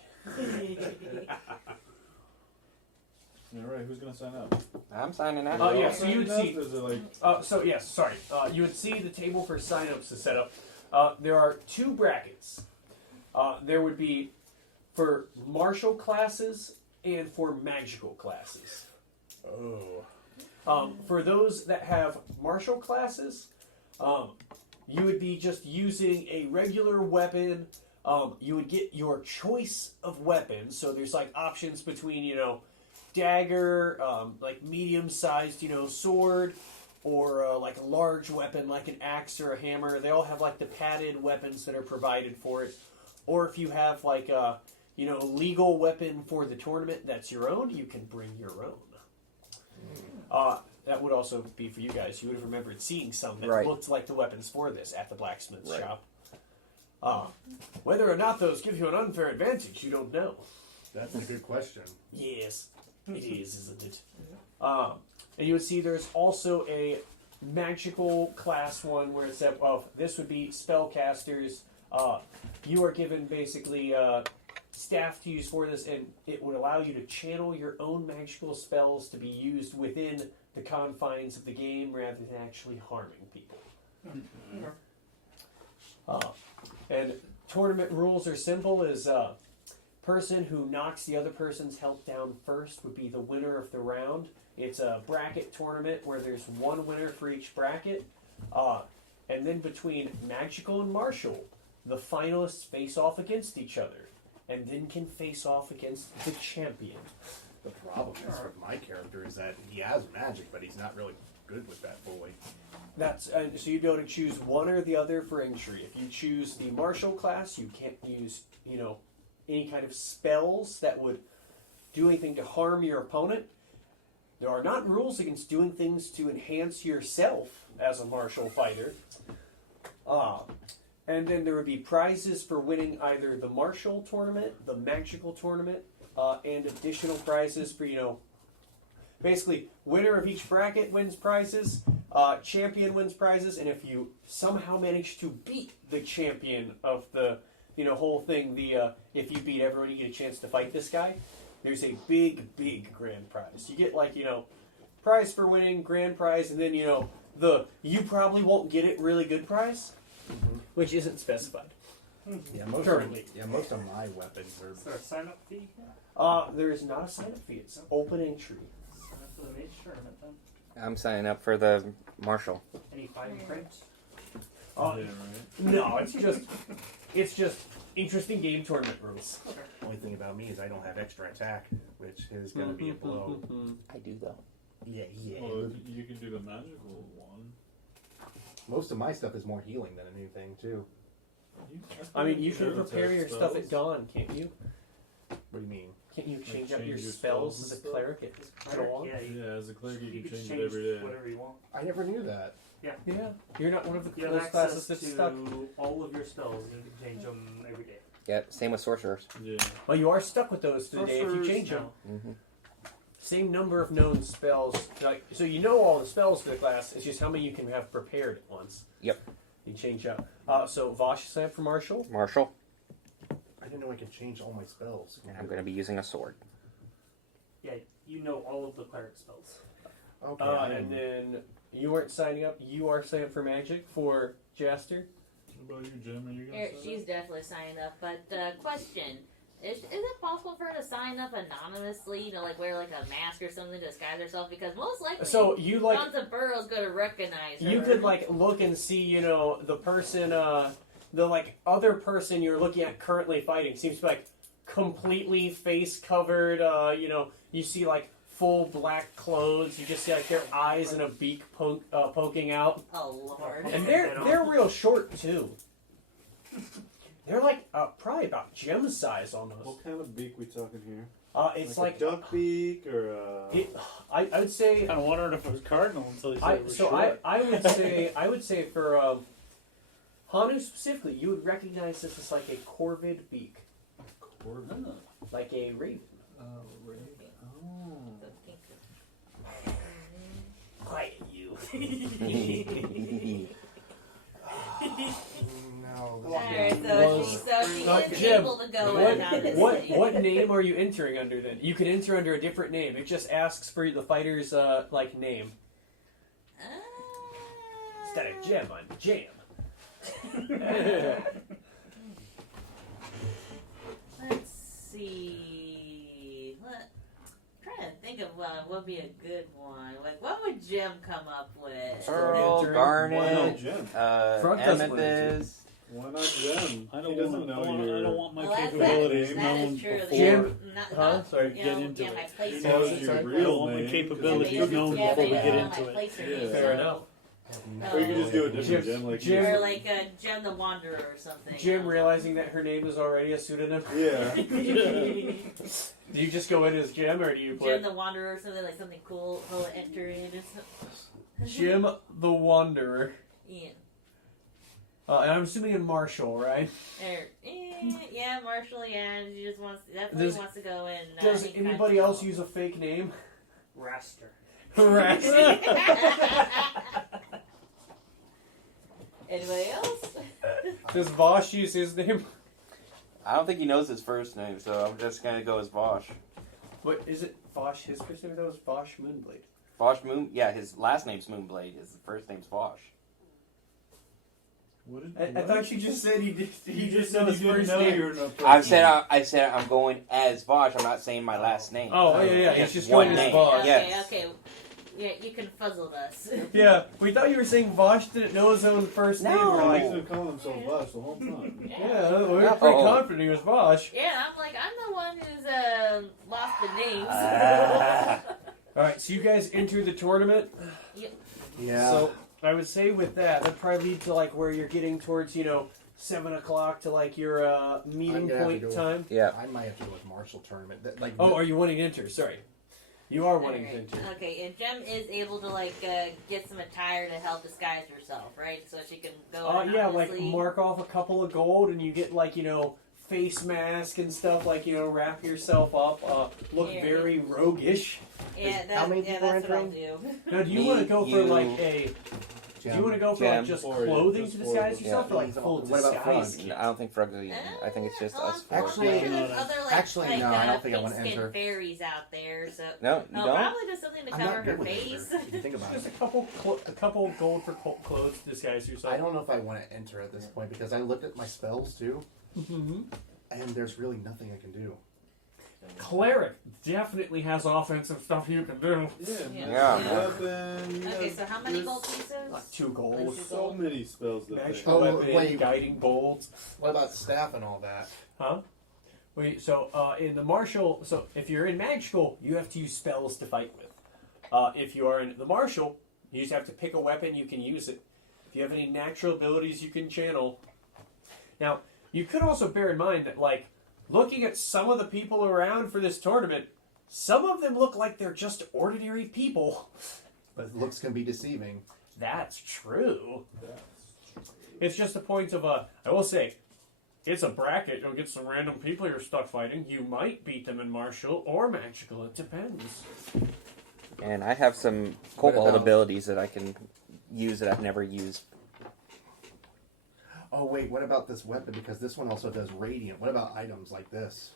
All right, who's gonna sign up? I'm signing out. Oh, yeah, All so you would signing see- up? Is it like You would see the table for signups is set up. There are two brackets. There would be for martial classes and for magical classes. Oh. For those that have martial classes, you would be just using a regular weapon. You would get your choice of weapons. So there's like options between, dagger, like medium-sized, sword, or like a large weapon like an axe or a hammer. They all have like the padded weapons that are provided for it. Or if you have like a, legal weapon for the tournament that's your own, you can bring your own. That would also be for you guys. You would have remembered seeing some that Right. looked like the weapons for this at the blacksmith's Right. shop. Whether or not those give you an unfair advantage, you don't know. That's a good question. Yes, it is, isn't it? And you would see there's also a magical class one where it's that, this would be spellcasters. You are given basically staff to use for this, and it would allow you to channel your own magical spells to be used within the confines of the game rather than actually harming people. And tournament rules are simple as person who knocks the other person's health down first would be the winner of the round. It's a bracket tournament where there's one winner for each bracket. And then between magical and martial, the finalists face off against each other and then can face off against the champion. The problem is with my character is that he has magic, but he's not really good with that fully. So you'd be able to choose one or the other for entry. If you choose the martial class, you can't use, any kind of spells that would do anything to harm your opponent. There are not rules against doing things to enhance yourself as a martial fighter. And then there would be prizes for winning either the martial tournament, the magical tournament, and additional prizes for, basically, winner of each bracket wins prizes, champion wins prizes, and if you somehow manage to beat the champion of the, whole thing, if you beat everyone, you get a chance to fight this guy. There's a big, big grand prize. You get prize for winning, grand prize, and then, the you probably won't get it really good prize, which isn't specified. Yeah, Currently. most of my weapons are. Is there a sign-up fee? There is not a sign-up fee. It's open entry. Sign up for the mage tournament then. I'm signing up for the martial. Any fine print? Yeah, right. No, it's just interesting game tournament rules. Only thing about me is I don't have extra attack. which is going to be a blow. I do though. Yeah. Well, you can do the magical one. Most of my stuff is more healing than anything, too. I mean, you can prepare your stuff at dawn, can't you? What do you mean? Can't you change up change your your spells spells as a and stuff? cleric at dawn? Yeah, Yeah, as a clerk, you you can can change it every day. whatever you want. I never knew that. Yeah. You're not one of the You have those classes access that's to stuck. all of your spells, and you can change them every day. Yeah, same with sorcerers. Yeah. Well, you are stuck with those today if you Sorcerers, change them. no. Mm-hmm. Same number of known spells. Like, so you know all the spells for the class. It's just how many you can have prepared at once. Yep. You change up. So Vosh is up for Marshall. Marshall, I didn't know I could change all my spells. I'm going to be using a sword. Yeah, you know all of the cleric spells. Okay. And then you weren't signing up. You are signing up for magic for Jaster. What about you, Jim? Are you going to She's definitely signed up, but question. Is it possible for her to sign up anonymously, you know, like wear like a mask or something to disguise herself? Because most likely So you like Danzaborou's going to recognize her. you could like look and see, you know, the person, the like other person you're looking at currently fighting seems to be like completely face covered. You know, you see like full black clothes. You just see like their eyes and a beak poking out, Oh, Lord. and they're real short too. They're like probably about gem size almost. What kind of beak we talking here? It's like a duck beak or I would say. kind of wondering if it was cardinal until he said it was short. I would say for Hanu specifically, you would recognize this as like a corvid beak, like a raven. Quiet you. No. Alright, so she is Jim, able to go in on this thing. what name are you entering under then? You can enter under a different name. It just asks for the fighter's like name. Instead of Gem, I'm Jam. Let's see. I'm trying to think of what would be a good one. Like, what would Jim come up with? Pearl, Entering- garnet, Jim? Frog doesn't want to amethyst. Why not Jim? I He don't doesn't want know your. I don't want my Well, capabilities that known is true. before. Jim, Not, huh? Sorry, you get know, into yeah, it. my He place knows name. your I don't real want my name. capabilities Yeah, but known yeah, before but we you get don't know into my it. place name, Yeah. Fair so- enough. Or you could just do a different Jim- Jim, like Jim- Or like Jem the Wanderer or something. Jim realizing that her name is already a pseudonym. Yeah. Do you just go in as Jim, or do you play Jem the Wanderer or something, like something cool to enter in or something. Jim the Wanderer? Yeah. And I'm assuming in Marshall, right? Yeah, Marshall, yeah, she just definitely wants to go in. Does anybody else use a fake name? Raster. Correct. Anybody else? Does Vosh use his name? I don't think he knows his first name, so I'm just going to go as Vosh. What is it? Vosh. His first name was Vosh Moonblade. Vosh Moon? Yeah, his last name's Moonblade. His first name's Vosh. What did, I thought you just said he did. He just said his first know name. you were not I said I'm going as Vosh. I'm not saying my last name. Oh yeah. He's Just just one going as name. Vosh. Yes. Okay. Yeah, you confuzzled us. Yeah, we thought you were saying Vosh didn't know his own first name. No. We're He's like, been calling himself Vosh the whole time. yeah, we were pretty Uh-oh. confident he was Vosh. Yeah, I'm like, I'm the one who's lost the names. All right, so you guys enter the tournament. Yeah. So I would say with that'd probably lead to like where you're getting towards 7 o'clock to like your meeting I'm gonna have point to go- time. Yeah. I might have to go with Marshall tournament. Like, Oh, are you wanting to enter? Sorry, you are wanting to Alright, enter. okay, and Jem is able to like get some attire to help disguise herself, right? So she can go. Yeah, like anonymously. mark off a couple of gold, and you get like face mask and stuff. Like wrap yourself up, look Yeah. very roguish. Yeah, How many yeah, people are that's what I'll entering? do. Now, do you Me, want to go for you, like a? Do you want to go for like Gem. just Or clothing just to disguise for- yourself, yeah. or like full What about disguise? Frug? kit? I don't think Frug's even. I think it's just us four. Actually- There's other, like, Actually, no, I don't think I wanna pink skin enter. fairies out there, so No, you no, don't? probably just something to I'm cover not her good with face. enter, if you think about Just it. a couple gold for clothes to disguise yourself. I don't know if I want to enter at this point because I looked at my spells too, Mm-hmm. and there's really nothing I can do. Cleric definitely has offensive stuff you can do. Yeah. Weapon. Okay, so how many gold pieces? Like 2 gold. Like two So many spells that they Magic Oh, weapon, wait. guiding bolts. What about staff and all that? Huh? Wait, so in the martial, so if you're in magical, you have to use spells to fight with. If you are in the martial, you just have to pick a weapon, you can use it. If you have any natural abilities, you can channel. Now, you could also bear in mind that, like, looking at some of the people around for this tournament, some of them look like they're just ordinary people. But looks can be deceiving. That's true. It's just a point of, I will say, it's a bracket. You'll get some random people you're stuck fighting. You might beat them in martial or magical. It depends. And I have some What cobalt about- abilities that I can use that I've never used. Oh wait, what about this weapon? Because this one also does radiant. What about items like this?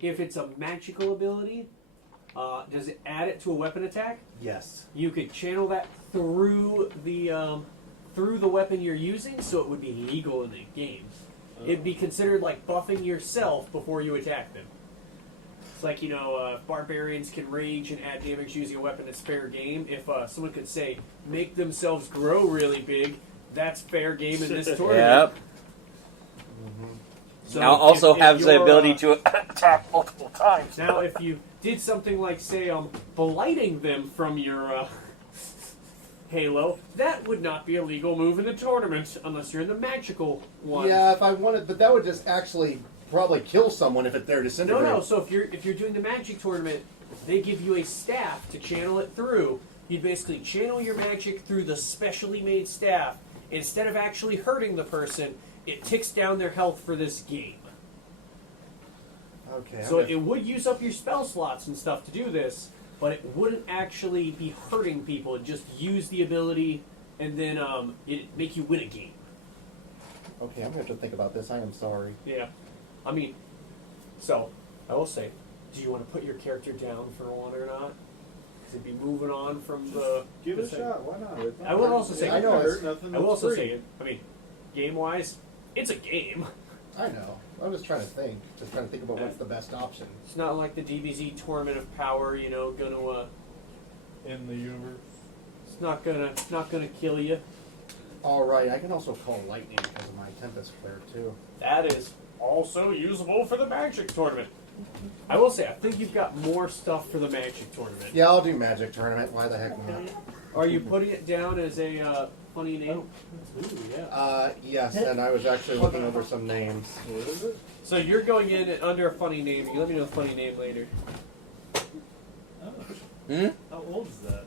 If it's a magical ability, does it add it to a weapon attack? Yes. You could channel that through the weapon you're using, so it would be legal in the game. It'd be considered like buffing yourself before you attack them. It's like, barbarians can rage and add damage using a weapon that's fair game. If someone could say, make themselves grow really big, that's fair game in this tournament. Yep. So Now also if has the you're, ability to attack multiple times. Now, if you did something like, say, blighting them from your Halo, that would not be a legal move in the tournament unless you're in the magical one. Yeah, if I wanted, but that would just actually probably kill someone if they're disintegrated. No. So if you're doing the magic tournament, they give you a staff to channel it through. You basically channel your magic through the specially made staff. Instead of actually hurting the person, it ticks down their health for this game. Okay. So it would use up your spell slots and stuff to do this, but it wouldn't actually be hurting people. It'd just use the ability, and then it'd make you win a game. Okay, I'm gonna have to think about this. I am sorry. Yeah. I mean, so, I will say, do you want to put your character down for one or not? Because it'd be moving on from the... Give it a the shot. Why not? It's not I will hurt- also say- it's I know not it's- hurt nothing. I will It's also free. say, I mean, game-wise, it's a game. I know. I'm just trying to think. Just trying to think about what's the best option. It's not like the DBZ Tournament of Power, gonna, in the universe. it's not gonna kill you. All right. I can also call lightning because of my Tempest Flare too. That is also usable for the Magic Tournament. I will say, I think you've got more stuff for the Magic Tournament. Yeah, I'll do Magic Tournament. Why the heck not? Are you putting it down as a funny name? Ooh, yeah. Yes, and I was actually looking over some names. What is it? So you're going in under a funny name. You let me know the funny name later. Hmm? How old is that?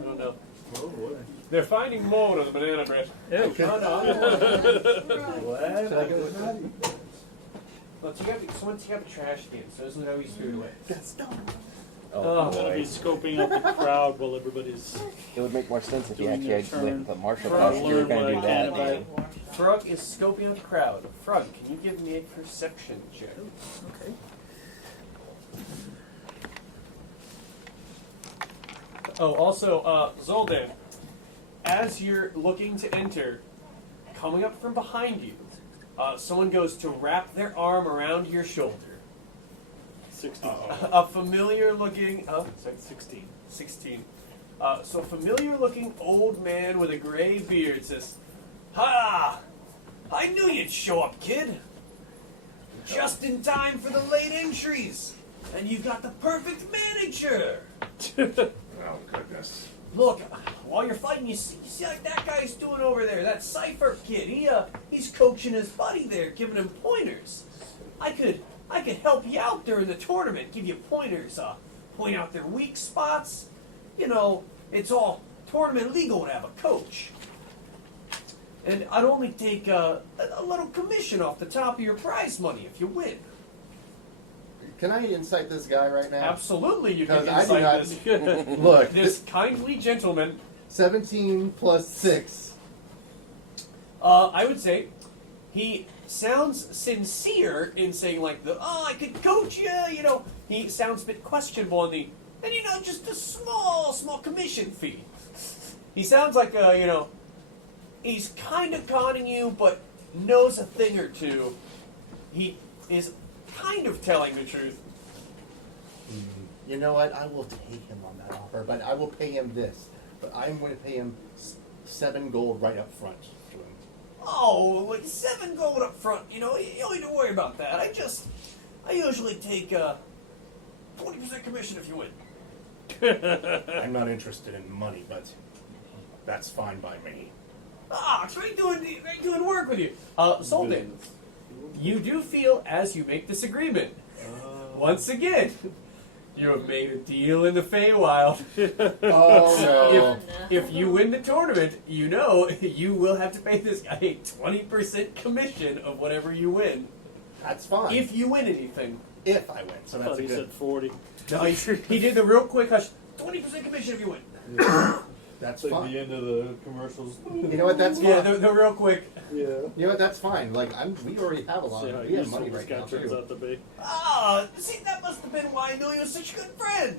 I don't know. Oh boy. They're finding more of the banana bread. Okay. No. Should I go with that? Well, someone take out the trash can, so isn't that how we threw it away? Yes, no. Oh, I'm gonna be scoping out the crowd while everybody's. It would make more sense if you Doing actually your had turn. went with martial Frog, class. You were learn going what to do I can that. about Then. Frug is scoping out the crowd. Frug, can you give me a perception check? Okay. Oh, also, Zuldan, as you're looking to enter, coming up from behind you, someone goes to wrap their arm around your shoulder. 16. A familiar-looking... Oh, sorry, 16. 16. So a familiar-looking old man with a gray beard says, "Ha! I knew you'd show up, kid. Just in time for the late entries. And you've got the perfect manager. Oh, goodness. Look, while you're fighting, you see like that guy's doing over there, that Cypher kid. He's coaching his buddy there, giving him pointers. I could help you out during the tournament, give you pointers, point out their weak spots. It's all tournament legal to have a coach. And I'd only take a little commission off the top of your prize money if you win." Can I incite this guy right now? Absolutely, you can Because I do incite not- this. Look, This kindly gentleman, 17 plus 6. I would say, he sounds sincere in saying like I could coach you, He sounds a bit questionable in the, and just a small commission fee. He sounds like he's kind of conning you, but knows a thing or two. He is kind of telling the truth. You know what? I will take him on that offer, but I will pay him this. But I'm going to pay him 7 gold right up front to him. Oh, like 7 gold up front. You know, you don't need to worry about that. I usually take 20% commission if you win. I'm not interested in money, but that's fine by me. Try doing work with you. Zuldan, you do feel as you make this agreement. Once again, you have made a deal in the Feywild. Oh no. If you win the tournament, you know you will have to pay this guy a 20% commission of whatever you win. That's fine. If you win anything. If I win, so I that's thought a he good. said 40. No, he did the real quick hush. 20% commission if you win. That's It's like fine. the end of the commercials. You know what? That's fine. Yeah, the real quick. Yeah. You know what? That's fine. Like we already have a lot. See how We have useful money this right guy now turns too. out to be. See, that must have been why I know you were such a good friend.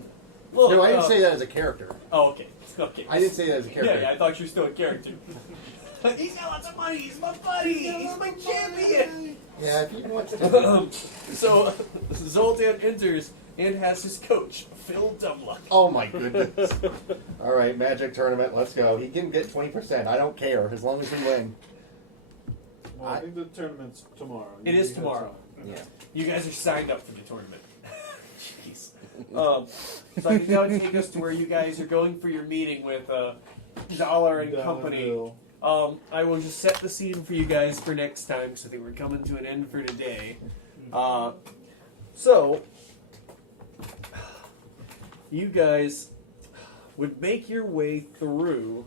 Look, No, I didn't say that as a character. Oh, okay. Okay. I didn't say that as a character. Yeah, I thought you were still a character. He's got lots of money. He's my buddy. He's my champion. Yeah, if you want to. So, Zuldan enters and has his coach, Phil Dumluck. Oh my goodness. All right, Magic Tournament, let's go. He can get 20%. I don't care as long as we win. Well, I think the tournament's tomorrow. It You is have tomorrow. time. Yeah. You guys are signed up for the tournament. Jeez. So I think that would take us to where you guys are going for your meeting with Dollar and Company. Downhill. I will just set the scene for you guys for next time because I think we're coming to an end for today. So, you guys would make your way through.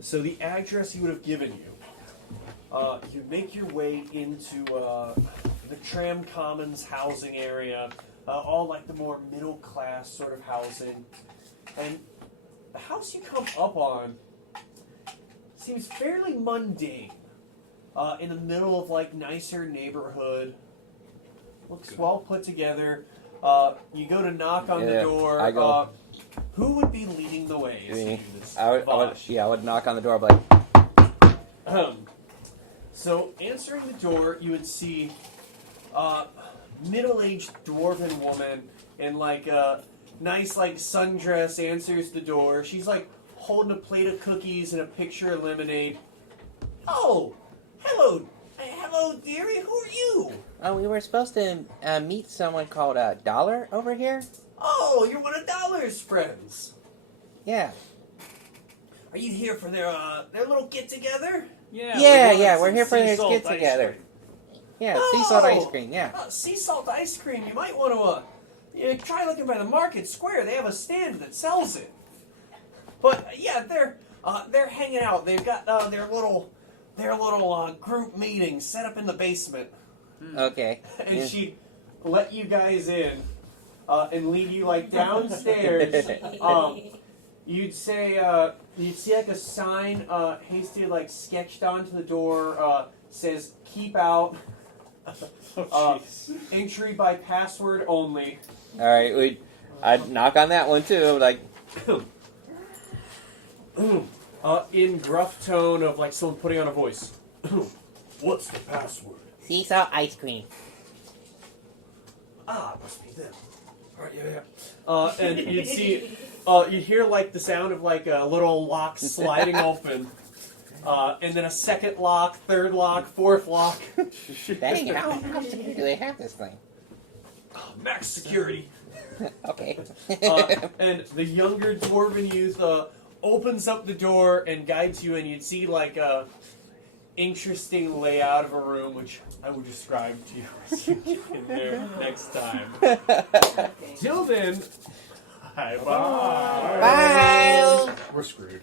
So the address you would have given you, you make your way into the Tram Commons housing area, all like the more middle class sort of housing, and the house you come up on seems fairly mundane. In the middle of like nicer neighborhood, looks well put together. You go to knock on the door. I go. Who would be leading the way? As you do this? I would, Voash. I would knock on the door, I'd be like, So answering the door, you would see middle-aged dwarven woman in like a nice like sundress answers the door. She's like holding a plate of cookies and a pitcher of lemonade. Oh, hello, dearie. Who are you? oh, we were supposed to meet someone called Dollar over here? Oh, you're one of Dollar's friends. Yeah. Are you here for their little get together? Yeah, we're here for this get together. Yeah, sea salt ice cream, yeah. Sea salt ice cream. You might want to try looking by the market square. They have a stand that sells it. But yeah, they're hanging out. They've got their little group meeting set up in the basement. Okay. And Yeah. she let you guys in and lead you like downstairs. You'd say you'd see like a sign hastily like sketched onto the door says "Keep out." Entry by password only. Alright, I'd knock on that one too, like, In gruff tone of like someone putting on a voice. What's the password? sea salt ice cream. Must be them. Alright, yeah. And you'd see, you'd hear like the sound of like a little lock sliding open. And then a second lock, third lock, fourth lock. Dang, how secure do they have this thing? Max security. Okay. And the younger dwarven youth opens up the door and guides you, and you'd see like a interesting layout of a room, which I will describe to you as you get in there next time. Till then, bye. Bye! We're screwed.